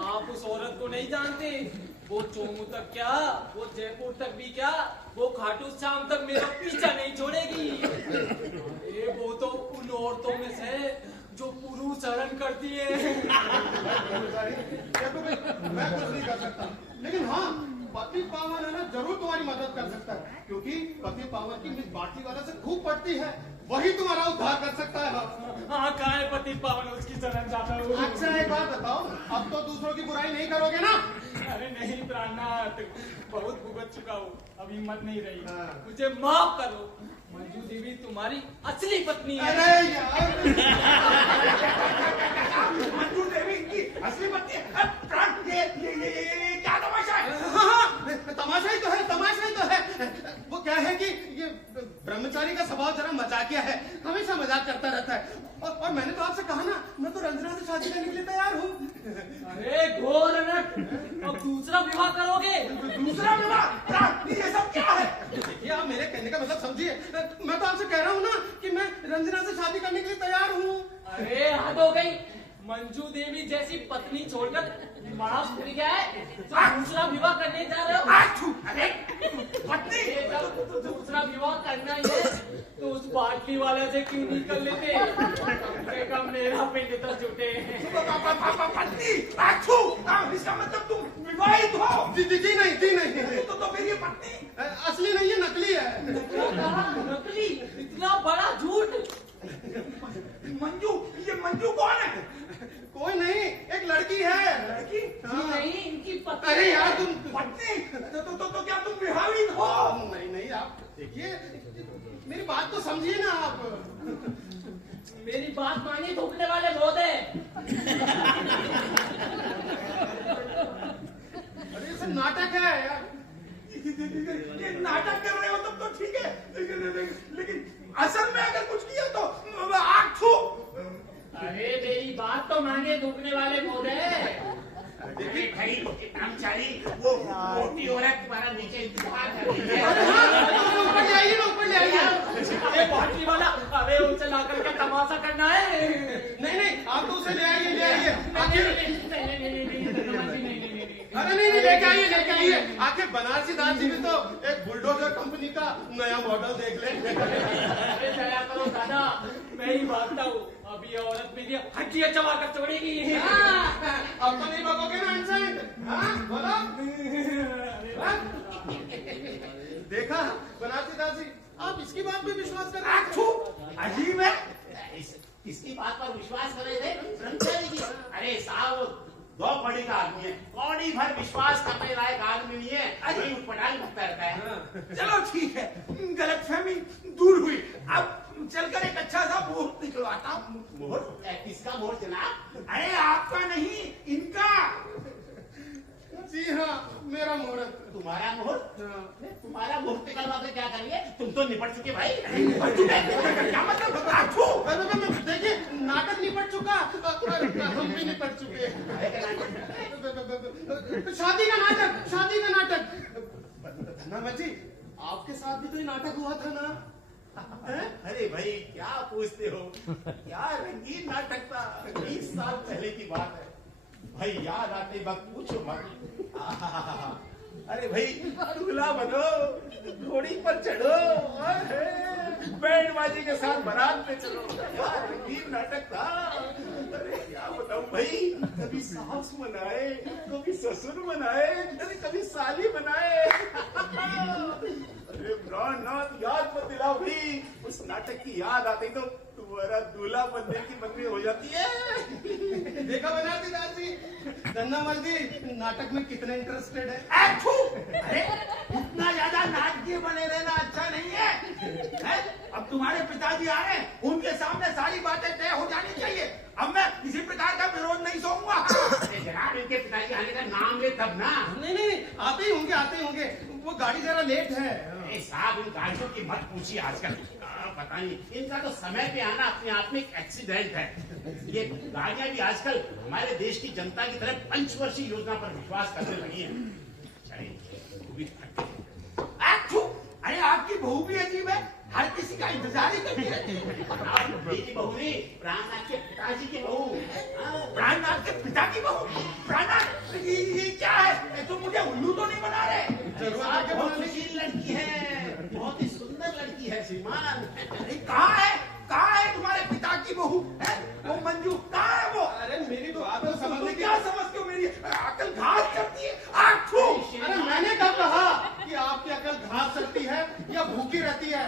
आप उस औरत को नहीं जानते। वो चोमू तक क्या, वो जयपुर तक भी क्या, वो खाटू श्याम तक मेरा पीछा नहीं छोड़ेगी। अरे वो तो उन औरतों में से जो पुरुष शरण करती है। मैं कुछ नहीं कर सकता, लेकिन हाँ पति पावन है ना, जरूर तुम्हारी मदद कर सकता है, क्योंकि पति पावन की मिस बाटी वाला से खूब पड़ती है, वही तुम्हारा उद्धार कर सकता है। हाँ कहाँ है पति पावन, उसकी शरण जाता हूँ। अच्छा एक बात बताओ, अब तो दूसरों की बुराई नहीं करोगे ना? अरे नहीं प्राणनाथ, बहुत भुगत चुका हूँ, अब हिम्मत नहीं रही, हाँ। मुझे माफ करो। मंजू देवी तुम्हारी असली पत्नी है। अरे यार मंजू देवी की असली पत्नी है? प्राण, ये क्या तमाशा है? हाँ, तमाशा ही तो है, तमाशा ही तो है। वो क्या है कि ये ब्रह्मचारी का स्वभाव जरा मजाकिया है, हमेशा मजाक करता रहता है। और मैंने तो आपसे कहा ना, मैं तो रंजना से शादी करने के लिए तैयार हूँ। अरे घोर नट, अब दूसरा विवाह करोगे? दूसरा विवाह? प्राण, ये सब क्या है? देखिए आप मेरे कहने का मतलब समझिए, मैं तो आपसे कह रहा हूँ ना कि मैं रंजना से शादी करने के लिए तैयार हूँ। अरे हद हो गई, मंजू देवी जैसी पत्नी छोड़कर दिमाग खुल गया है, तो दूसरा विवाह करने जा रहे हो? अरे पत्नी, जब दूसरा विवाह करना ही है तो उस बाटली वाले से क्यों नहीं कर लेते? कम से कम मेरा पिंड तो जुटे। पत्नी, इसका मतलब तुम विवाहित हो? जी नहीं। तो फिर ये पत्नी असली नहीं है, नकली है। नकली? इतना बड़ा झूठ? मंजू, ये मंजू कौन है? कोई नहीं, एक लड़की है। लड़की? नहीं, इनकी पत्नी। अरे यार तुम पत्नी? तो क्या तुम विवाहित हो? नहीं आप देखिए, मेरी बात तो समझिए ना आप। मेरी बात मानिए, थूकने वाले बहुत है। अरे ये सब नाटक है यार। ये नाटक कर रहे हो तब तो ठीक है, लेकिन असल में अगर कुछ किया तो आग थू। अरे मेरी बात तो मानिए, थूकने वाले बहुत है। देखिए भाई, कर्मचारी वो मोटी औरत तुम्हारा नीचे इंतजार कर रही है। ऊपर ले आइए ना, ऊपर ले आइए। अरे बाटली वाला, अरे उसे ला करके तमाशा करना है। नहीं आप तो उसे ले आइए। आखिर अरे नहीं लेके आइए। आखिर बनारसी दास जी भी तो एक बुलडोजर कंपनी का नया मॉडल देख ले। अरे चला करो दादा, मैं ही भागता हूँ, अभी ये औरत मेरी हड्डियां चबा कर छोड़ेगी। अब तो नहीं भगोगे ना इंसान? बोलो। देखा बनारसी दास जी, आप इसकी बात पे विश्वास कर रहे हैं? अजीब है। इसकी बात पर विश्वास कर रहे थे ब्रह्मचारी की? अरे साहब, दो बड़ी का आदमी है, कौड़ी भर विश्वास करने लायक आदमी नहीं है, वही उठपटांग करता रहता है। चलो ठीक है, गलतफहमी दूर हुई। अब चलकर एक अच्छा सा मुहूर्त निकलवाता हूँ। मुहूर्त? किसका मुहूर्त जनाब? अरे आपका नहीं, इनका। जी हाँ, मेरा मुहूर्त। तुम्हारा मुहूर्त? तुम्हारा मुहूर्त निकलवा के क्या करिए? तुम तो निपट चुके भाई। क्या मतलब? देखिए नाटक निपट चुका, हम भी निपट चुके। शादी का नाटक। धन्यवाद जी, आपके साथ भी तो ये नाटक हुआ था ना? अरे भाई क्या पूछते हो, क्या रंगीन नाटक था, 20 साल पहले की बात है भाई। याद आते वक्त पूछो मत। अरे भाई, दूल्हा बनो, घोड़ी पर चढ़ो, बैंड बाजी के साथ बारात में चलो, यार रंगीन नाटक था। अरे क्या बताऊं भाई, कभी सास मनाए, कभी ससुर मनाए, कभी साली बनाए। अरे प्राणनाथ, याद मत दिलाओ भाई, उस नाटक की याद आती तो तुम्हारा दूल्हा बनने की मन में हो जाती है। देखा बनारसी दास जी, धन्यवाद जी नाटक में कितने इंटरेस्टेड है। अरे इतना ज्यादा नाटकीय बने रहना अच्छा नहीं है? अब तुम्हारे पिताजी आ रहे हैं, उनके सामने सारी बातें तय हो जानी चाहिए। अब मैं किसी प्रकार का विरोध नहीं सोऊंगा। जनाब, इनके पिताजी आने का नाम ले तब ना। नहीं आते ही होंगे, वो गाड़ी जरा लेट है। अरे साहब, इन गाड़ियों की मत पूछिए आजकल, पता नहीं, इनका तो समय पे आना अपने आप में एक एक्सीडेंट है। ये गाड़ियां भी आजकल हमारे देश की जनता की तरह पंचवर्षीय योजना पर विश्वास करने लगी हैं। भी। आच्छू! अरे आपकी बहू भी अजीब है, हर किसी का इंतजार ही करती रहती है। मेरी बहू नहीं, प्राणनाथ के पिताजी की बहू। प्राणनाथ के पिता की बहू? प्राणनाथ, ये क्या है? तुम मुझे उल्लू तो नहीं बना रहे? बहुत सुशील लड़की है, बहुत ही सुंदर लड़की है श्रीमान। अरे कहाँ है? कहाँ है तुम्हारे पिता की बहू? है? वो मंजू कहाँ है वो? अरे मेरी तो बात तो तुम समझने की। क्या समझते हो? मेरी अकल घास करती है। आच्छू! अरे मैंने कब कहा कि आपकी अकल घास सकती है या भूखी रहती है?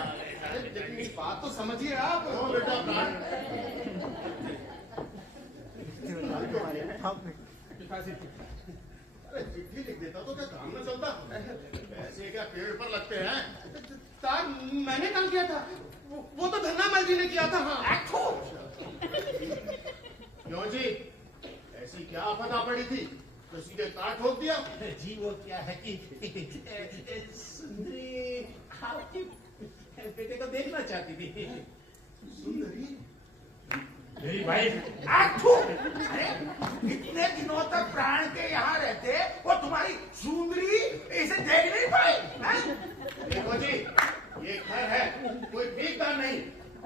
अरे लेकिन इस बात तो समझिए आप। ओ बेटा प्राण, अरे चिट्ठी लिख देता तो क्या काम न चलता? पैसे क्या पेड़ पर लगते हैं? तार मैंने कल किया था, वो तो धन्नामल जी ने किया था। हाँ आच्छू! क्यों जी, ऐसी क्या आपदा पड़ी थी? किसी के काट ठोक दिया? जी वो क्या है कि सुंदरी आपके बेटे को देखना चाहती थी। सुंदरी मेरी वाइफ। आच्छू! अरे इतने दिनों तक प्राण के यहाँ रहते, वो तुम्हारी सुंदरी इसे देख नहीं पाए? हैं? देखो जी, ये घर है, कोई भीखदार नहीं।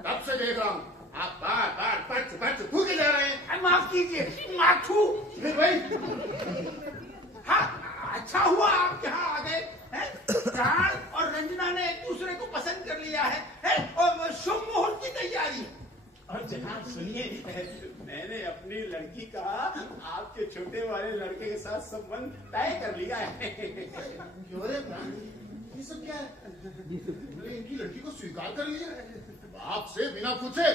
कब से देख रहा हूँ आप बार बार बच फूके जा रहे हैं। माफ कीजिए, माथू। फिर भाई हाँ, अच्छा हुआ आप यहाँ आ गए। हैं? प्राण और रंजना ने एक दूसरे को पसंद कर लिया है, हैं? और शुभ मुहूर्त की तैयारी। और जनाब सुनिए, मैंने अपनी लड़की का आपके छोटे वाले लड़के के साथ संबंध तय कर लिया है। क्यों रे प्राण, ये सब क्या है? मैंने इनकी लड़की को स्वीकार कर लिया। बाप से बिना पूछे,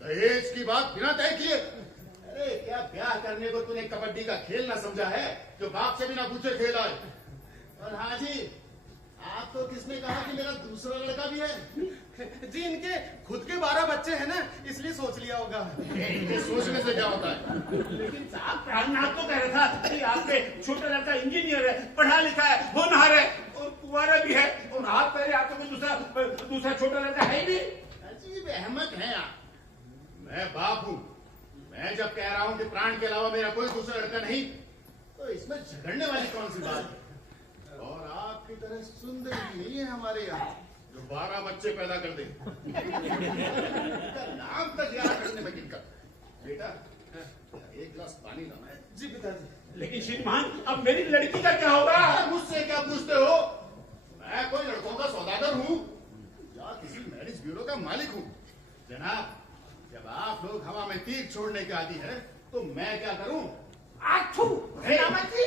दहेज की बात बिना तय किए। अरे क्या ब्याह करने को तूने कबड्डी का खेल ना समझा है जो बाप से बिना पूछे खेला है? और हाँ जी, आपको किसने कहा कि मेरा दूसरा लड़का भी है? जी इनके खुद के 12 बच्चे हैं ना, इसलिए सोच लिया होगा। इनके सोचने से क्या होता है? लेकिन साहब प्राणनाथ तो कह रहा था कि आपके छोटा लड़का इंजीनियर है, पढ़ा लिखा है, होनहार है और कुंवारा भी है, और आप कह रहे आपको कोई दूसरा छोटा लड़का है ही नहीं। अजीब अहमक है आप। मैं बाप हूँ, मैं जब कह रहा हूँ कि प्राण के अलावा मेरा कोई दूसरा लड़का नहीं, तो इसमें झगड़ने वाली कौन सी बात है? और आपकी तरह सुंदर भी नहीं है हमारे यहाँ जो 12 बच्चे पैदा कर दे। इनका नाम तक याद करने में दिक्कत। बेटा एक गिलास पानी लाना है। जी पिताजी। लेकिन श्रीमान अब मेरी लड़की का क्या होगा? मुझसे क्या पूछते हो? मैं कोई लड़कों का सौदागर हूँ या किसी मैरिज ब्यूरो का मालिक हूँ? जनाब, जब आप लोग हवा में तीर छोड़ने के आदी है तो मैं क्या करूँ? आच्छू! रामत जी,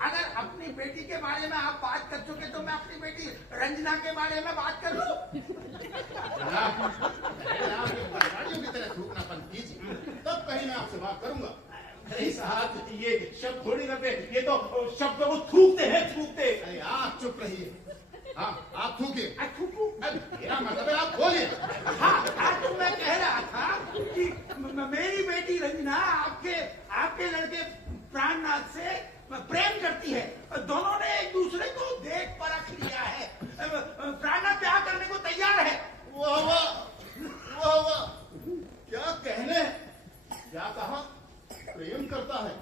अगर अपनी बेटी के बारे में आप बात कर चुके तो मैं अपनी बेटी रंजना के बारे में बात कर लूं? जनाब, आप ये बंगालियों की तरह थूकनापन कीजिए, तब कहीं मैं आपसे बात करूंगा। अरे साहब, ये शब्द थोड़ी करते, ये तो शब्दों को थूकते हैं, थूकते। अरे आप चुप रहिए। हाँ, आप थूकिए। मेरा मतलब है आप बोलिए। हाँ, तो मैं कह रहा था कि मेरी बेटी रंजना आपके लड़के प्राणनाथ से प्रेम करती है। दोनों ने एक दूसरे को देख परख लिया है। प्राणनाथ ब्याह करने को तैयार है। वाह वाह, वाह वाह, क्या कहने, क्या कहा? प्रेम करता है,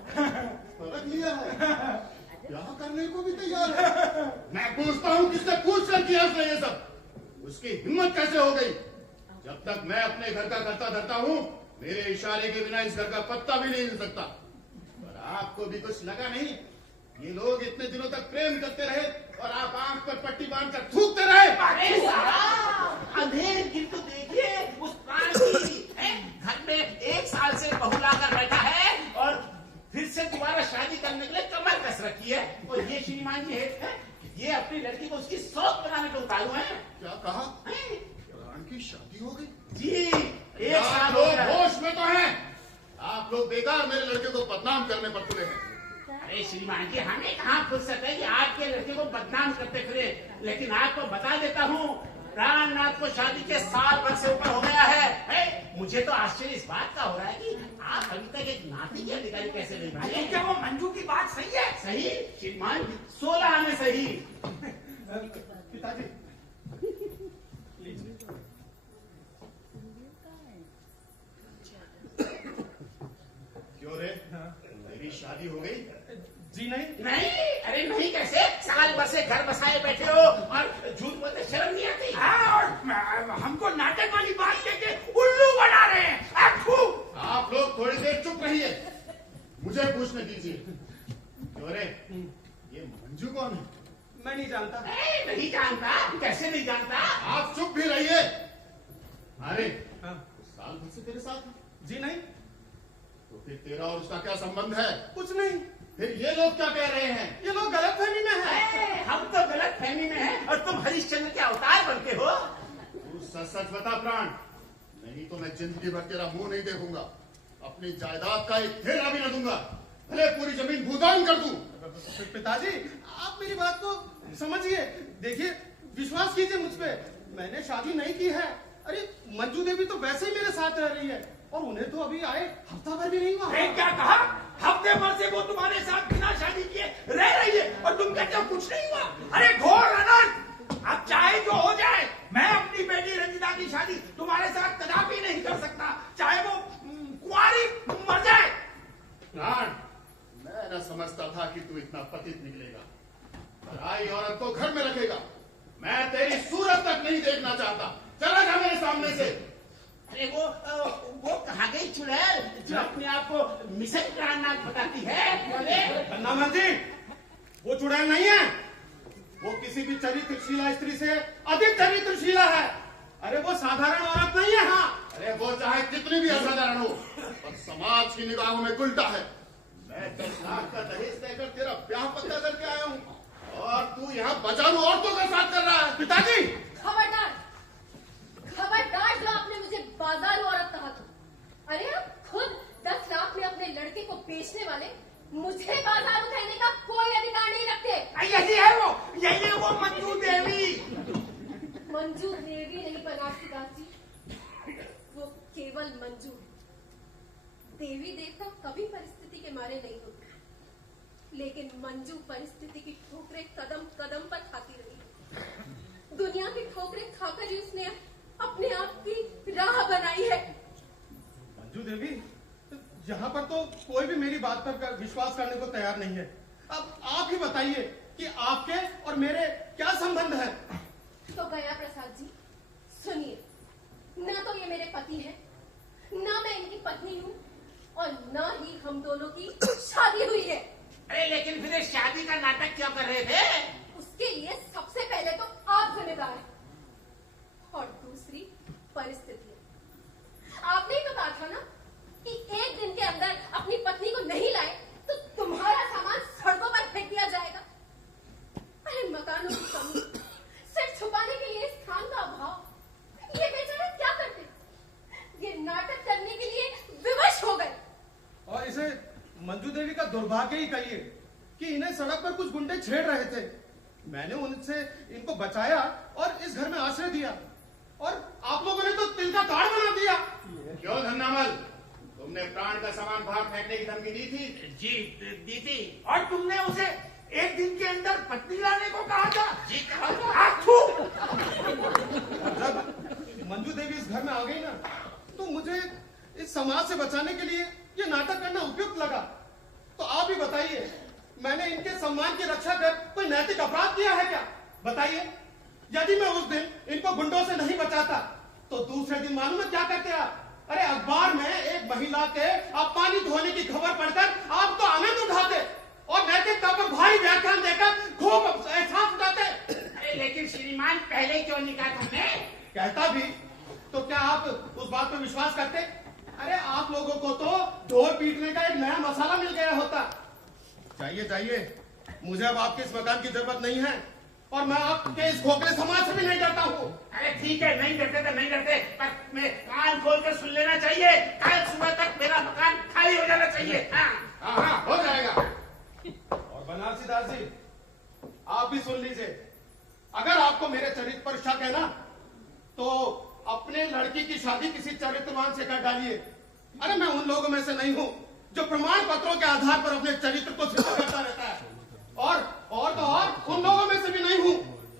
परख लिया है, ब्याह करने को भी तैयार है। मैं पूछता हूँ किससे पूछ कर किया उसने ये सब? उसकी हिम्मत कैसे हो गई? जब तक मैं अपने घर का करता धरता हूँ, मेरे इशारे के बिना इस घर का पत्ता भी नहीं हिल सकता। पर आपको भी कुछ लगा नहीं? ये लोग इतने दिनों तक प्रेम करते रहे और आप आंख पर पट्टी बांधकर थूकते रहे। अरे साहब, अंधेर गिर तो देखिए उस प्राण की घर में 1 साल से बहू लाकर बैठा है और फिर से दोबारा शादी करने के लिए कमर कस रखी है। और ये श्रीमान जी है, ये अपनी लड़की को उसकी शौक बनाने को उतारू है। क्या कहा? प्राण की शादी हो गई? जी, 1 साल आप हो लोग गया। होश में तो हैं। आप लोग बेकार मेरे लड़के को बदनाम करने पर तुले हैं। अरे श्रीमान जी, हमें कहाँ फुर्सत है कि आपके लड़के को बदनाम करते फिरे। लेकिन आपको बता देता हूँ, प्राणनाथ को शादी के साल भर से ऊपर हो गया है। मुझे तो आश्चर्य इस बात का हो रहा है कि आप अभी तक एक नाती की अधिकारी कैसे नहीं बने। क्या वो मंजू की बात सही है? सही श्रीमान, 16 आने सही। पिताजी क्यों रे, तेरी शादी हो गई? जी नहीं। नहीं, अरे नहीं कैसे? साल भर से घर बसाए बैठे हो और झूठ बोलते शर्म नहीं आती? हाँ, और हमको नाटक वाली बात लेके उल्लू बना रहे हैं। आप लोग थोड़ी देर चुप रहिए, मुझे पूछने दीजिए। अरे ये मंजू कौन है? मैं नहीं जानता। नहीं जानता? कैसे नहीं जानता? आप चुप भी रहिए। अरे हाँ। साल भर से तेरे साथ है? जी नहीं। तो फिर तेरा और उसका क्या संबंध है? कुछ नहीं। फिर ये लोग क्या कह रहे हैं? ये लोग गलतफहमी में हैं। हम तो गलत फहमी में हैं और तुम हरिश्चंद्र के अवतार बनते हो। तू सच सच बता प्राण, नहीं तो मैं जिंदगी भर तेरा मुंह नहीं देखूंगा। अपनी जायदाद का एक थैला भी न दूंगा, भले पूरी जमीन भूदान कर दूं। पिताजी आप मेरी बात को समझिए। देखिए विश्वास कीजिए मुझ पे, मैंने शादी नहीं की है। अरे मंजू देवी तो वैसे ही मेरे साथ रह रही है और उन्हें तो अभी आए हफ्ता भर भी नहीं हुआ। क्या कहा? हफ्ते भर से वो तुम्हारे साथ बिना शादी किए रह रही है और तुम कहते हो कुछ नहीं हुआ? अरे घोर अनर्थ! अब चाहे जो हो जाए, मैं अपनी बेटी रंजिता की शादी तुम्हारे साथ कदापि नहीं कर सकता, चाहे वो कुंवारी मर जाए। प्राण, मैं न समझता था कि तू इतना पतित निकलेगा, पराई औरत को घर में रखेगा। मैं तेरी सूरत तक नहीं देखना चाहता, चला जा मेरे सामने से। अरे वो कहाँ गई चुड़ैल जो अपने आप को मिशन प्राणनाथ बताती है? अन्नामल जी, वो चुड़ैल नहीं है, वो किसी भी चरित्रशीला स्त्री से अधिक चरित्रशीला है। अरे वो साधारण औरत नहीं है। हाँ, अरे वो चाहे कितनी भी असाधारण हो, पर समाज की निगाहों में उल्टा है। मैं 10 लाख का दहेज देकर तेरा ब्याह पक्का करके आया हूँ और तू यहाँ बचारू औरतों का साथ कर रहा है। पिताजी खबरदार, खबरदार जो आपने मुझे बाजार औरत कहा था। अरे आप खुद 10 लाख में अपने लड़के को बेचने वाले मुझे बाजार कहने का कोई अधिकार नहीं रखते। यही है वो मंजू देवी। मंजू देवी नहीं बनारसी दास जी, वो केवल मंजू है। देवी देवता कभी परिस्थिति के मारे नहीं होते, लेकिन मंजू परिस्थिति की ठोकरें कदम कदम पर खाती रही। दुनिया की ठोकरें खाकर ही उसने अपने आप की राह बनाई है। मंजू देवी, यहाँ पर तो कोई भी मेरी बात पर विश्वास करने को तैयार नहीं है। अब आप ही बताइए कि आपके और मेरे क्या संबंध है? तो गया प्रसाद जी सुनिए, ना तो ये मेरे पति हैं, ना मैं इनकी पत्नी हूँ और ना ही हम दोनों की शादी हुई है। अरे लेकिन फिर शादी का नाटक क्यों कर रहे थे? उसके लिए सबसे पहले तो आप जिम्मेदार हैं और दूसरी परिस्थितियां। आपने ही तो कहा था ना कि एक दिन के अंदर अपनी पत्नी को नहीं लाए तो तुम्हारा सामान सड़कों पर फेंक दिया जाएगा। अरे मकानों की कमी, सिर छुपाने के लिए स्थान का अभाव, ये बेचारे क्या करते? ये नाटक करने के लिए विवश हो गए। और इसे मंजू देवी का दुर्भाग्य ही कहिए कि इन्हें सड़क पर कुछ गुंडे छेड़ रहे थे। मैंने उनसे इनको बचाया और इस घर में आश्रय दिया और आप लोगों ने तो तिल का ताड़ बना दिया। क्यों धन्नामल, तुमने प्राण का सामान बाहर फेंकने की धमकी दी थी? जी दी थी। और तुमने उसे एक दिन के अंदर पत्नी लाने को कहा था? जी कहा था। जब मंजू देवी इस घर में आ गई ना, तो मुझे इस समाज से बचाने के लिए ये नाटक करना उपयुक्त लगा। तो आप ही बताइए, मैंने इनके सम्मान की रक्षा कर कोई नैतिक अपराध किया है क्या? बताइए। यदि मैं उस दिन इनको गुंडों से नहीं बचाता तो दूसरे दिन मालूम है क्या करते आप? अरे अखबार में एक महिला के पानी धोने की खबर पढ़कर आप तो आनंद उठाते और नैतिकता पर भारी व्याख्यान देकर खूब एहसास उठाते। अरे लेकिन श्रीमान पहले क्यों नहीं कहा तुमने? कहता भी तो क्या आप उस बात पर विश्वास करते? अरे आप लोगों को तो ढोल पीटने का एक नया मसाला मिल गया होता। जाइए जाइए, मुझे अब आपके इस मकान की जरूरत नहीं है और मैं आपके इस खोखले समाज से भी नहीं डरता हूँ। अरे ठीक है, नहीं डरते तो नहीं डरते, पर मैं कान खोल कर सुन लेना चाहिए। कल सुबह तक मेरा मकान खाली हो जाना चाहिए। हाँ, हो जाएगा। और बनारसी दास जी, आप भी सुन लीजिए। अगर आपको मेरे चरित्र पर शक है ना, तो अपने लड़की की शादी किसी चरित्रवान से कर डालिए। अरे मैं उन लोगों में से नहीं हूँ जो प्रमाण पत्रों के आधार पर अपने चरित्र को सिद्ध करता रहता है, और तो और उन लोगों में से भी नहीं हूँ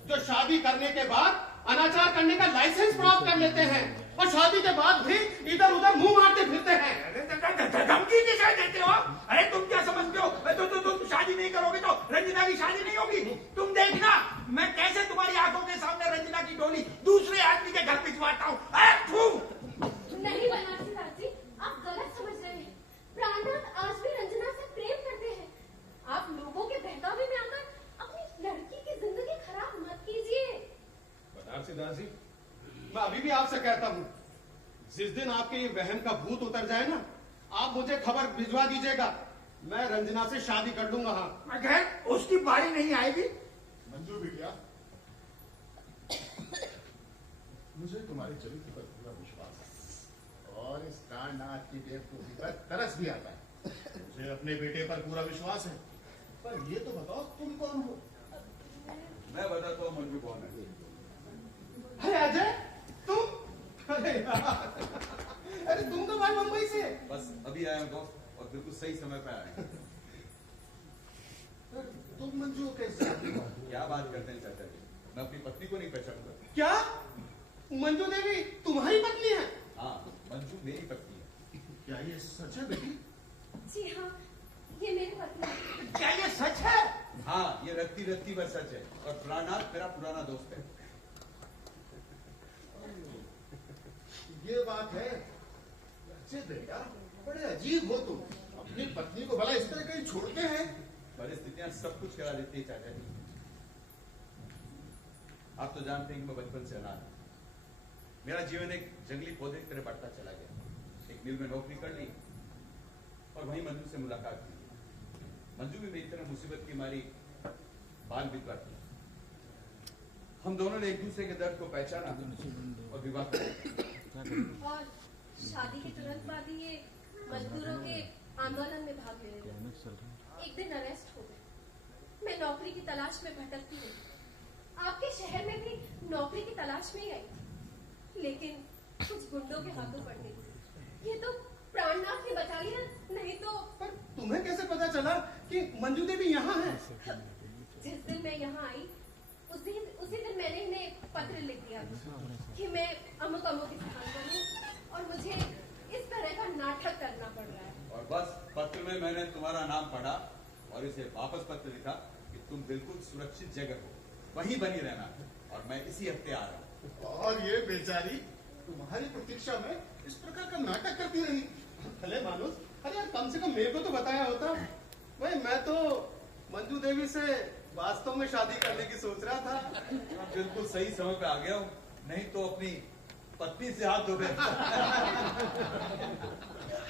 जो शादी करने के बाद अनाचार करने का लाइसेंस प्राप्त कर लेते हैं और शादी के बाद भी इधर उधर मुंह मारते फिरते हैं। धमकी किसे देते हो? अरे तुम क्या समझते हो? तुम शादी नहीं रंजना की शादी नहीं होगी। तुम देखना मैं कैसे तुम्हारी आंखों के सामने रंजना की डोली दूसरे आदमी के घर भिजवाता हूँ। नहीं बनारसी दास जी, आप गलत समझ रहे हैं। प्राणनाथ आज भी रंजना से प्रेम करते हैं। आप लोगों के बहकावे में आकर अपनी लड़की की जिंदगी खराब मत कीजिए। बनारसी दास जी, मैं अभी भी आपसे कहता हूँ, जिस दिन आपके ये वहम का भूत उतर जाए ना, आप मुझे खबर भिजवा दीजिएगा। मैं रंजना से शादी कर लूंगा। हाँ, अगर उसकी बारी नहीं आएगी। मंजूर बिटिया, मुझे तुम्हारे चरित्र पर पूरा विश्वास है और इस प्राणनाथ की बेवकूफी पर तरस भी आता है। मुझे अपने बेटे पर पूरा विश्वास है, पर ये तो बताओ तुम कौन हो? मैं बताता हूँ मंजू कौन है। अरे अजय, तुम? अरे यार, अरे तुम तो भाई मुंबई से। बस अभी आया हूँ दोस्त, और बिल्कुल सही समय पे आया। तुम मंजू कैसे? क्या बात करते हैं चाचा जी, मैं अपनी पत्नी को नहीं पहचानता। क्या मंजू देवी तुम्हारी पत्नी है? हाँ, मंजू मेरी पत्नी है। क्या ये सच है बेटी? जी हाँ, ये मेरी पत्नी है। क्या ये सच है? हाँ, ये रत्ती रत्ती पर सच है, और प्राणनाथ मेरा पुराना दोस्त है। ये बात है। अच्छे बेटा, बड़े अजीब हो तुम। अपनी पत्नी को भला इस तरह कहीं छोड़ते हैं? परिस्थितियां सब कुछ करा देती है चाचा जी। आप तो जानते हैं कि मैं बचपन से अनाथ हूं। मेरा जीवन एक जंगली पौधे की तरह बढ़ता चला गया। एक मिल में नौकरी कर ली और वहीं मंजू से मुलाकात की। मंजू भी मेरी तरह मुसीबत की मारी बाल विधवा थी। हम दोनों ने एक दूसरे के दर्द को पहचाना और विवाह कर लिया। और शादी के तुरंत बाद ही ये मजदूरों के आंदोलन में भाग लेने लगे। एक दिन अरेस्ट हो गए। मैं नौकरी की तलाश में भटकती रही। आपके शहर में भी नौकरी की तलाश में ही आई थी, लेकिन कुछ गुंडों के हाथों पड़ गई। ये तो प्राणनाथ ने बचा लिया, नहीं तो। पर तुम्हें कैसे पता चला कि मंजू देवी यहाँ है? जिस दिन मैं यहाँ आई उसी दिन मैंने इन्हें पत्र लिख दिया कि मैं अमुक अमुक स्थान पर हूँ और मुझे इस तरह का नाटक करना पड़ रहा है। और बस पत्र में मैंने तुम्हारा नाम पढ़ा और इसे वापस पत्र लिखा कि तुम बिल्कुल सुरक्षित जगह हो, वहीं बनी रहना, और मैं इसी हफ्ते आ रहा हूँ। और ये बेचारी तुम्हारी प्रतीक्षा में इस प्रकार का नाटक करती रही। भले मानुस, अरे यार कम से कम मेरे को तो बताया होता। भाई मैं तो मंजू देवी से वास्तव में शादी करने की सोच रहा था। अब बिल्कुल सही समय पे आ गया हूँ, नहीं तो अपनी पत्नी से हाथ धो गए।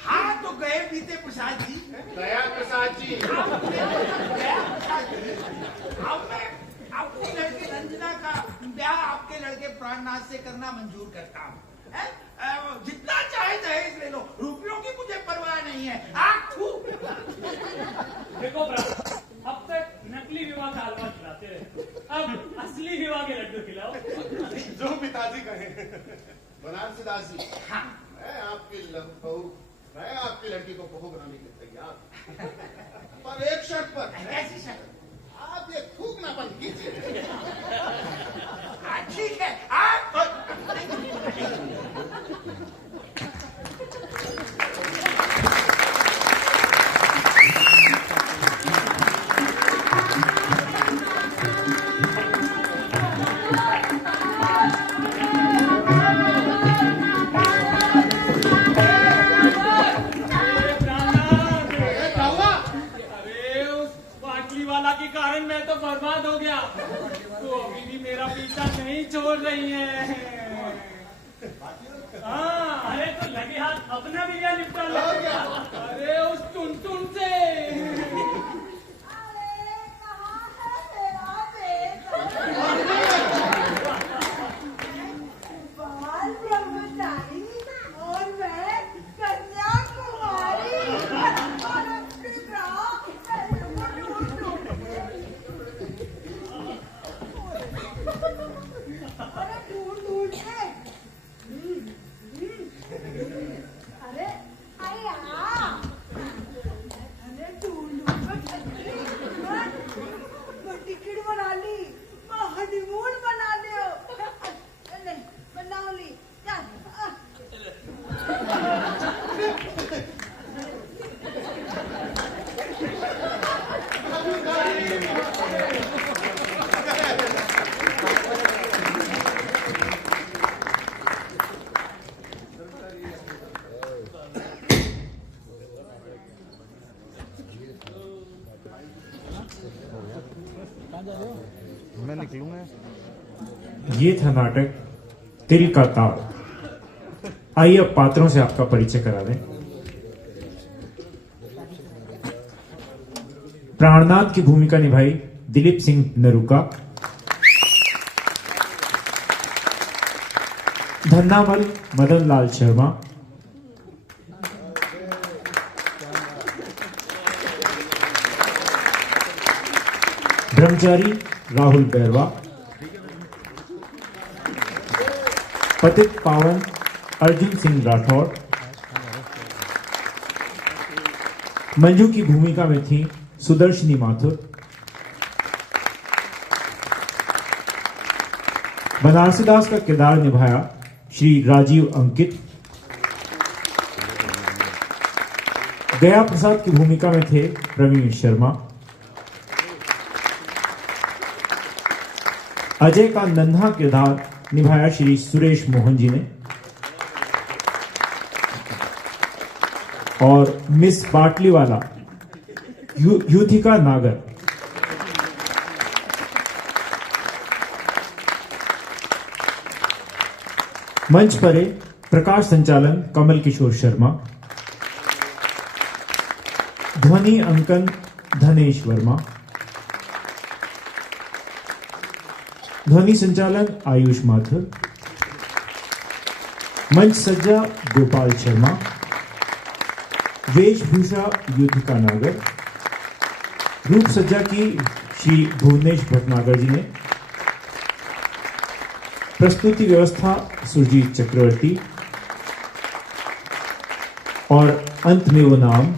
हाँ तो गए बीते प्रसाद जी। दया प्रसाद जी। अब मैं अपनी लड़की रंजना का ब्याह आपके लड़के प्राणनाथ से करना मंजूर करता हूँ। जितना चाहे दहेज ले लो, रुपयों की मुझे परवाह नहीं है। देखो अब तक नकली विवाह का हलवा खिलाते रहे, अब असली विवाह के लड्डू खिलाओ। जो पिताजी कहे। बनारसी दास जी, मैं आपकी लड़की को बहू बनाने के लिए तैयार, पर एक शर्त पर। कैसी शर्त? आप ये थूकना बंद कीजिए। ठीक है। के कारण मैं तो बर्बाद हो गया, तो अभी भी मेरा पीछा नहीं छोड़ रही है। हाँ, अरे तो लगे हाथ अपना भी क्या निपटा लिया। अरे उस टुनटुन से। और मैं कन्याकुमारी। अरे ढूंढ ढूंढ मैं निकलूंगा। ये था नाटक तिल का ताड़। आइए अब पात्रों से आपका परिचय करा दें। प्राणनाथ की भूमिका निभाई दिलीप सिंह नरूका। धन्नामल मदन लाल शर्मा। ब्रह्मचारी राहुल बैरवा। पतित पावन अर्जुन सिंह राठौड़। मंजू की भूमिका में थी सुदर्शनी माथुर। बनारसी दास का किरदार निभाया श्री राजीव अंकित। गया प्रसाद की भूमिका में थे प्रवीण शर्मा। अजय का नन्हा किरदार निभाया श्री सुरेश मोहन जी ने। और मिस बाटलीवाला युथिका नागर। मंच पर प्रकाश संचालन कमल किशोर शर्मा। ध्वनि अंकन धनेश वर्मा। ध्वनि संचालन आयुष माथुर। मंच सज्जा गोपाल शर्मा। वेशभूषा युधिका नागर। रूप सज्जा की श्री भुवनेश भटनागर जी ने। प्रस्तुति व्यवस्था सुरजीत चक्रवर्ती। और अंत में वो नाम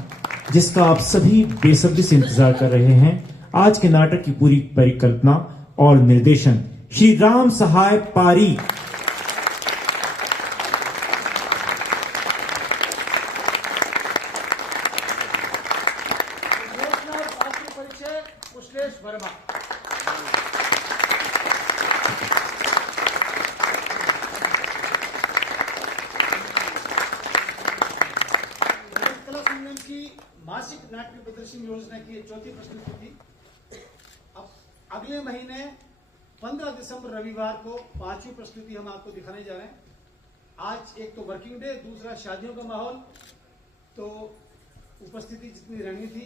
जिसका आप सभी बेसब्री से इंतजार कर रहे हैं, आज के नाटक की पूरी परिकल्पना और निर्देशन श्री राम सहाय पारी। कुशलेश वर्मा। कला संगम की मासिक नाट्य प्रदर्शन योजना की चौथी प्रस्तुति थी। अब अगले महीने 15 दिसंबर रविवार को 5वीं प्रस्तुति हम आपको दिखाने जा रहे हैं। आज एक तो वर्किंग डे, दूसरा शादियों का माहौल, तो उपस्थिति जितनी रहनी थी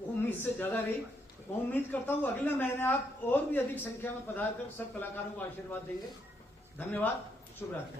वो उम्मीद से ज्यादा रही। मैं उम्मीद करता हूं अगले महीने आप और भी अधिक संख्या में पधार कर सब कलाकारों को आशीर्वाद देंगे। धन्यवाद। शुभ रात्रि।